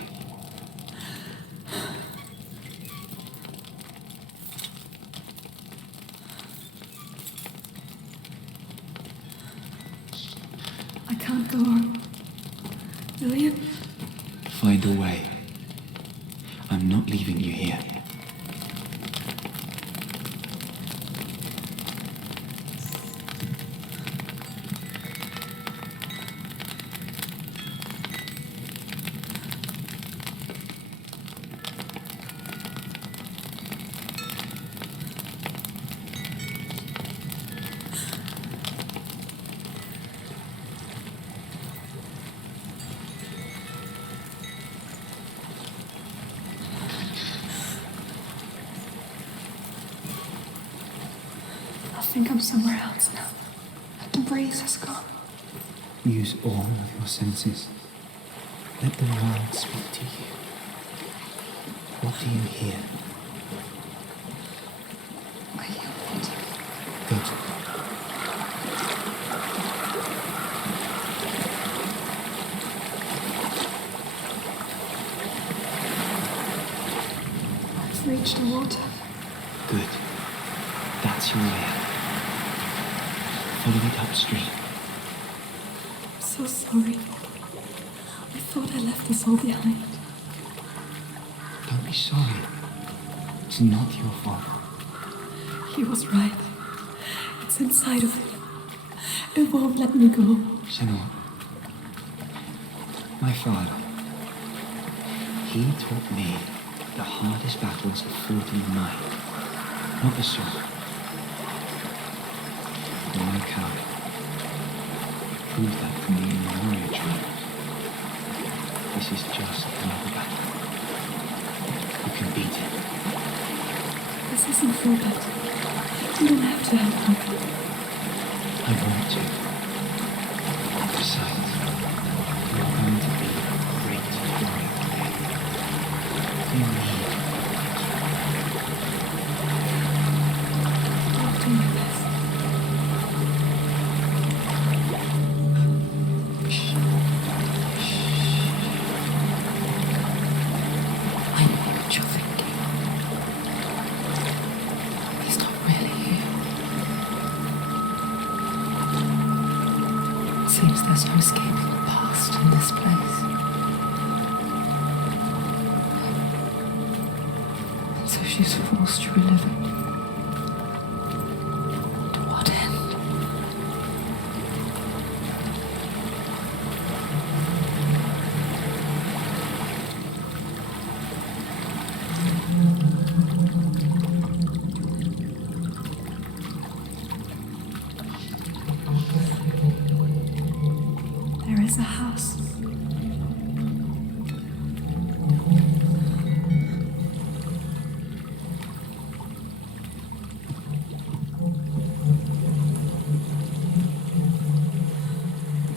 I can't go on. Dillian? Find a way. I'm not leaving you here. think I'm somewhere else now. The breeze has gone. Use all of your senses. Let the world speak to you. What do you hear? I hear water. Good. I've reached the water. Good. That's your way out. Follow it upstream. I'm so sorry. I thought I left us all behind. Don't be sorry. It's not your fault. He was right. It's inside of me. It won't let me go. Senoa, my father, he taught me the hardest battles are fought in the mind, not the sword. You're no coward. You proved that to me in the warrior trial. This is just another battle. You can beat it. This isn't for that. You don't have to help me. I want to. Besides, you're going to be a great warrior. You need I'll do my best. I know what you're thinking. He's not really here. Seems there's no escaping the past in this place. And so she's forced to relive it. To what end? There is a house.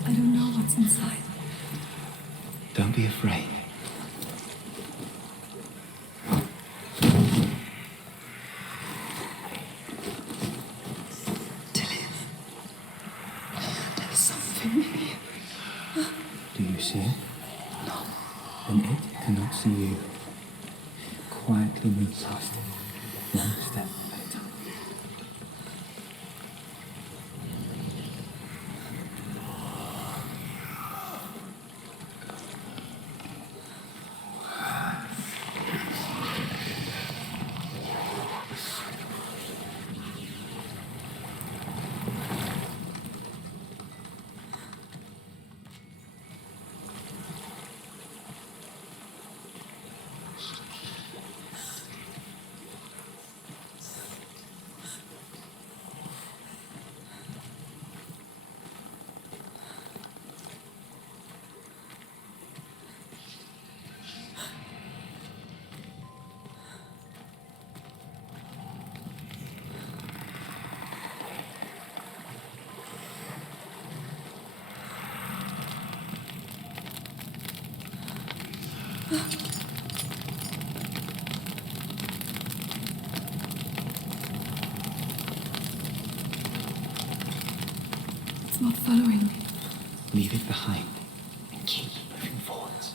I don't know what's inside. Don't be afraid. Tilly. There's something in here. Do you see it? No. And it cannot see you. Quietly move past it, one step at a time. It's not following me. Leave it behind and keep moving forwards.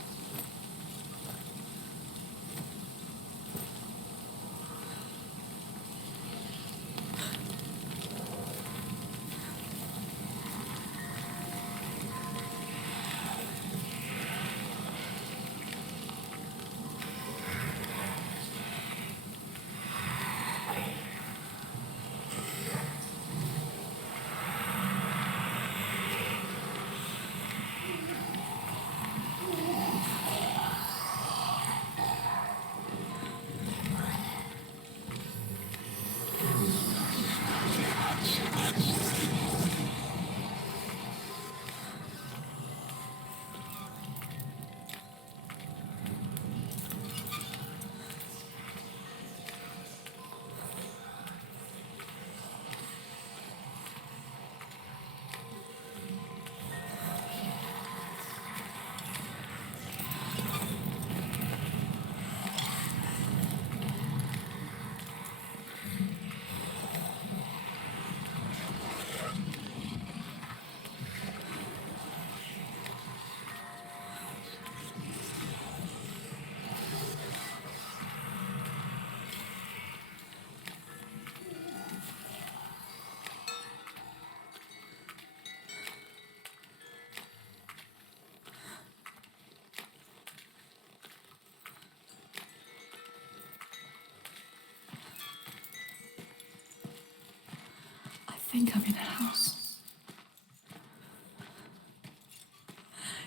think I'm in a house.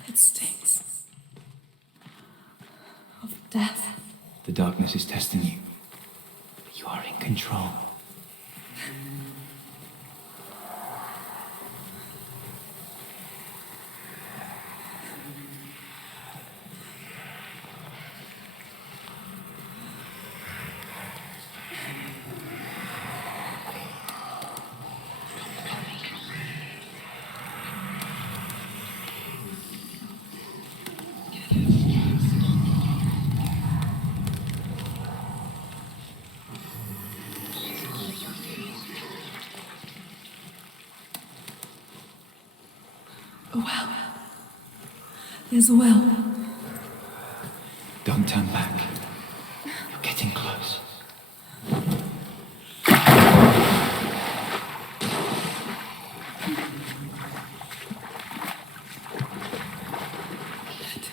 It stinks of death. The darkness is testing you. You are in control. A well. There's a well. Don't turn back. You're getting close.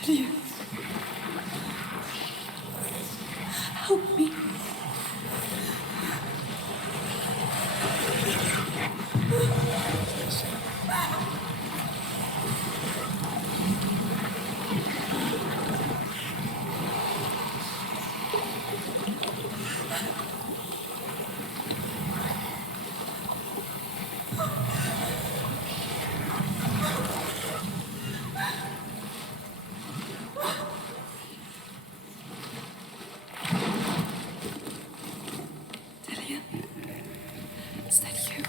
Did you? Help me. Is that you?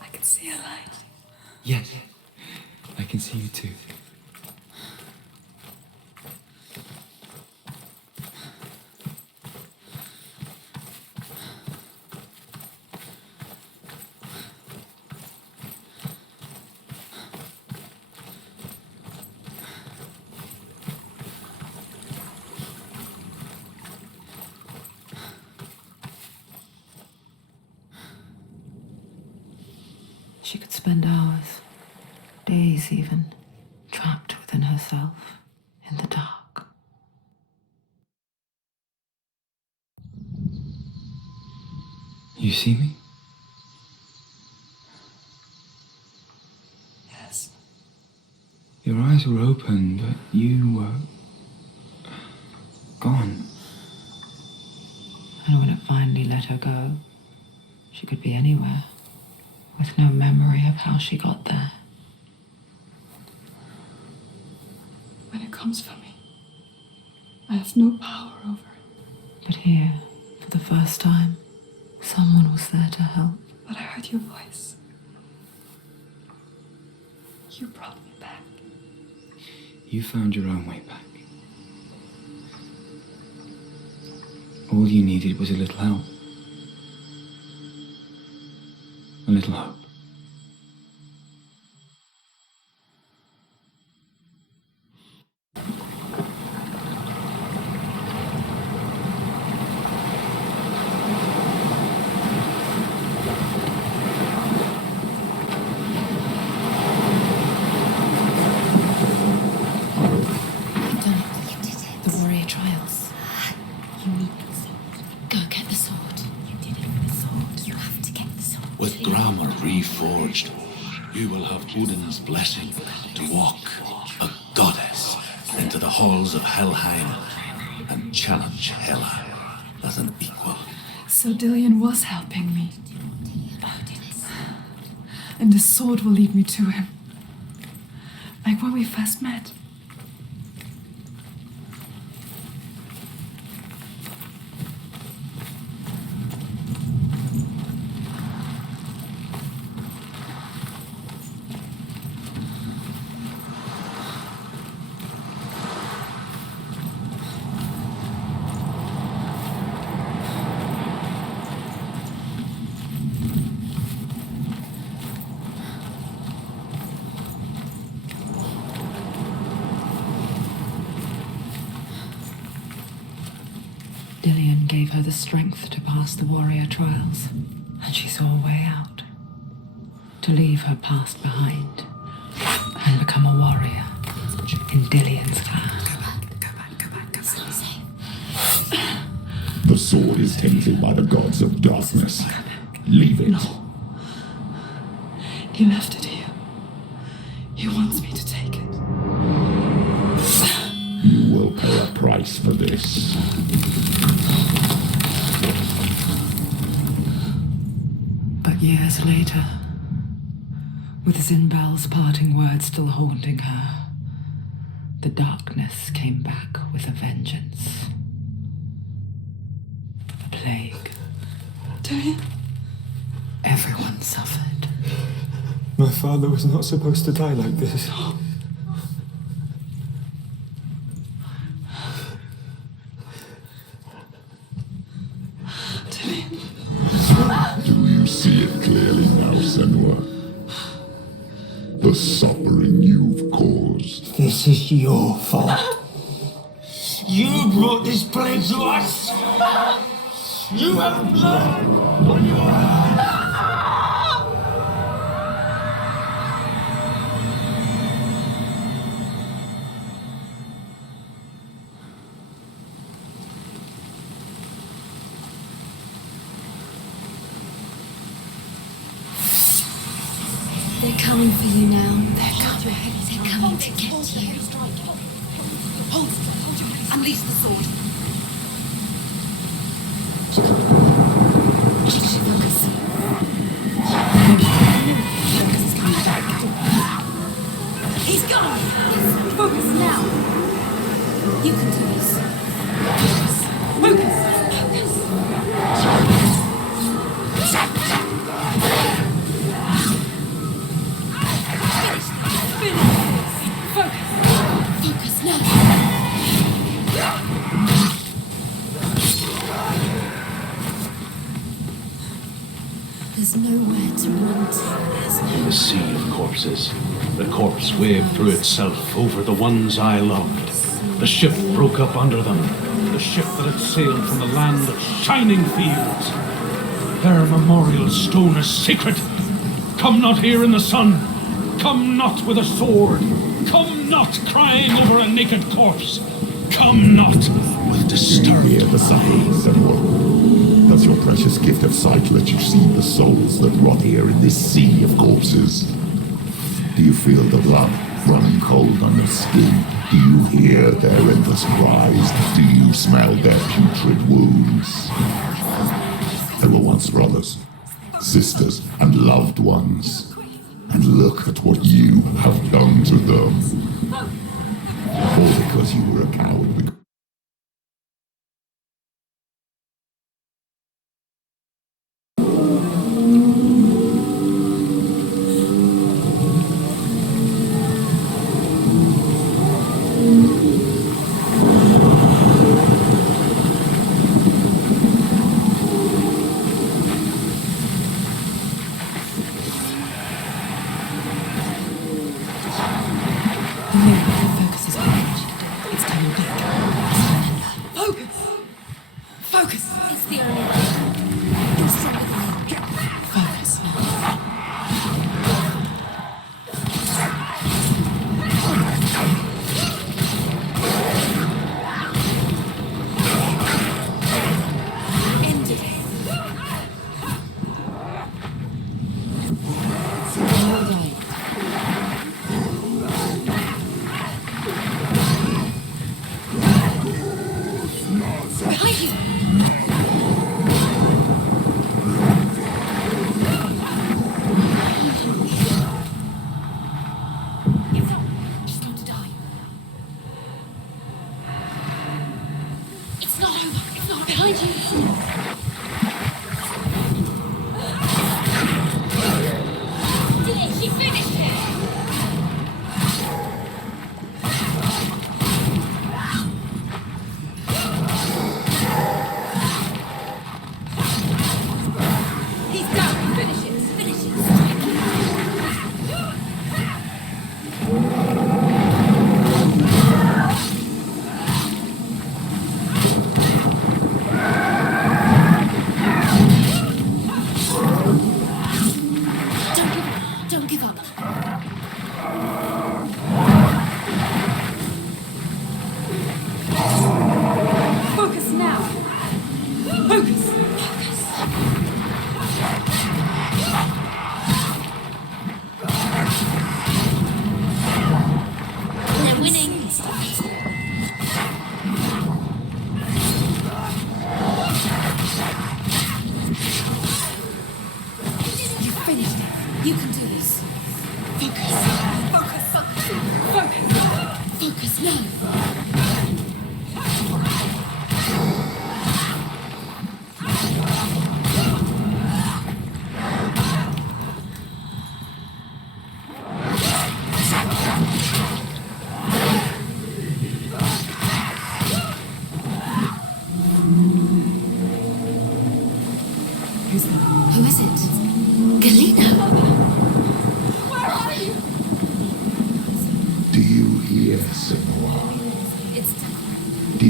I can see a light. Yes, I can see you too. She could spend hours, days even, trapped within herself, in the dark. You see me? Yes. Your eyes were open, but you were gone. And when it finally let her go, she could be anywhere, with no memory of how she got there. When it comes for me, I have no power over it. But here, for the first time, someone was there to help. But I heard your voice. You brought me back. You found your own way back. All you needed was a little help. A little hope. The warrior trials. You need the sword. Go get the sword. You did it with the sword. You have to get the sword. With grammar reforged, you will have Odin's blessing to walk, a goddess, into the halls of Helheim and challenge Hela as an equal. So Dillion was helping me. And the sword will lead me to him. Like when we first met. Dillion gave her the strength to pass the warrior trials, and she saw a way out. To leave her past behind and become a warrior in Dillion's clan. The sword is tainted by the gods of darkness. Leave it, He left it here. He wants me to take it. You will pay a price for this. But years later, with Zinbal's parting words still haunting her, the darkness came back with a vengeance. The plague. Damien? Everyone suffered. My father was not supposed to die like this. Do you see it clearly now, Senoa? The suffering you've caused. This is your fault. You brought this plague to us. You have blood on your hands. They're coming for you now. They're coming. They're coming to get you. Hold your hands. Unleash the sword. Focus. Focus is coming back. He's gone. Focus now. You can do this. Focus. Focus now. There's nowhere to run to. There's no... The sea of corpses. The corpse waved through itself over the ones I loved. The ship broke up under them. The ship that had sailed from the land of shining fields. Their memorial stone is sacred. Come not here in the sun. Come not with a sword. Come not crying over a naked corpse. Come not with disturbed Hear the suffering, Senoa. Does your precious gift of sight let you see the souls that rot here in this sea of corpses? Do you feel the blood running cold on your skin? Do you hear their endless cries? Do you smell their putrid wounds? They were once brothers, sisters, and loved ones. And look at what you have done to them. All because you were a coward. Focus is gone. It's coming back. Focus! Focus! It's the only way. You're stronger than me. Focus now. Ended it. All right. Behind you! She's going to die. It's not over. It's not behind you. Did it? She finished it. He's down! Finish it! Finish it.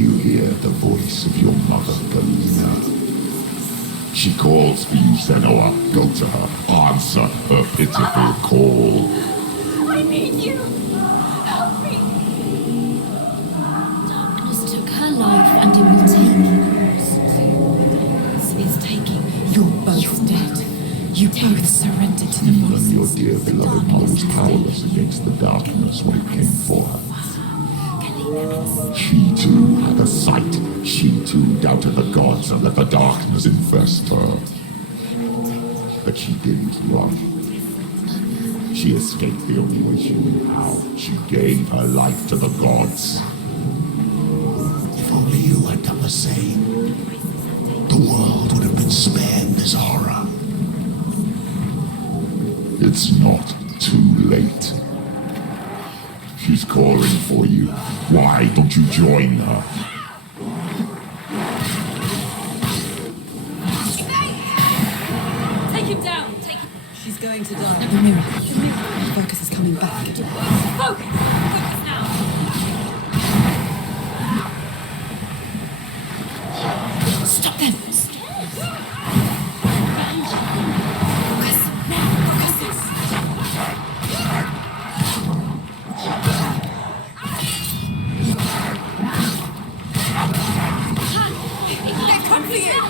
you hear the voice of your mother, Galina? She calls for you, Senoa. Go to her. Answer her pitiful call. I need you! Help me! Darkness took her life and it will take yours. It's taking. You're both dead. You both surrendered to the Even voices. your dear beloved was powerless against the darkness when it came for her. She too had a sight. She too doubted the gods and let the darkness infest her. But she didn't run. She escaped the only way she knew how. She gave her life to the gods. If only you had done the same, the world would have been spared this horror. It's not too late. She's calling for you. Why don't you join her? Take him down! Take him. She's going to die. The mirror. Focus is coming back. Focus! Focus now! Stop them! Focus. Now. Focus. They've come for you!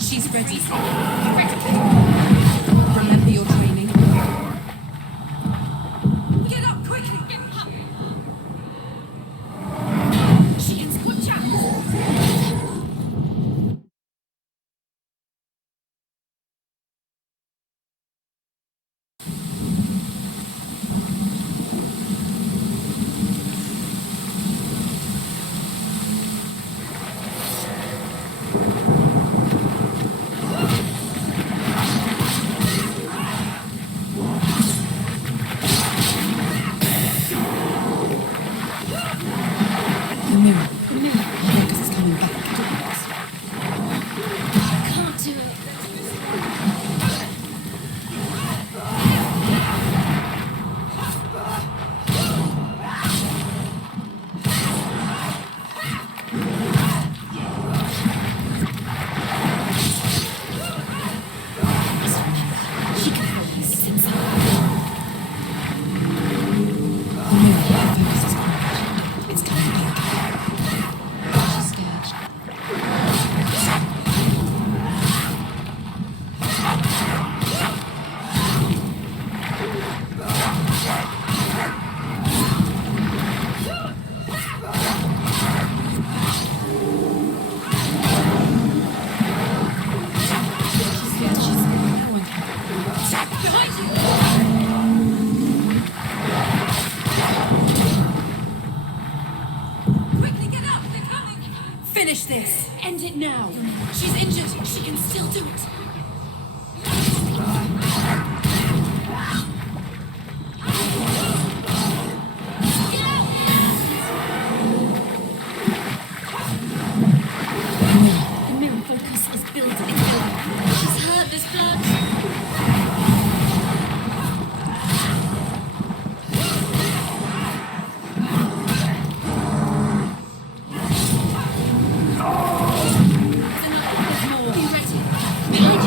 She's ready. Remember your training. Get up quickly! Get up! She gets good chance! The mirror. Focus is coming back. Can't do it. She can sense her. The mirror. Focus is coming back. It's coming back. She's scared. She's scared. No one can. Behind you! Quickly get up! They're coming! Finish this. End it now! She's injured! She can still do it! The mirror focus is building. It's building. She's hurt. There's blood. There's more. Be ready. Behind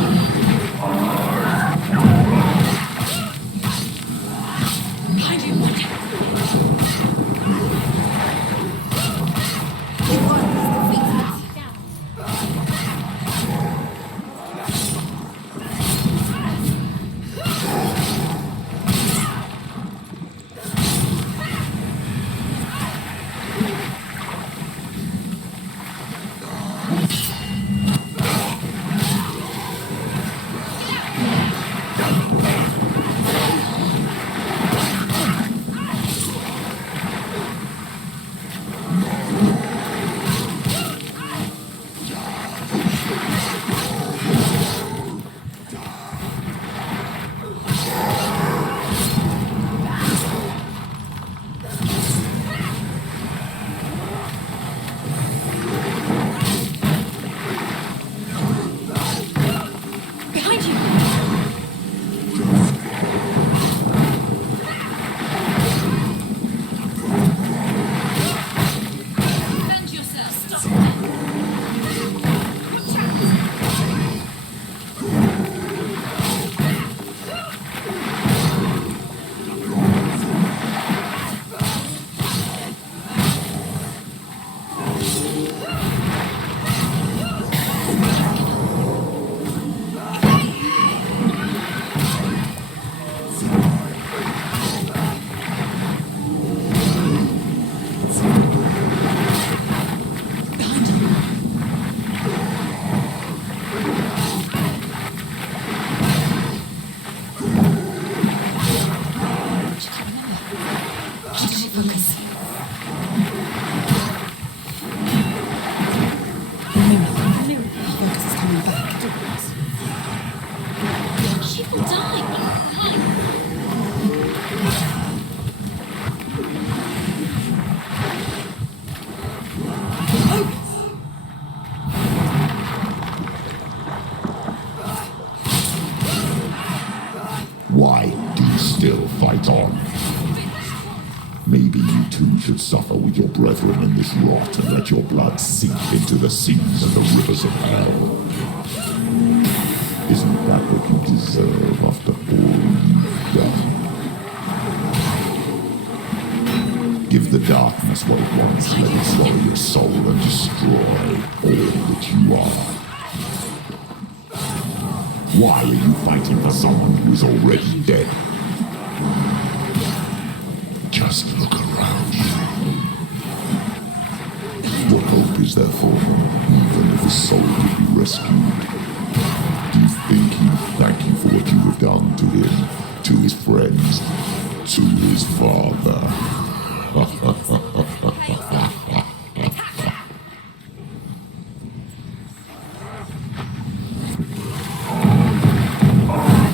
should suffer with your brethren in this rot and let your blood sink into the seas and the rivers of hell. Isn't that what you deserve after all you've done? Give the darkness what it wants, let it swallow your soul and destroy all that you are. Why are you fighting for someone who is already dead? Just look around you. What hope is there for him, even if his soul could be rescued? Do you think he would thank you for what you have done to him, to his friends, to his father?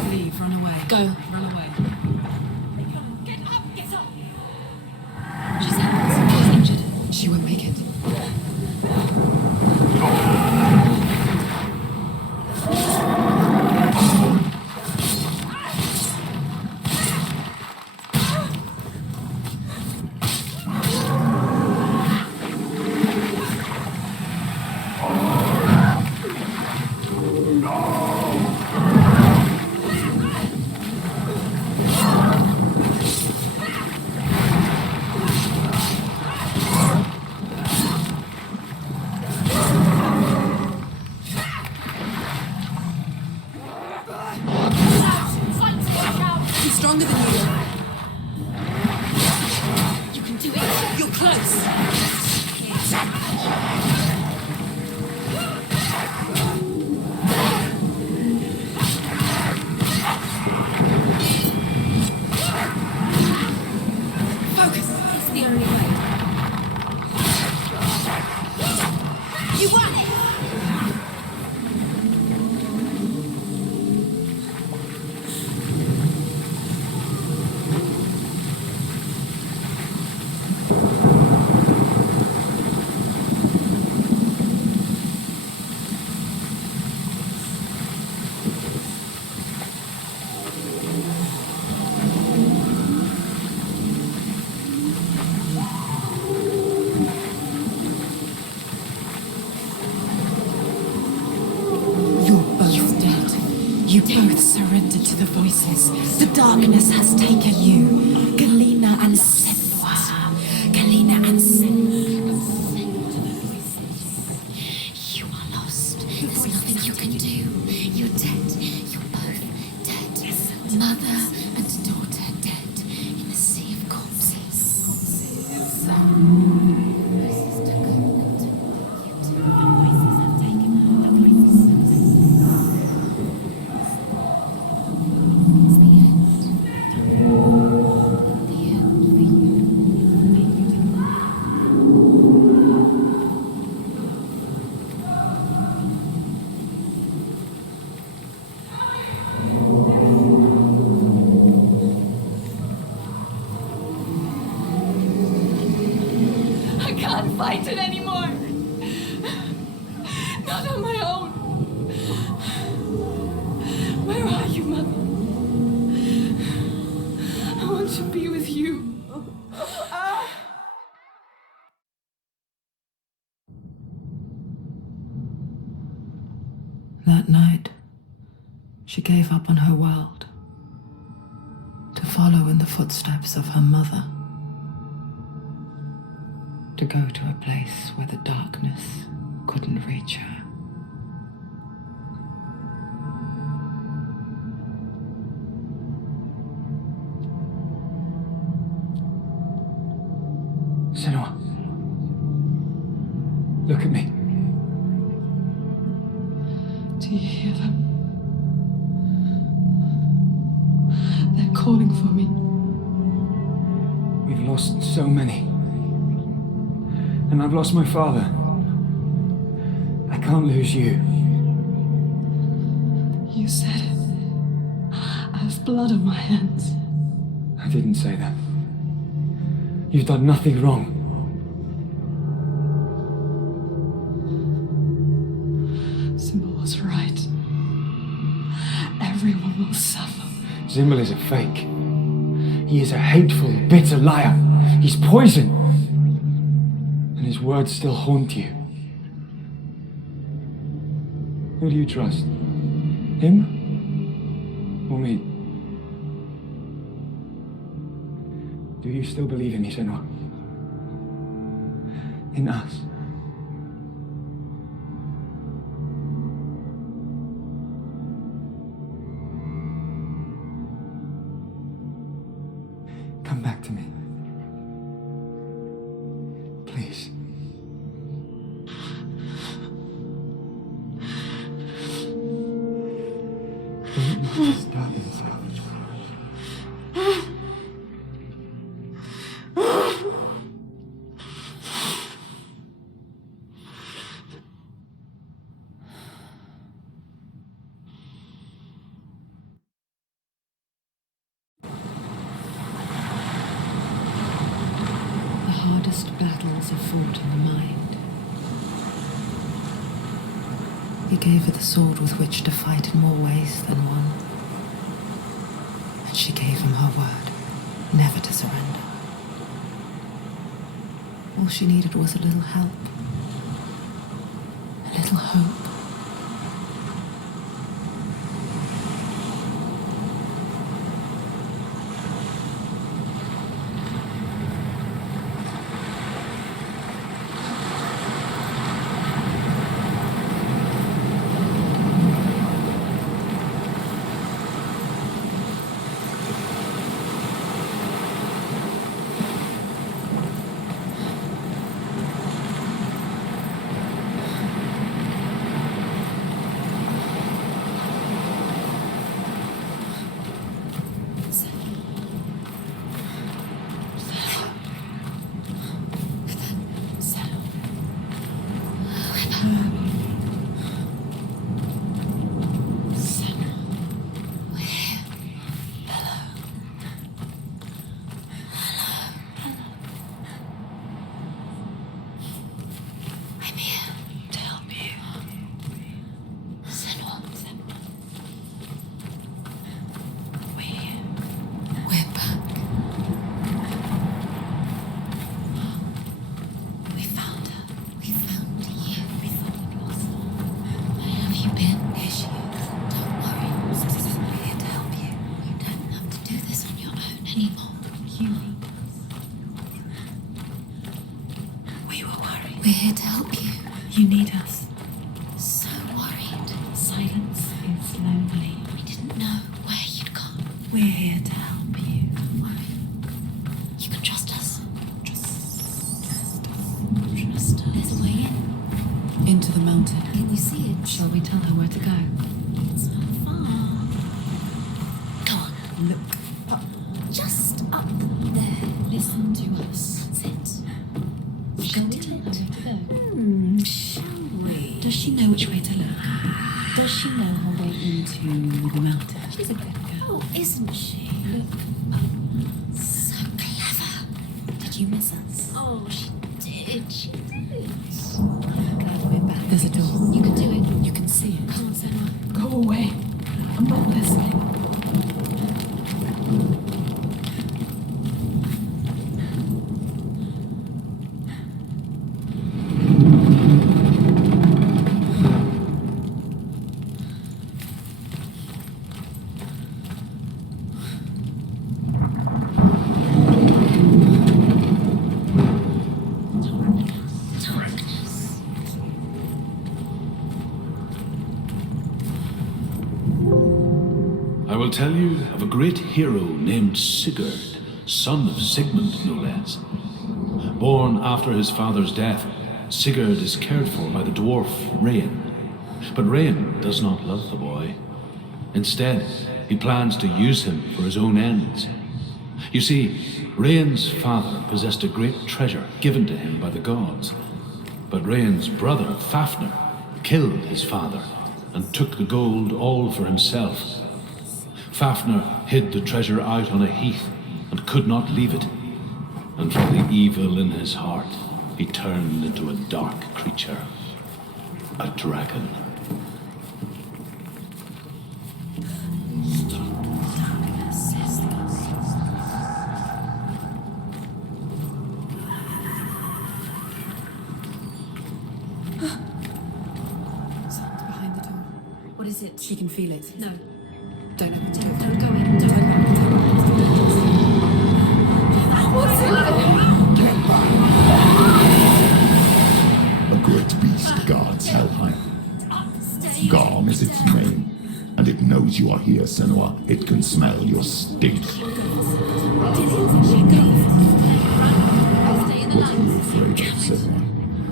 Leave, run away. Go, run away. Get up, get up! She's out. She's injured. She won't make it. He's stronger than you. You can do it. You're close. Focus. It's the only way. You won it. You both surrendered to the voices. The darkness has taken you. Galena and Senoa. Galena and Senoa. You are lost. There's nothing you can do. You're dead. You're both dead. Mother and daughter dead in a sea of corpses. Fight it anymore. Not on my own. Where are you, Mother? I want to be with you. That night, she gave up on her world to follow in the footsteps of her mother. To go to a place where the darkness couldn't reach her. Senoa, look at me. Do you hear them? They're calling for me. We've lost so many. And I've lost my father. I can't lose you. You said it. I have blood on my hands. I didn't say that. You've done nothing wrong. Symbol was right. Everyone will suffer. Zimbel is a fake. He is a hateful, bitter liar. He's poison. And his words still haunt you. Who do you trust? Him? Or me? Do you still believe in me, Senoa? In us? Come back to me. Please. Don't let this stop inside. The hardest battles are fought in the mind. He gave her the sword with which to fight in more ways than one. And she gave him her word, never to surrender. All she needed was a little help, a little hope. We're here to help you. You need us. So worried. Silence is lonely. We didn't know where you'd gone. We're here to help you. Don't worry. You can trust us. Trust us. There's a way in. Into the mountain. Can you see it? Shall we tell her where to go? It's not far. Go on. Look up. Just up there. Listen to us. That's it. Shall we tell her where to go? Shall we? Does she know which way to look? Does she know her way into the mountain? She's a good girl. Oh, isn't she? Look. So clever. Did you miss us? Oh, she did. She did. Glad we're back. There's a door. You can do it. You can see it. Come on, Senoa. Go away. I'm not listening. I will tell you of a great hero named Sigurd, son of Sigmund, no less. Born after his father's death, Sigurd is cared for by the dwarf Rain. But Rain does not love the boy. Instead, he plans to use him for his own ends. You see, Rain's father possessed a great treasure given to him by the gods. But Rain's brother, Fafnir, killed his father and took the gold all for himself. Fafnir hid the treasure out on a heath and could not leave it. And from the evil in his heart, he turned into a dark creature, a dragon. Something's behind the door. What is it? She can feel it. No. Don't open the door. Don't go in. Don't open the door. What's in there? A great beast guards Helheim. Garm is its name, and it knows you are here, Senoa. It can smell your stink. What are you afraid of, Senoa?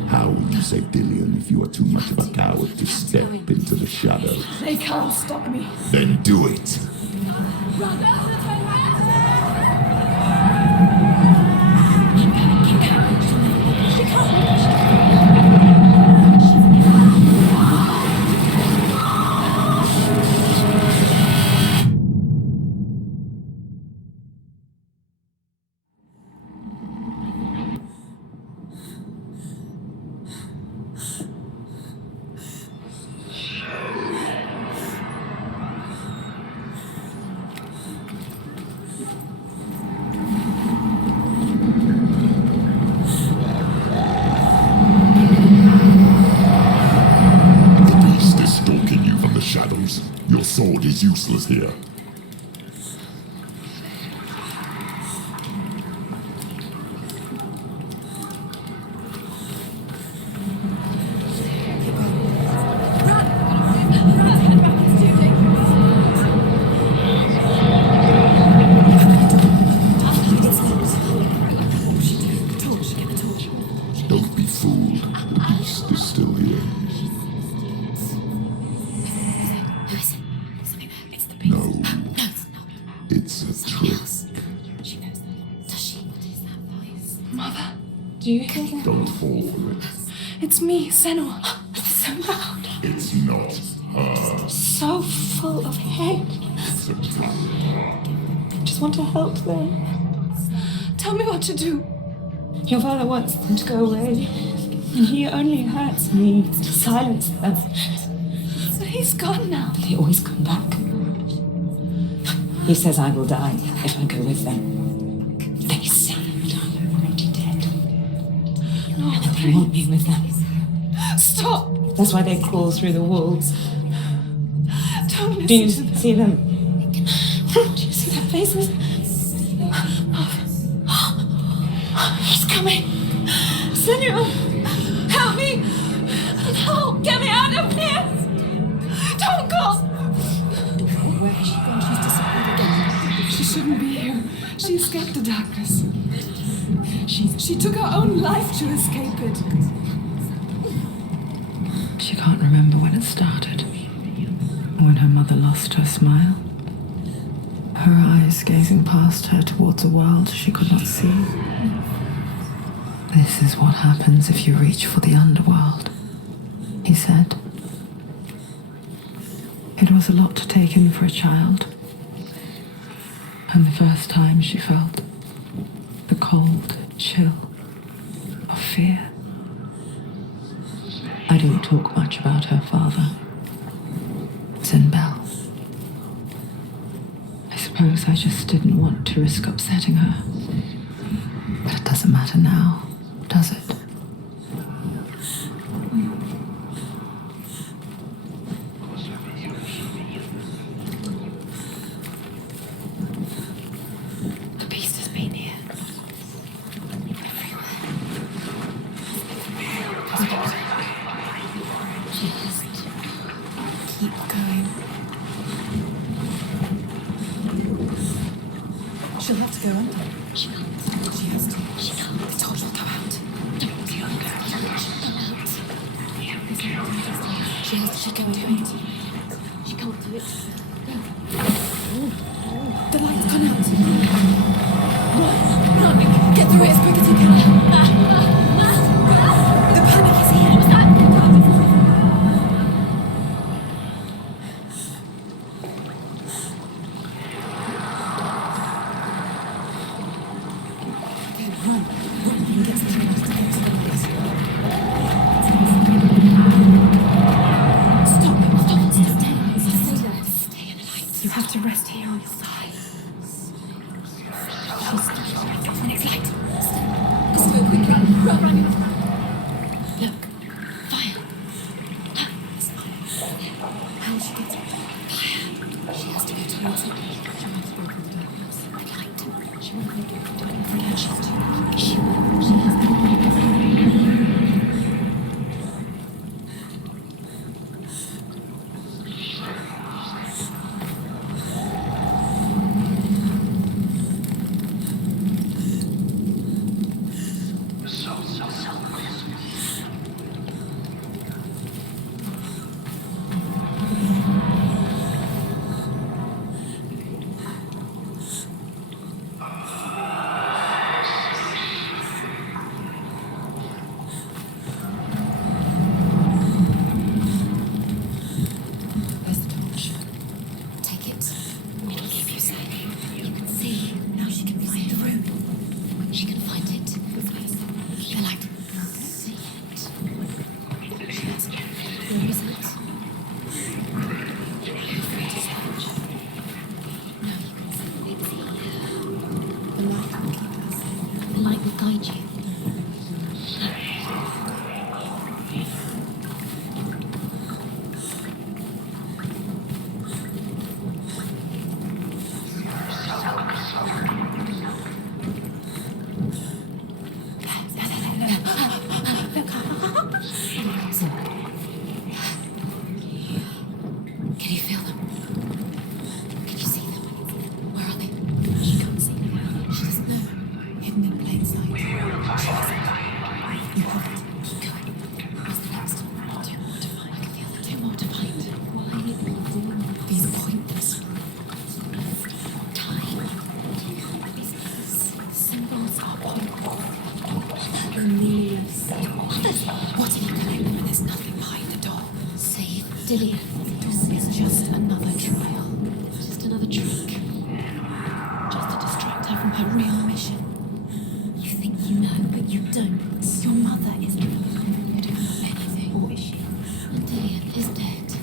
How would you save Dillion if you are too much of a coward to step into the shadows? They can't stop me. Then do it! Shadows. Your sword is useless here. Don't be fooled. The beast is still here. No, it's a trick. She knows that. Does she? What is that voice? Mother, do you hear that? Don't fall for it. It's me, Senoa. It's so loud. It's not her. So full of hate. It's a trap. I just want to help them. Tell me what to do. Your father wants them to go away, and he only hurts me to silence them. But he's gone now. They always come back. He says I will die if I go with them. They say that I'm already dead. No, and they want me with them. Stop! That's why they crawl through the walls. Don't listen. Do you see them? Do you see their faces? He's coming! Senor! Help me! No! Get me out of here! Don't go! Where has she gone? She's disappeared again. She shouldn't be here. She escaped the darkness. She took her own life to escape it. She can't remember when it started. When her mother lost her smile. Her eyes gazing past her towards a world she could not see. This is what happens if you reach for the underworld, he said. It was a lot to take in for a child. And the first time she felt the cold chill of fear. I didn't talk much about her father, Zinbel. I suppose I just didn't want to risk upsetting her. But it doesn't matter now, does it? The beast has been here. Just keep going. She'll have to go under. She can't. She has to. She can't. The torch will go out. Don't be under. She has to. She can't do it. She can't do it. The light's gone out. Run! Get through it as quick as you can. The panic is here. What was that? Run. And get to the light. Get to the light. Stop. Stay there. Stay in the lights. Delia, it's just another trial. It's just another trick. Just to distract her from her real mission. You think you know, but you don't. Your mother is dead. You don't know anything. Or is she? And Delia is dead.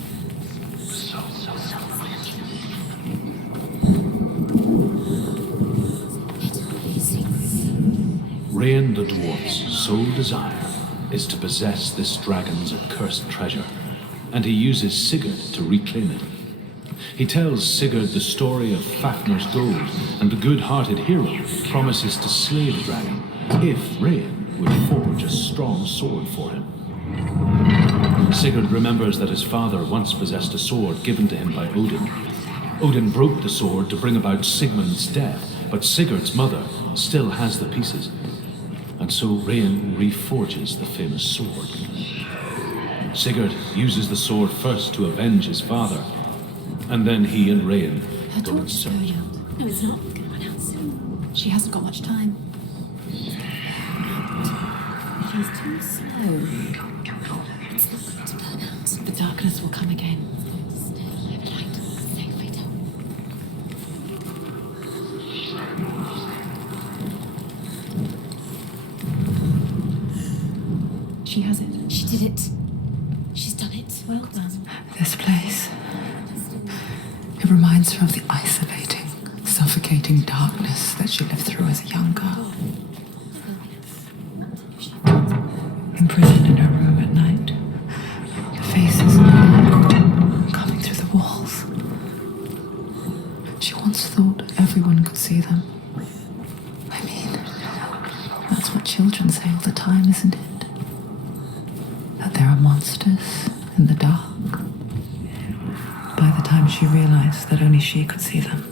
Rain the dwarf's sole desire is to possess this dragon's accursed treasure, and he uses Sigurd to reclaim it. He tells Sigurd the story of Fafnir's gold, and the good-hearted hero promises to slay the dragon if Rain would forge a strong sword for him. Sigurd remembers that his father once possessed a sword given to him by Odin. Odin broke the sword to bring about Sigmund's death, but Sigurd's mother still has the pieces. And so Rain reforges the famous sword. Sigurd uses the sword first to avenge his father, and then he and Rain Her go in torch is search. going out. No, it's not. It's going to run out soon. She hasn't got much time. She's too slow. It's not going to burn out. The darkness will come again. Stay light. Stay fatal. She has it. She did it. She's done it. Well done. This place. It reminds her of the isolating, suffocating darkness that she lived through as a young girl. Imprisoned in her room at night. The faces coming through the walls. She once thought everyone could see them. I mean, that's what children say all the time, isn't it? That there are monsters in the dark. By the time she realized that only she could see them,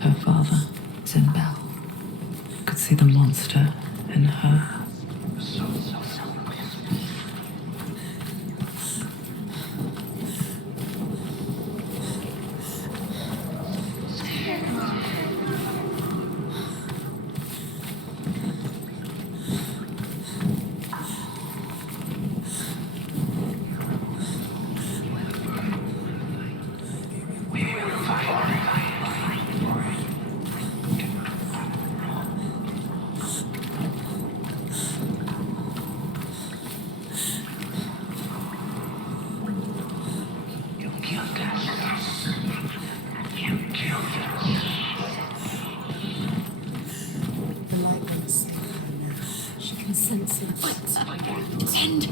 her father, Zinbel, could see the monster in her. The light won't stay her now. She can sense it. Attend.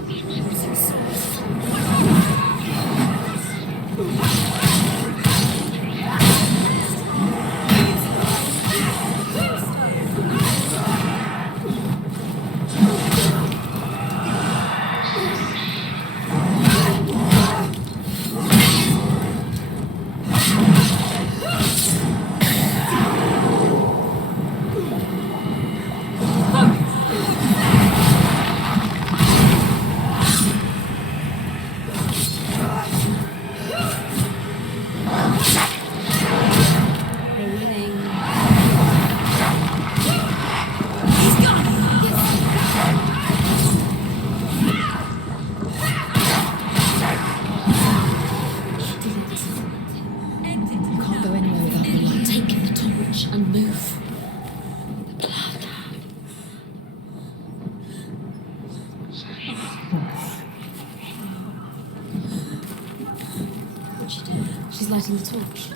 She's lighting the torch.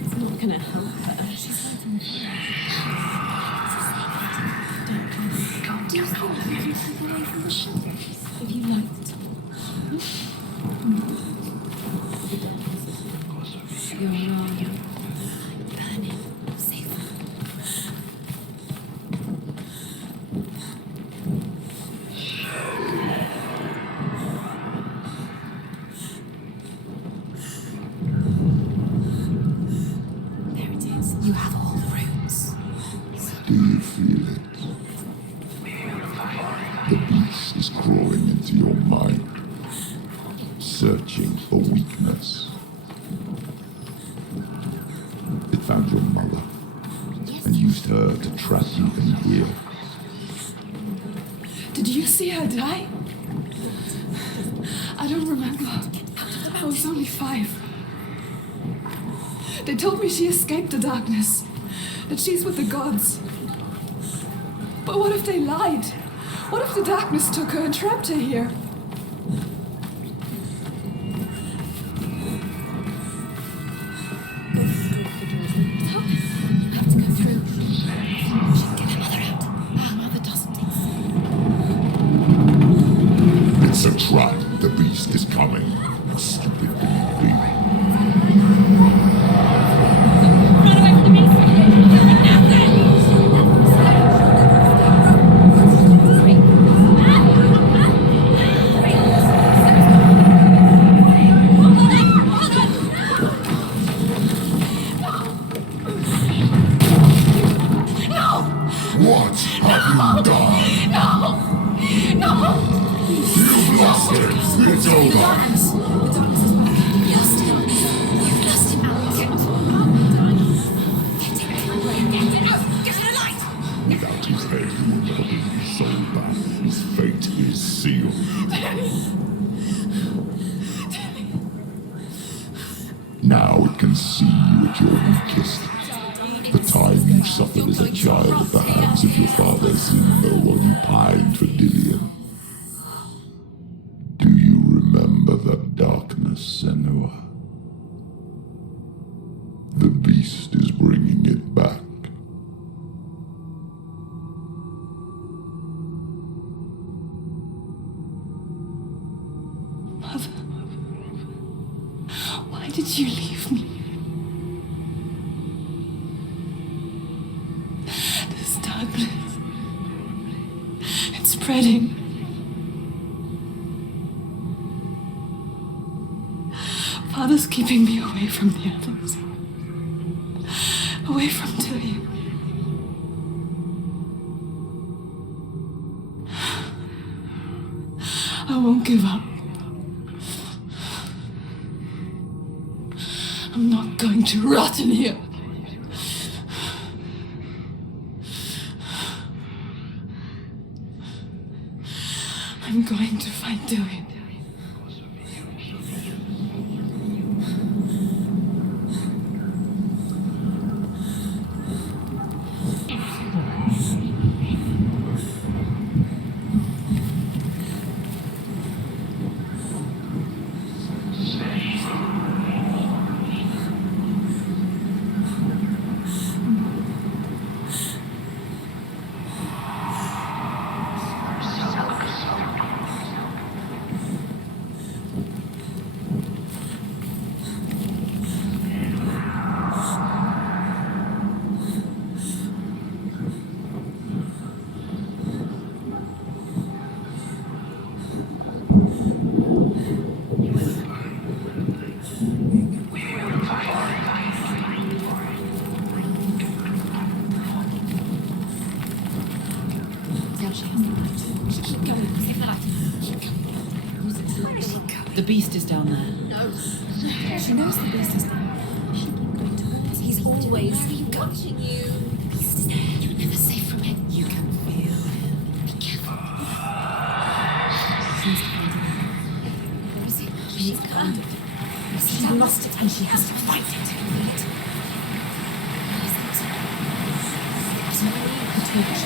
It's not going to help her. She's lighting the torch. Do you think you can keep away from the shadows if you light the torch? You're wrong. Burning. Safer. You have all the roots. Do you feel it? The beast is crawling into your mind, searching for weakness. It found your mother and used her to trap you in here. Did you see her die? I I don't remember. I was only 5. They told me she escaped the darkness, that she's with the gods. But what if they lied? What if the darkness took her and trapped her here? It's a trap. The beast is coming. Stupid baby. What have you done? No! You've lost it. It's over. The darkness is back. You've lost him. You've lost him. Get to the light! Without his head, he will never be sold back. His fate is sealed. Now it can see you at your weakest. The time you suffered as a child at the hands of your father Zimbo while you pined for Dillian. Do you remember that darkness, Senoa? The beast is bringing it back. Mother, why did you leave me? This darkness, it's spreading. Father's keeping me away from the others. Away from Dillian. I won't give up. I'm not going to rot in here. I'm going to find Dillian. The beast is down there. No. She knows the beast is there. He's always watching you. The beast is there. You're never safe from him. You can feel him. Be careful. She's hiding. Where is he? She's found it. She's lost it and she has to fight it. What is it? It's not you who take it.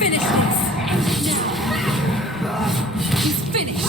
finish this. Now. He's finished.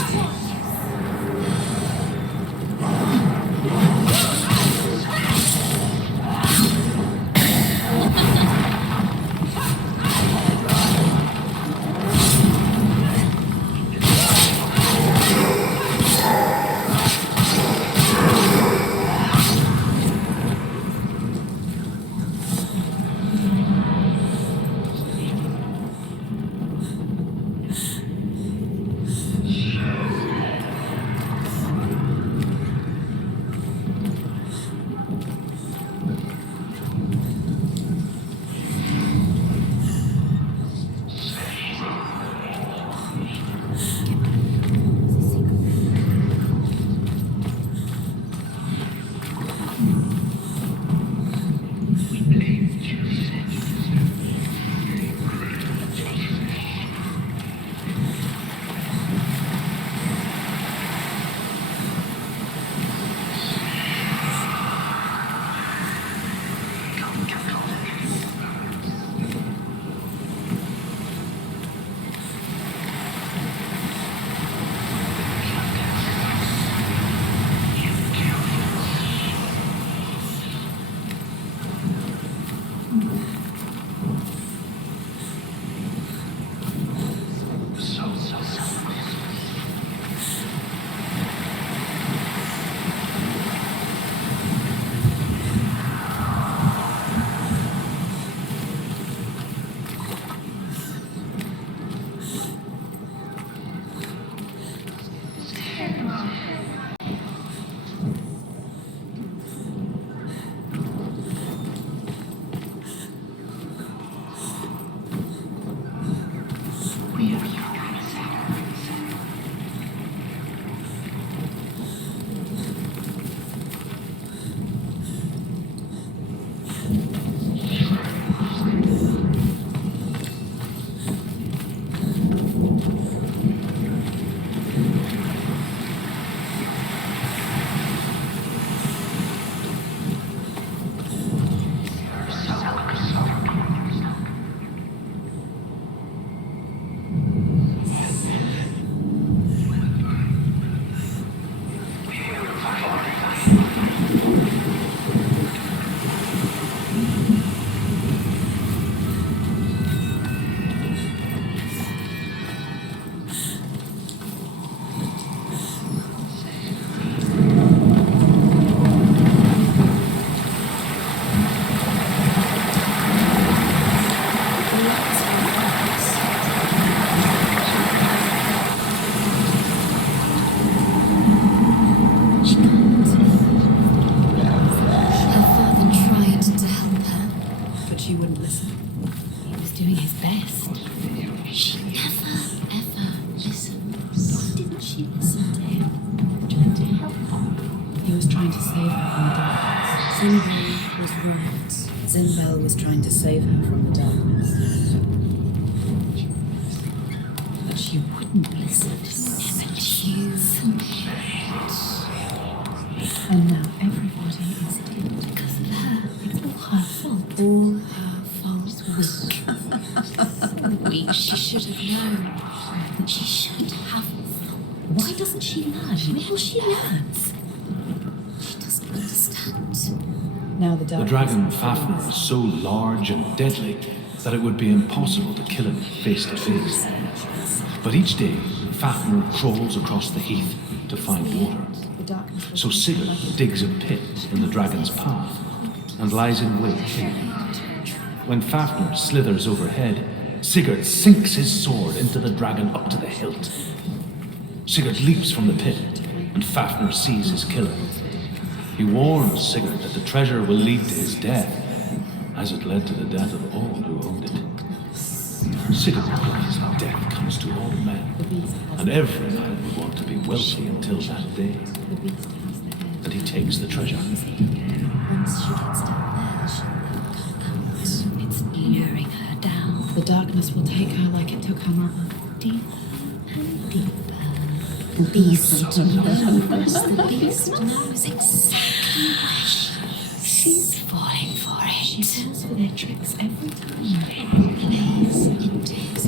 Zinbel was trying to save her from the darkness. But she wouldn't listen. And now everybody is dead. Because of her. It's all her fault. All her fault. Weak. She should have known. She should have. Why doesn't she learn? Maybe she learns. She doesn't understand. Now the dragon Fafnir is so large and deadly that it would be impossible to kill him face to face. But each day, Fafnir crawls across the heath to find water. So Sigurd digs a pit in the dragon's path and lies in wait in it. When Fafnir slithers overhead, Sigurd sinks his sword into the dragon up to the hilt. Sigurd leaps from the pit, and Fafnir sees his killer. He warns Sigurd that the treasure will lead to his death, as it led to the death of all who owned it. Sigurd replies that death comes to all men, and every man would want to be wealthy until that day. That he takes the treasure. Once she gets down there, she'll never come out. It's luring her down. The darkness will take her like it took her mother. Deeper and deeper. The beast knows. The beast knows exactly where she is. She's falling for it. She falls for their tricks every time. It plays into his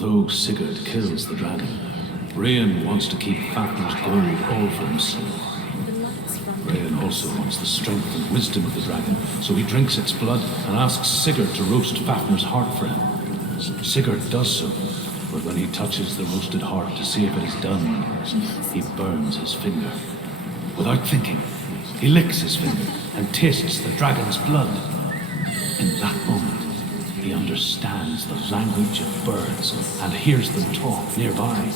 Although Sigurd kills the dragon, Rain wants to keep Fafnir's gold all for himself. Rain also wants the strength and wisdom of the dragon, so he drinks its blood and asks Sigurd to roast Fafnir's heart for him. Sigurd does so, but when he touches the roasted heart to see if it is done, he burns his finger. Without thinking, he licks his finger and tastes the dragon's blood. In that moment, he understands the language of birds and hears them talk nearby.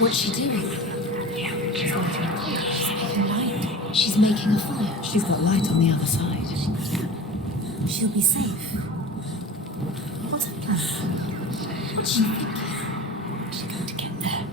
What's she doing? She's making light. She's making a fire. She's got light on the other side. She'll be safe. What's her plan? What's she thinking? She's going to get there.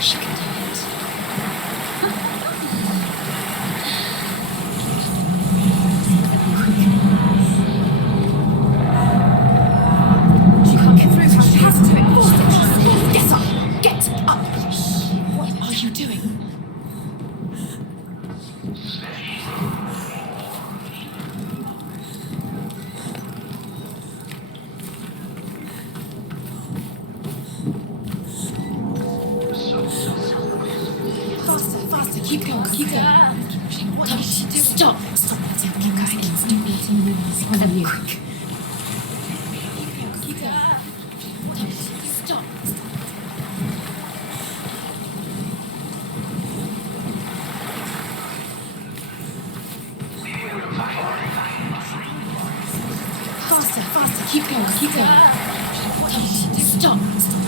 She can do it. She can't get through, so she has to do it. Get up! Get up! What are you doing? Keep going, keep going. What is she doing? Stop! Stop it. Keep going. Stop letting rumors follow you. Quick. Keep going. Stop. Faster, faster. Keep going, keep going. Stop. Stop.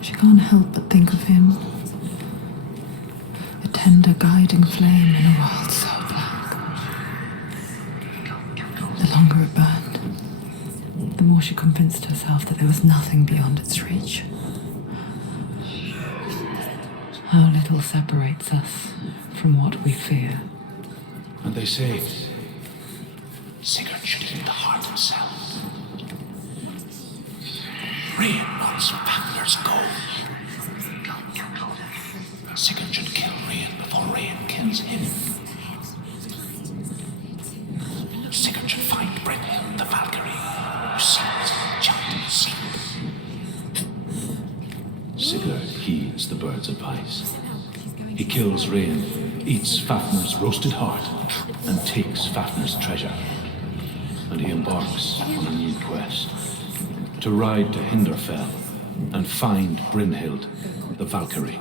She can't help but think of him. A tender guiding flame in a world so black. The longer it burned, the more she convinced herself that there was nothing beyond its reach. How little separates us from what we fear. And they say, Sigurd should eat the heart himself. Rain wants Fafnir's gold. Sigurd should kill Rain before Rain kills him. Sigurd should find Brynhild the Valkyrie, who sings chant in sleep. Sigurd heeds the bird's advice. He kills Rain, eats Fafnir's roasted heart, and takes Fafnir's treasure. And he embarks on a new quest. To ride to Hinderfell and find Brynhild, the Valkyrie.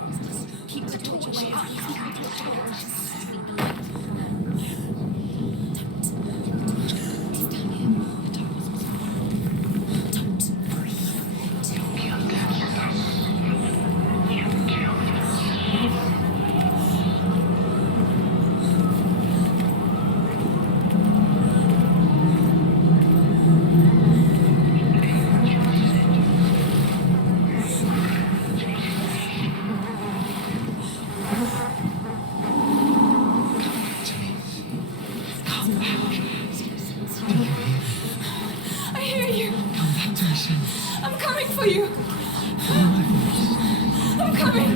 for you. I'm coming.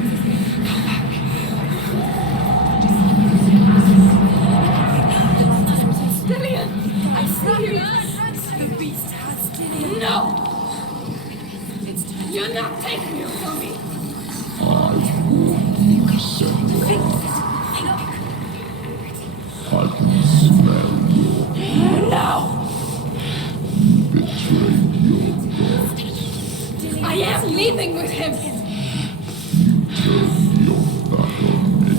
Dillian, I see you. The beast has Dillian. No. You're not taking it from me. I warn you, Senua. I can smell your No. betrayed your gods. I am leaving with him. Turn your back on me.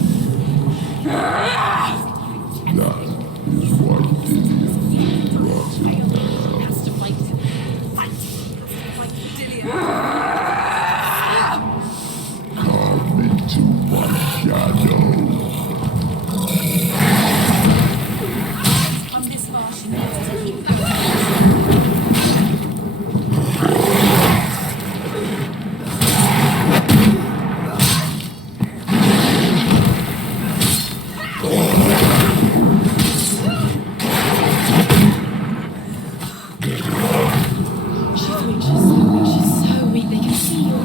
That is why Dillian will rot in hell. Come into my shadow. Come this far, she She's so weak, they can see you.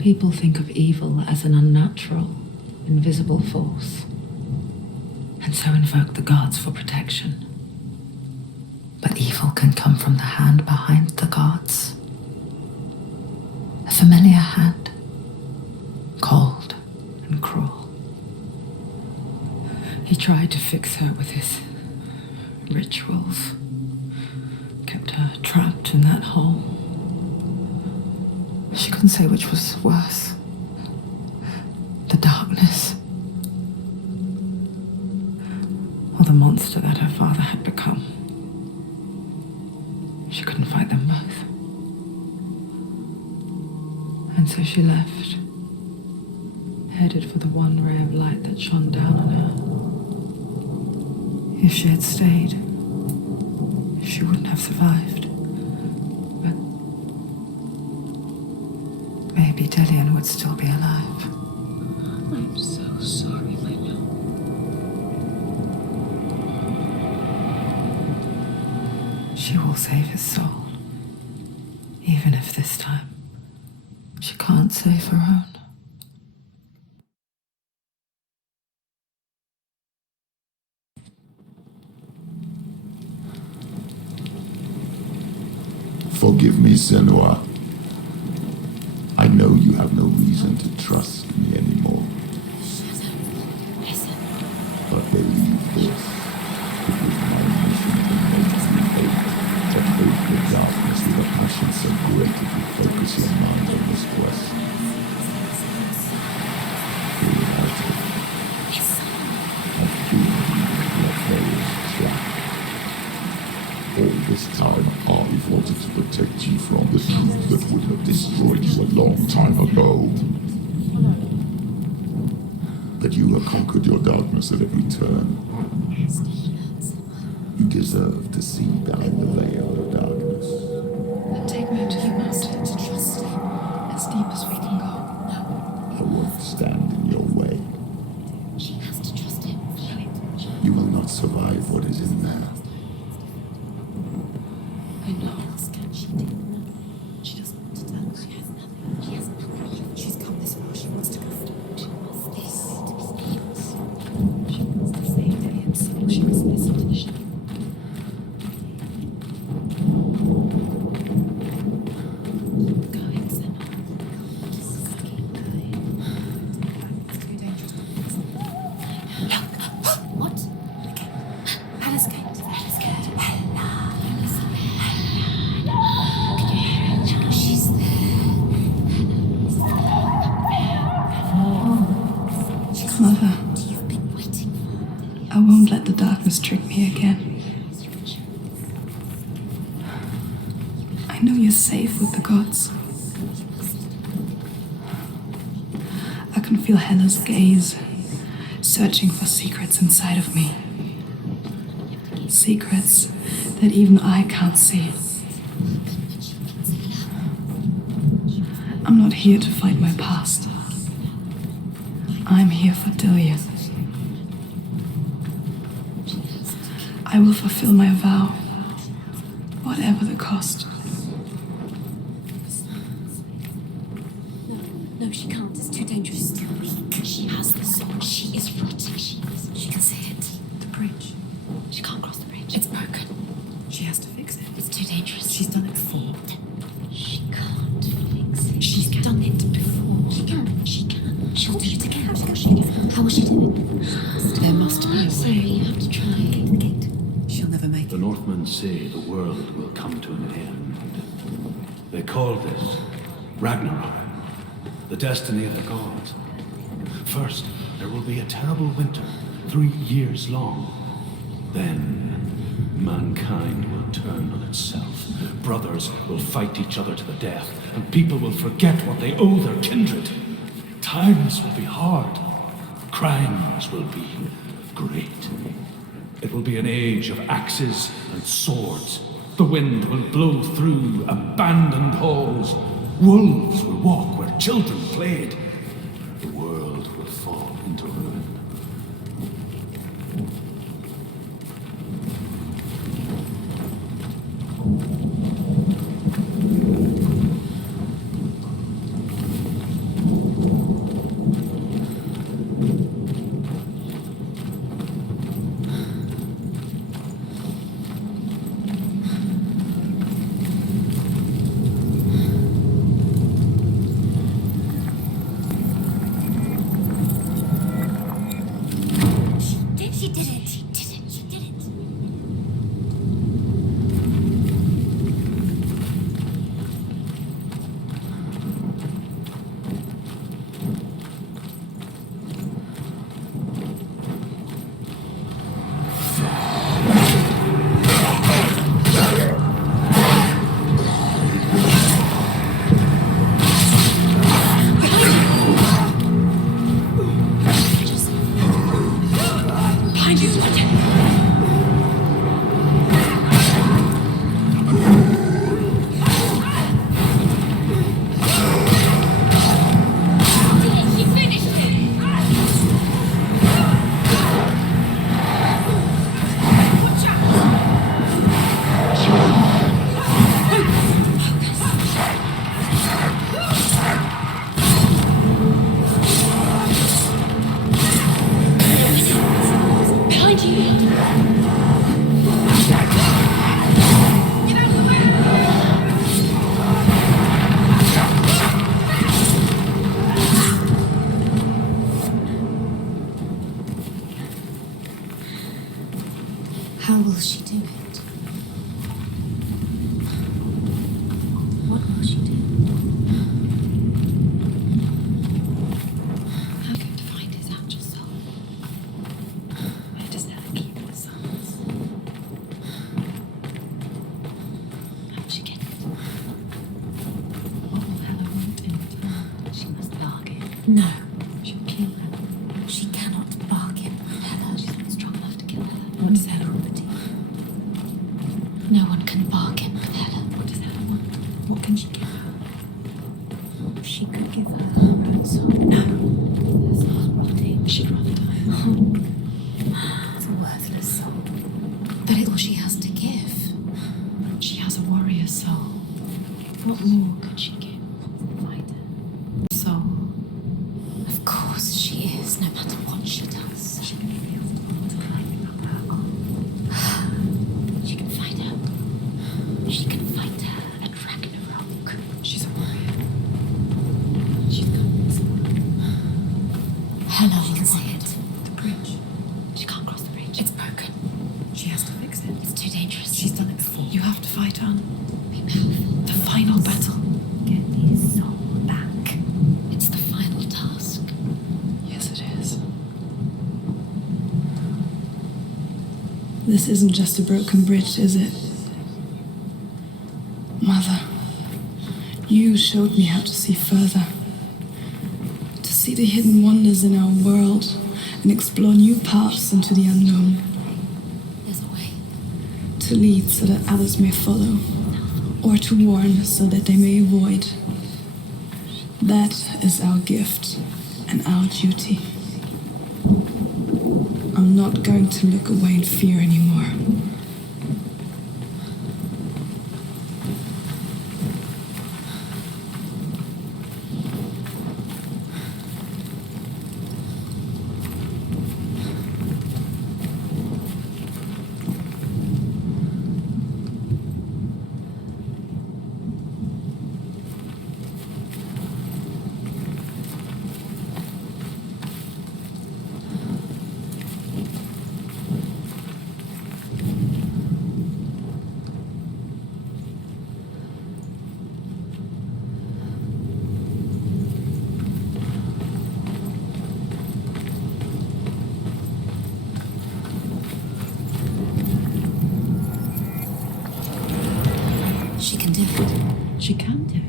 People think of evil as an unnatural, invisible force, and so invoke the gods for protection. But evil can come from the hand behind the gods. A familiar hand, cold and cruel. He tried to fix her with his rituals, kept her trapped in that hole. She couldn't say which was worse. The darkness, or the monster that her father had become. She couldn't fight them both. And so she left, headed for the one ray of light that shone down on her. If she had stayed, she wouldn't have survived. But maybe Dillian would still be alive. I'm so sorry, my love. She will save his soul. Even if this time she can't save her own. Forgive me, Senoa. I know you have no reason to trust me anymore. Listen. But believe this. It was my mission to make you hate. To hate the darkness with a passion so great that you focus your mind on this quest. Without it, It's I wanted to protect you from the truth that would have destroyed you a long time ago. But you have conquered your darkness at every turn. You deserve to see behind the veil of darkness. Then take me to the mountain to trust him as deep as we can go. I won't stand in your way. She has to trust him. You will not survive what is in there. I know. She didn't. She doesn't want to tell. She has nothing. She has nothing. She's come this far. She wants to go through. She wants this to be peace. She wants to save the himself. She must listen to the sheep. Going, Sena. Just keep going. It's too dangerous. Look! What? Okay. Alice Gate. Alice Gate. She's Mother, You've been waiting for. I won't let the darkness trick me again. I know you're safe with the gods. I can feel Hela's gaze, searching for secrets inside of me. Secrets that even I can't see. I'm not here to fight my past. I'm here for Delia. I will fulfill my vow, whatever the cost. No, she can't. It's too dangerous. It's too weak. She has the sword. She is rotting. She can see it. The bridge. She can't cross the bridge. It's broken. She has to fix it. It's too dangerous. She's done it before. She can't fix it. She's done it before. She can. She can. She'll do it again. How will she do it? There must be a way. You have to try. The gate. She'll never make The it. Northmen say the world will come to an end. They call this Ragnarok, the destiny of the gods. First, there will be a terrible winter, 3 years long. Then, mankind will turn on itself. Brothers will fight each other to the death, and people will forget what they owe their kindred. Times will be hard. Crimes will be great. It will be an age of axes and swords. The wind will blow through abandoned halls. Wolves will walk where children played. The world will fall into ruin. No. She'll kill her. She cannot bargain with Hella. She's not strong enough to kill her. What does Hella want? No one can bargain with Hella. What does Hella want? What can she give her? She could give her her own soul. No. Her soul's rotting. She'd rather die. It's a worthless soul. But it's all she has to give. She has a warrior soul. What more could she give? Fighter. Soul. Of course she is, no matter what she does. She can feel the climbing up her arm. She can fight her. She can fight her at Ragnarok. She's a warrior. She's got this one. Hella can see it. The bridge. She can't cross the bridge. It's broken. She has to fix it. It's too dangerous. She's done it before. You have to fight on. Be powerful. The final battle. Get his soul back. It's the final task. Yes, it is. This isn't just a broken bridge, is it? Mother, you showed me how to see further. To see the hidden wonders in our world and explore new paths into the unknown. There's a way. To lead so that others may follow, or to warn so that they may avoid. That is our gift and our duty. I'm not going to look away in fear anymore. She can do it. She can do it.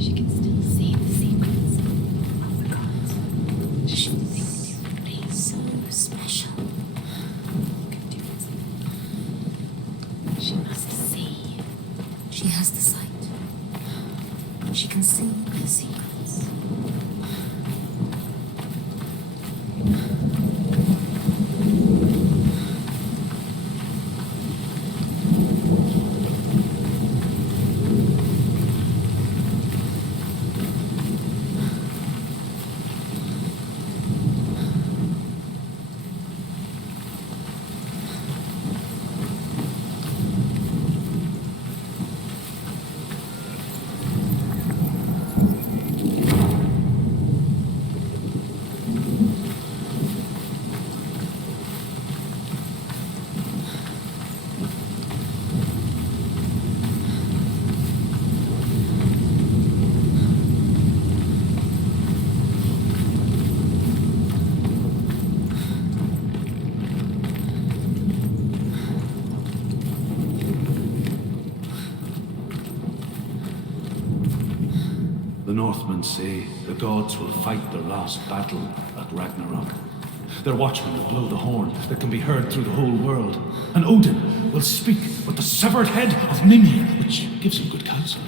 She can still see the secrets of the gods. She should think differently. So special. Can do it. She must see. She has the sight. She can see the secrets. The Northmen say the gods will fight their last battle at Ragnarok. Their watchmen will blow the horn that can be heard through the whole world. And Odin will speak with the severed head of Mimir, which gives him good counsel.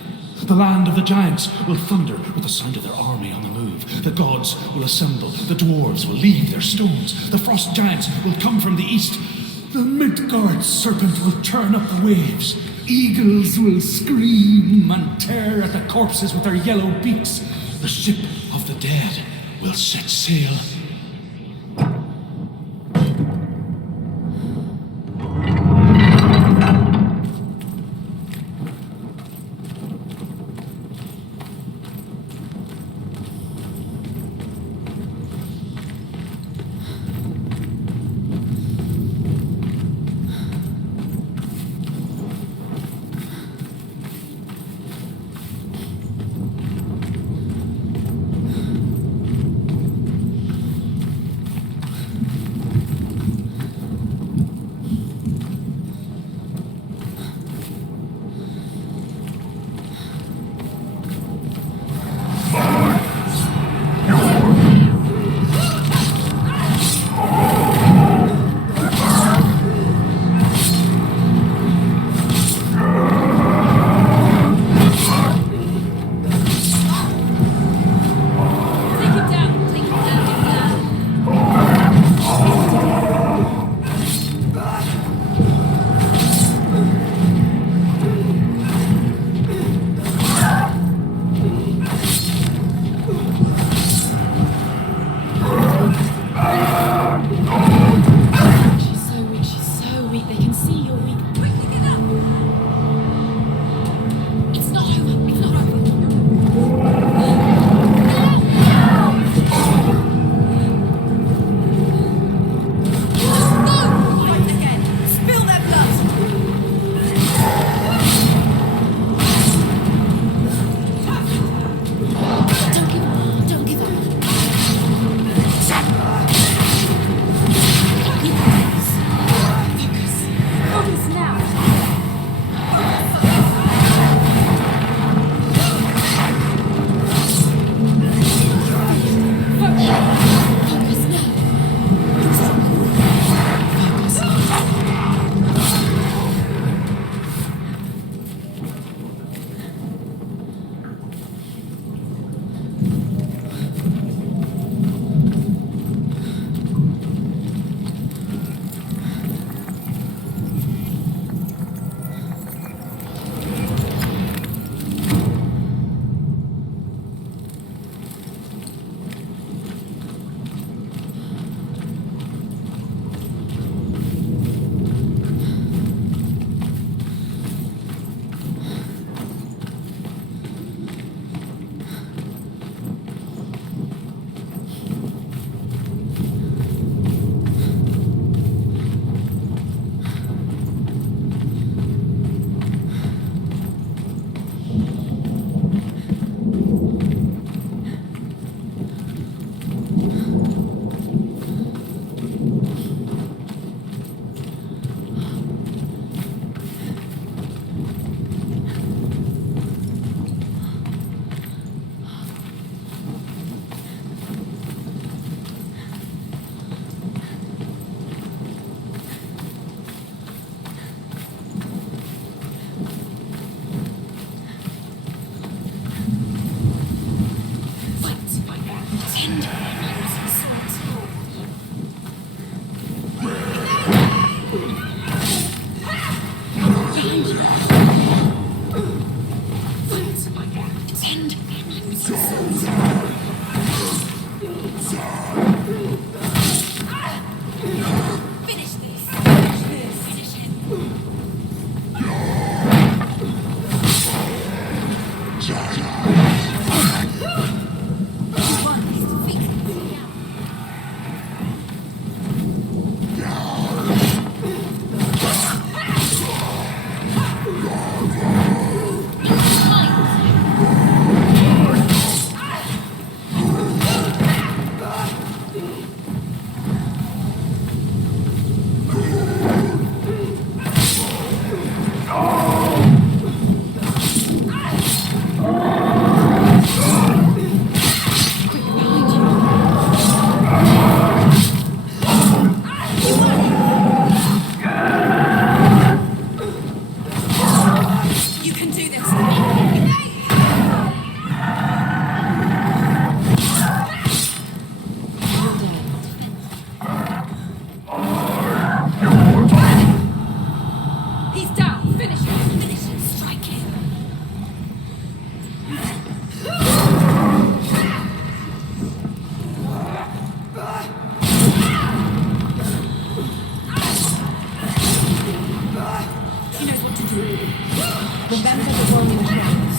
The land of the giants will thunder with the sound of their army on the move. The gods will assemble. The dwarves will leave their stones. The frost giants will come from the east. The Midgard serpent will turn up the waves. Eagles will scream and tear at the corpses with their yellow beaks. The ship of the dead will set sail. overwhelming chaos.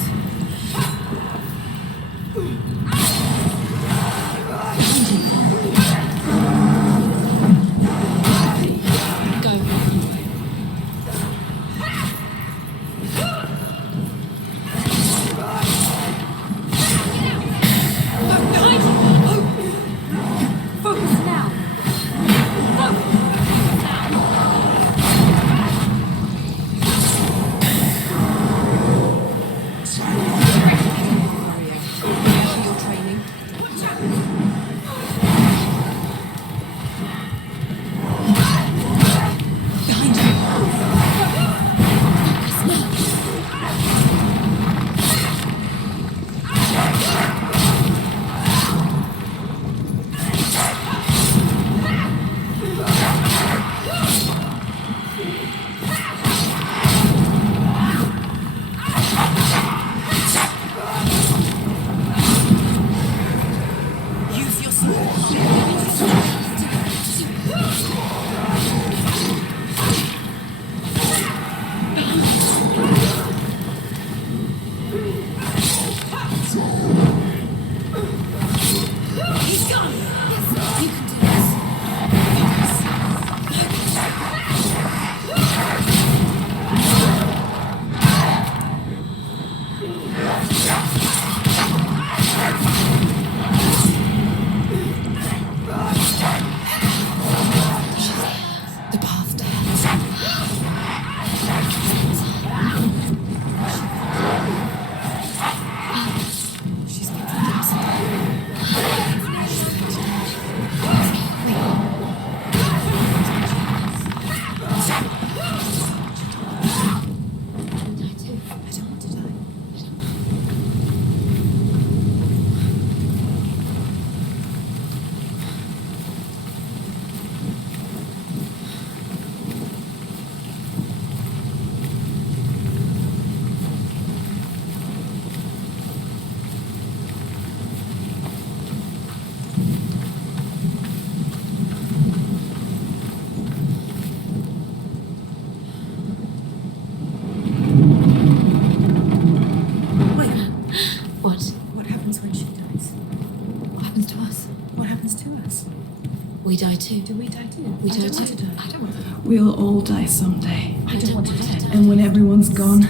We die too. Do we die too? We die I don't want too. to die. I don't want to die. We'll all die someday. I don't want to die. And when everyone's gone,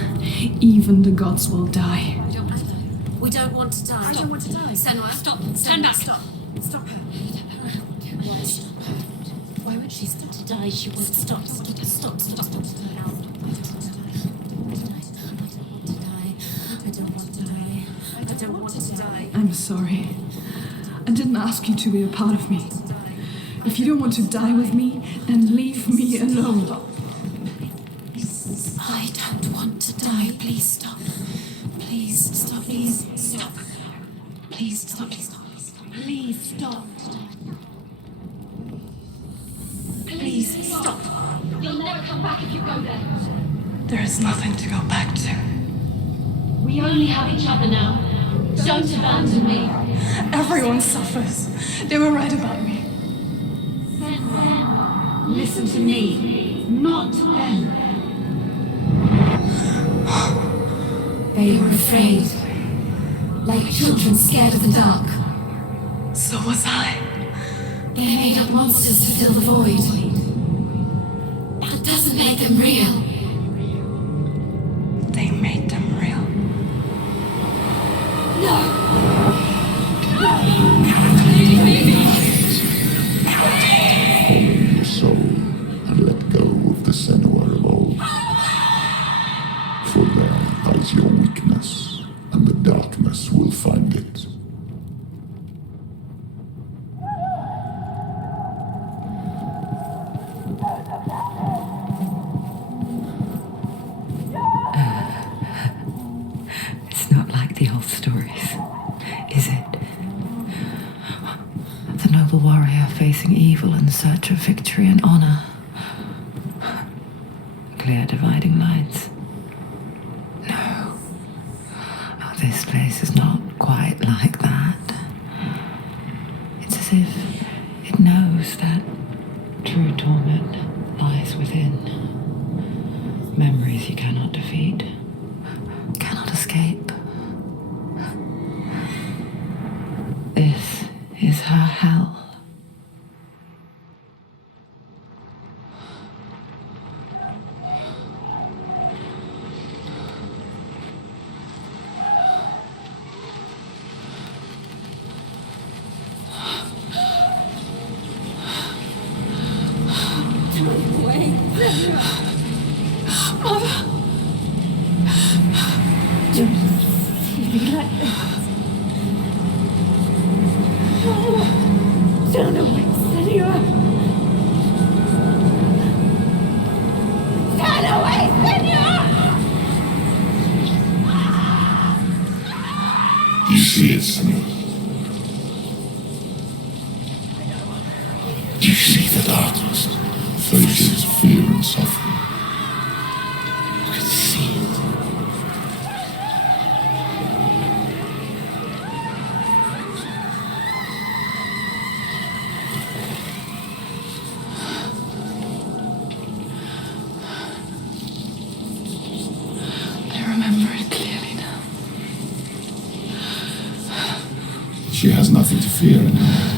even the gods will die. We don't want to die. We don't want to die. I don't want to die. Senua, stop. Turn back. Stop. Stop her. Why stop her? Why would she stop to die? She won't stop. Stop. Stop. Stop. I don't want to die. I'm sorry. I didn't ask you to be a part of me. If you don't want to die with me, then leave me alone. I don't want to die. Please stop. Please stop. Please stop. Please stop. Please stop. Please stop. Please stop. You'll never come back if you go there. There is nothing to go back to. We only have each other now. Don't abandon me. Everyone suffers. They were right about me. Listen to me, not to them. They were afraid, like children scared of the dark. So was I. They made up monsters to fill the void. That doesn't make them real. They made them real. No! Own your soul and let go of the Senoir of old. For there lies your weakness, and the darkness will find it. It's not like the old stories, is it? The noble warrior facing evil in search of victory and honor. Clear dividing lines. No. Oh, this place is not quite like that. It's as if it knows that true torment lies within. Memories you cannot defeat. her hell. Wait, Mother! don't be like this. Don't away, Senior. Turn away, Senior! You see it, Snow? Do you see the darkness? Faces, fear and suffering. You can see it. I remember it clearly now. She has nothing to fear anymore.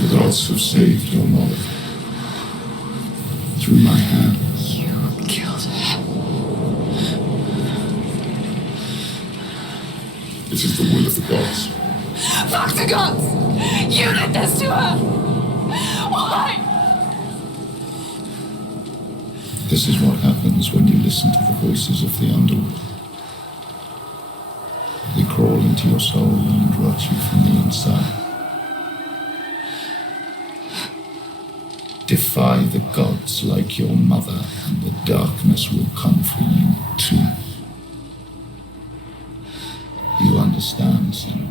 The gods have saved your mother. Through my hand. You killed her. It is the will of the gods. Fuck the gods! You did this to her! Why? This is what happens when you listen to the voices of the underworld. They crawl into your soul and rot you from the inside. Defy the gods like your mother, and the darkness will come for you too. You understand, Snow?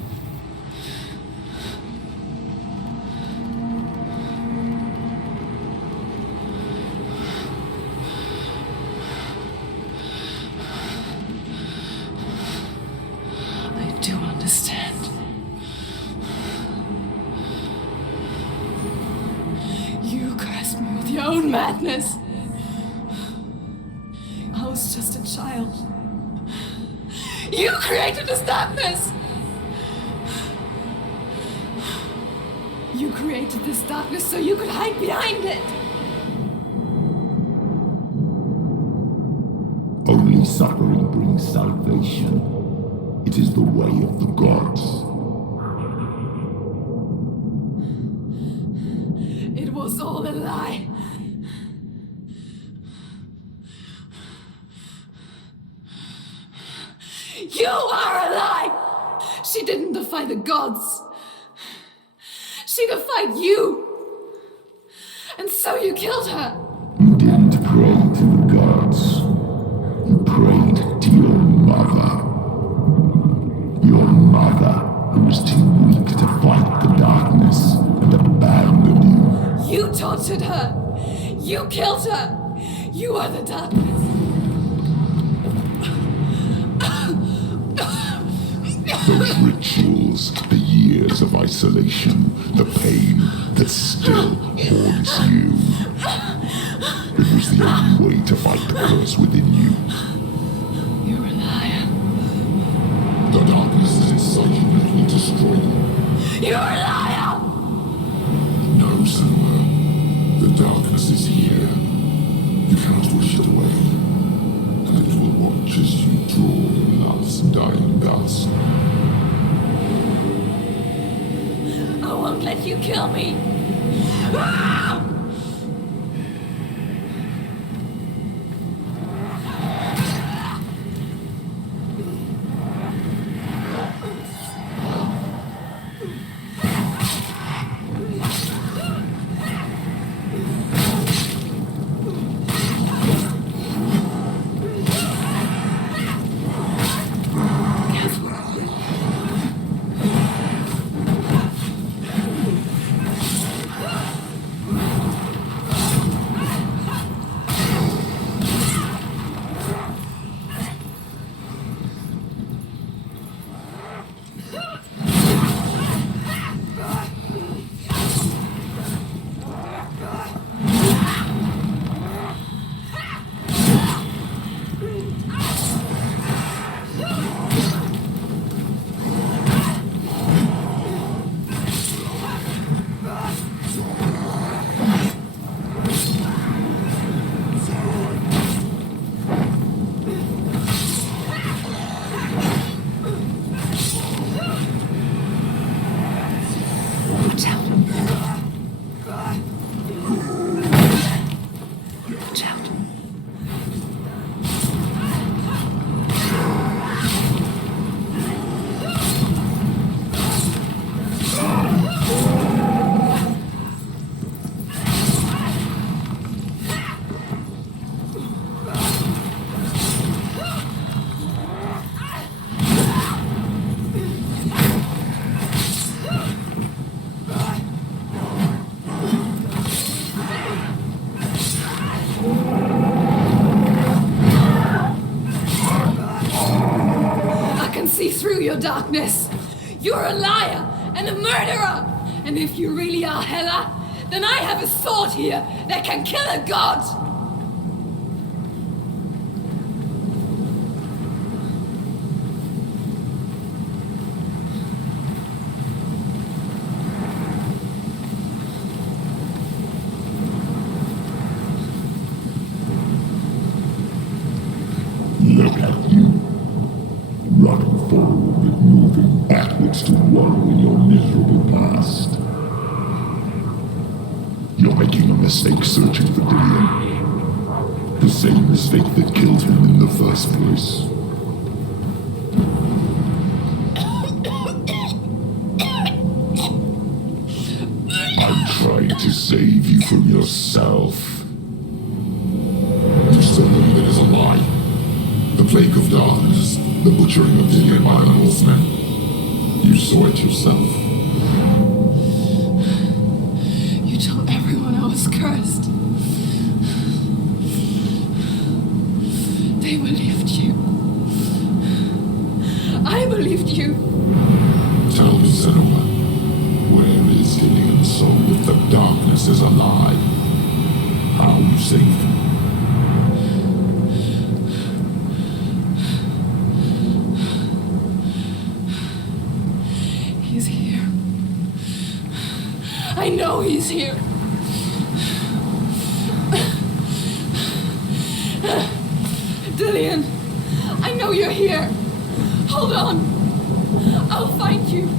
I do understand. You cursed me with your own madness. I was just a child. You created this darkness. You created this darkness so you could hide behind it. Only suffering brings salvation. It is the way of the gods. It was all a lie. You are a lie! She didn't defy the gods. She defied you. And so you killed her. You didn't pray to the gods. You prayed to your mother. Your mother, who was too weak to fight the darkness and abandoned you. You tortured her. You killed her. You are the darkness. Those rituals, the years of isolation, the pain that still haunts you. It was the only way to fight the curse within you. You're a liar. The darkness is inside you and it will destroy you. You're a liar! No, Snow. The darkness is here. You cannot wish it away. And it will watch as you draw your last dying gasp. I won't let you kill me. Ah! see through your darkness. You're a liar and a murderer. And if you really are Hela, then I have a sword here that can kill a god. Look at you. Running forward, moving backwards to wallow in your miserable past. You're making a mistake searching for Dillion. The same mistake that killed him in the first place. I'm trying to save you from yourself. You said that it is a lie. The plague of darkness, the butchering of Dillion by the Northmen. You saw it yourself. You told everyone I was cursed. They believed you. I believed you. Tell me, Senoa, where is Dillion's soul if the darkness is a lie? How you saved him? He's here. I know he's here. Dillion, I know you're here. Hold on. I'll find you.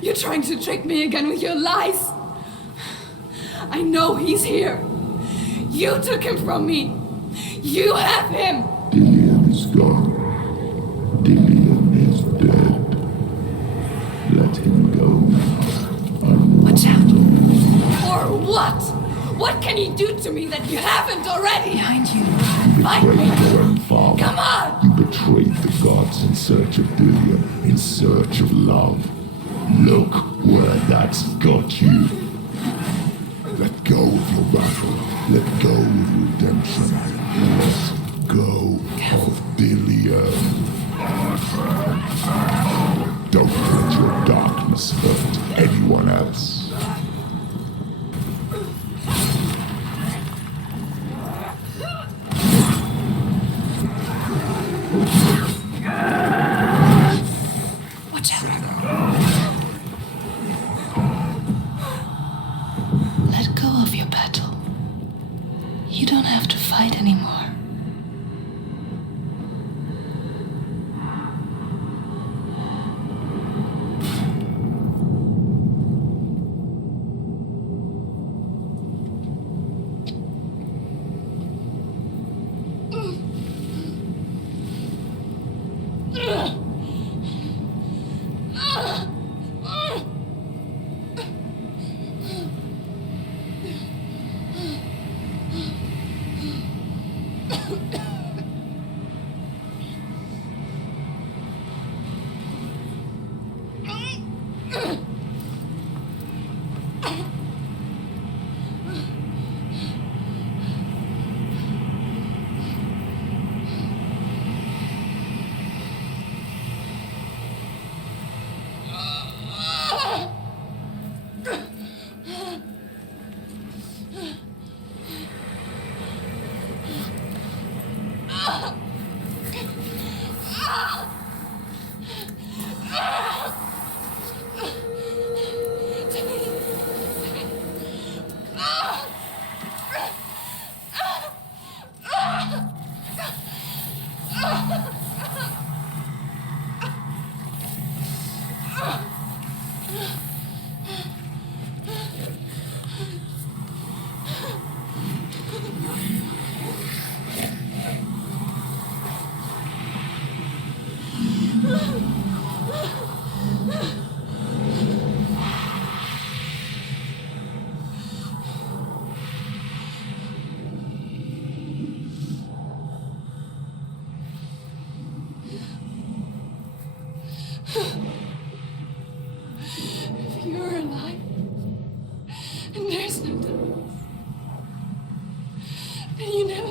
You're trying to trick me again with your lies. I know he's here. You took him from me. You have him. Dillion is gone. Dillion is dead. Let him go. Watch out. Or what? What can he do to me that you haven't already? Behind you. You betrayed your own father. Come on! You betrayed the gods in search of Dillion, in search of love. Look where that's got you. Let go of your battle. Let go of redemption. Let go of Dillion. Don't let your darkness hurt anyone else. Watch out. Let go of your battle. You don't have to fight anymore.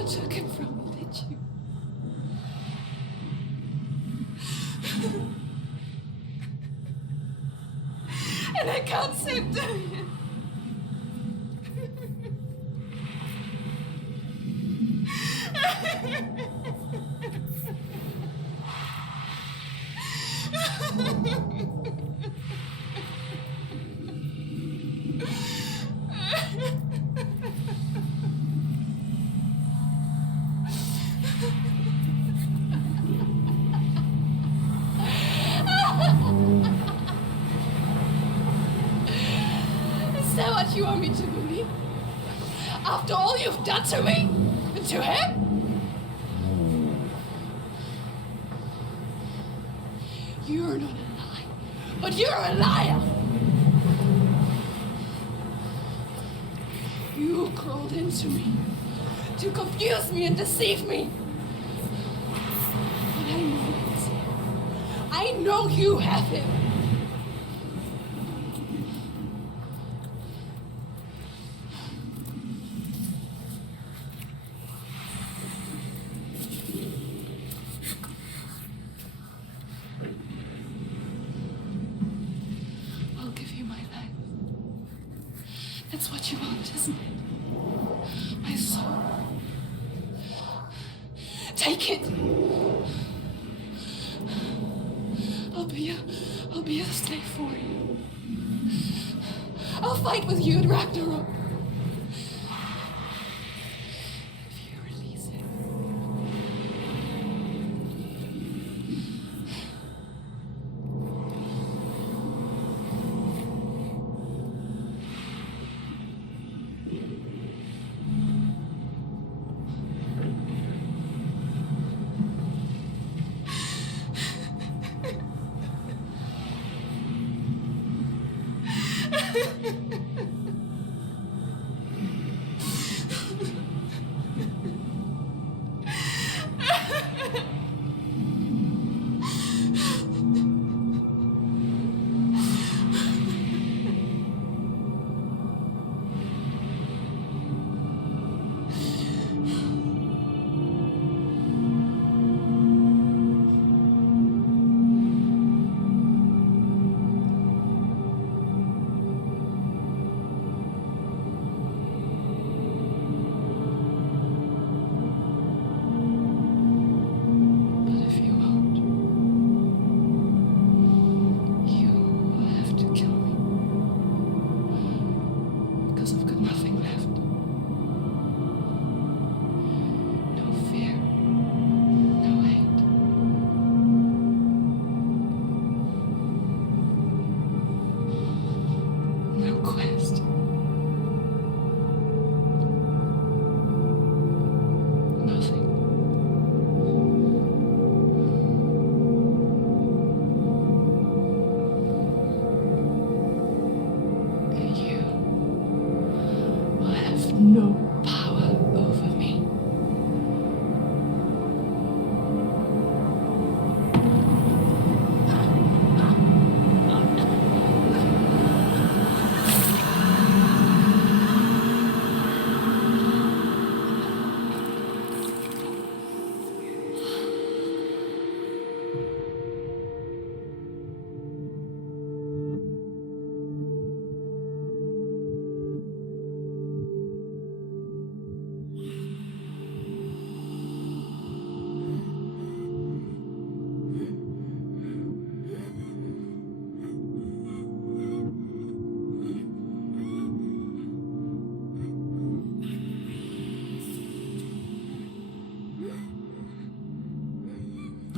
took him from me, did you? And I can't save Dorian. Is that what you want me to believe? After all you've done to me? And to him? You're not a liar, but you're a liar! You crawled into me to confuse me and deceive me. But I know it. I know you have him. I'll give you my life. That's what you want, isn't it? My soul. Take it. I'll be a slave for you. I'll fight with you at Ragnarok. If you release it. No power over me.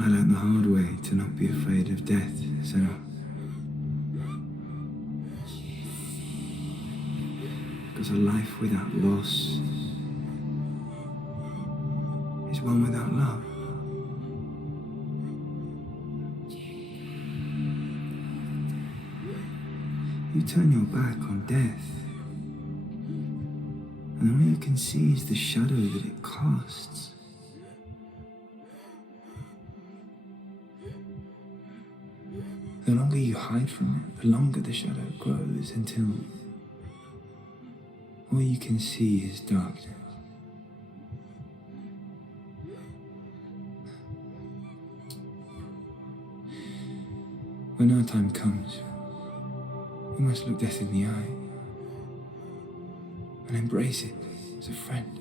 I learned the hard way to not be afraid of death, Seno. Because a life without loss is one without love. You turn your back on death, and all you can see is the shadow that it casts. The longer you hide from it, the longer the shadow grows until all you can see is darkness. time comes, we must look death in the eye and embrace it as a friend.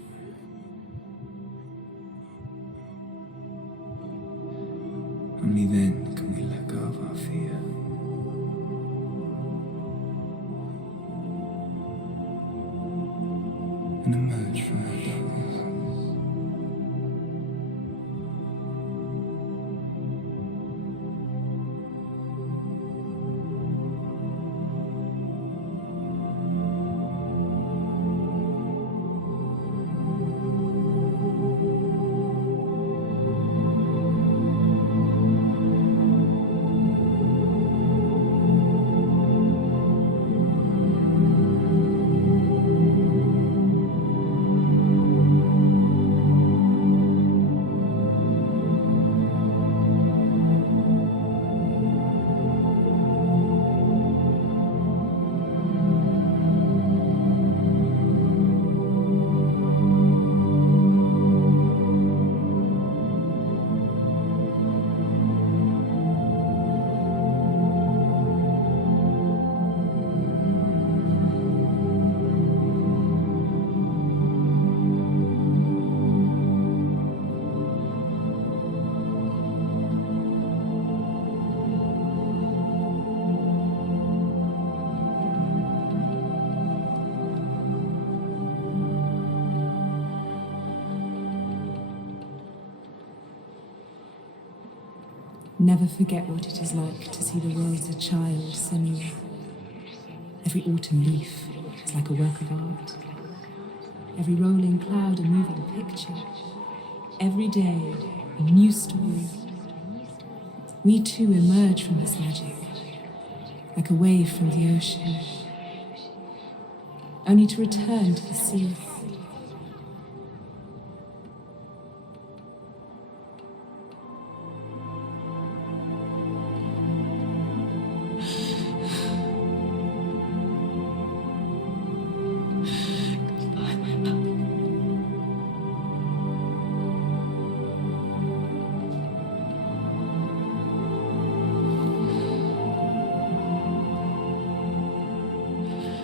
Only then can we let go of our fear. And emerge from our darkness. Never forget what it is like to see the world as a child, Senoa. Every autumn leaf is like a work of art. Every rolling cloud a moving picture. Every day a new story. We too emerge from this magic, like a wave from the ocean, only to return to the sea.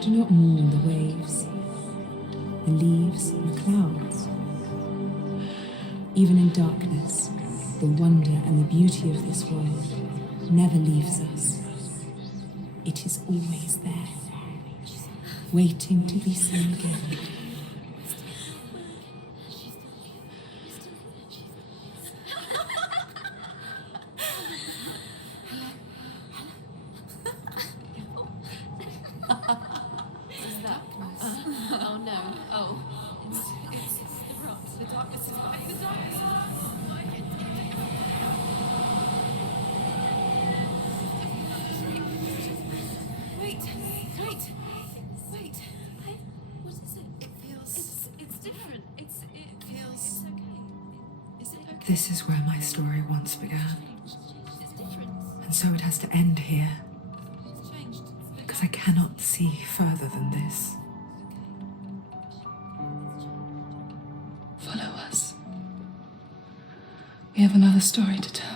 Do not mourn the waves, the leaves, and the clouds. Even in darkness, the wonder and the beauty of this world never leaves us. It is always there, waiting to be seen again. Oh no. Oh. It's the rocks. The darkness is behind the darkness. Wait. What is it? It feels. It's different. It feels. It's okay. Is it okay? This is where my story once began. It's different. And so it has to end here. It's changed. Because I cannot see further than this. Follow us. We have another story to tell.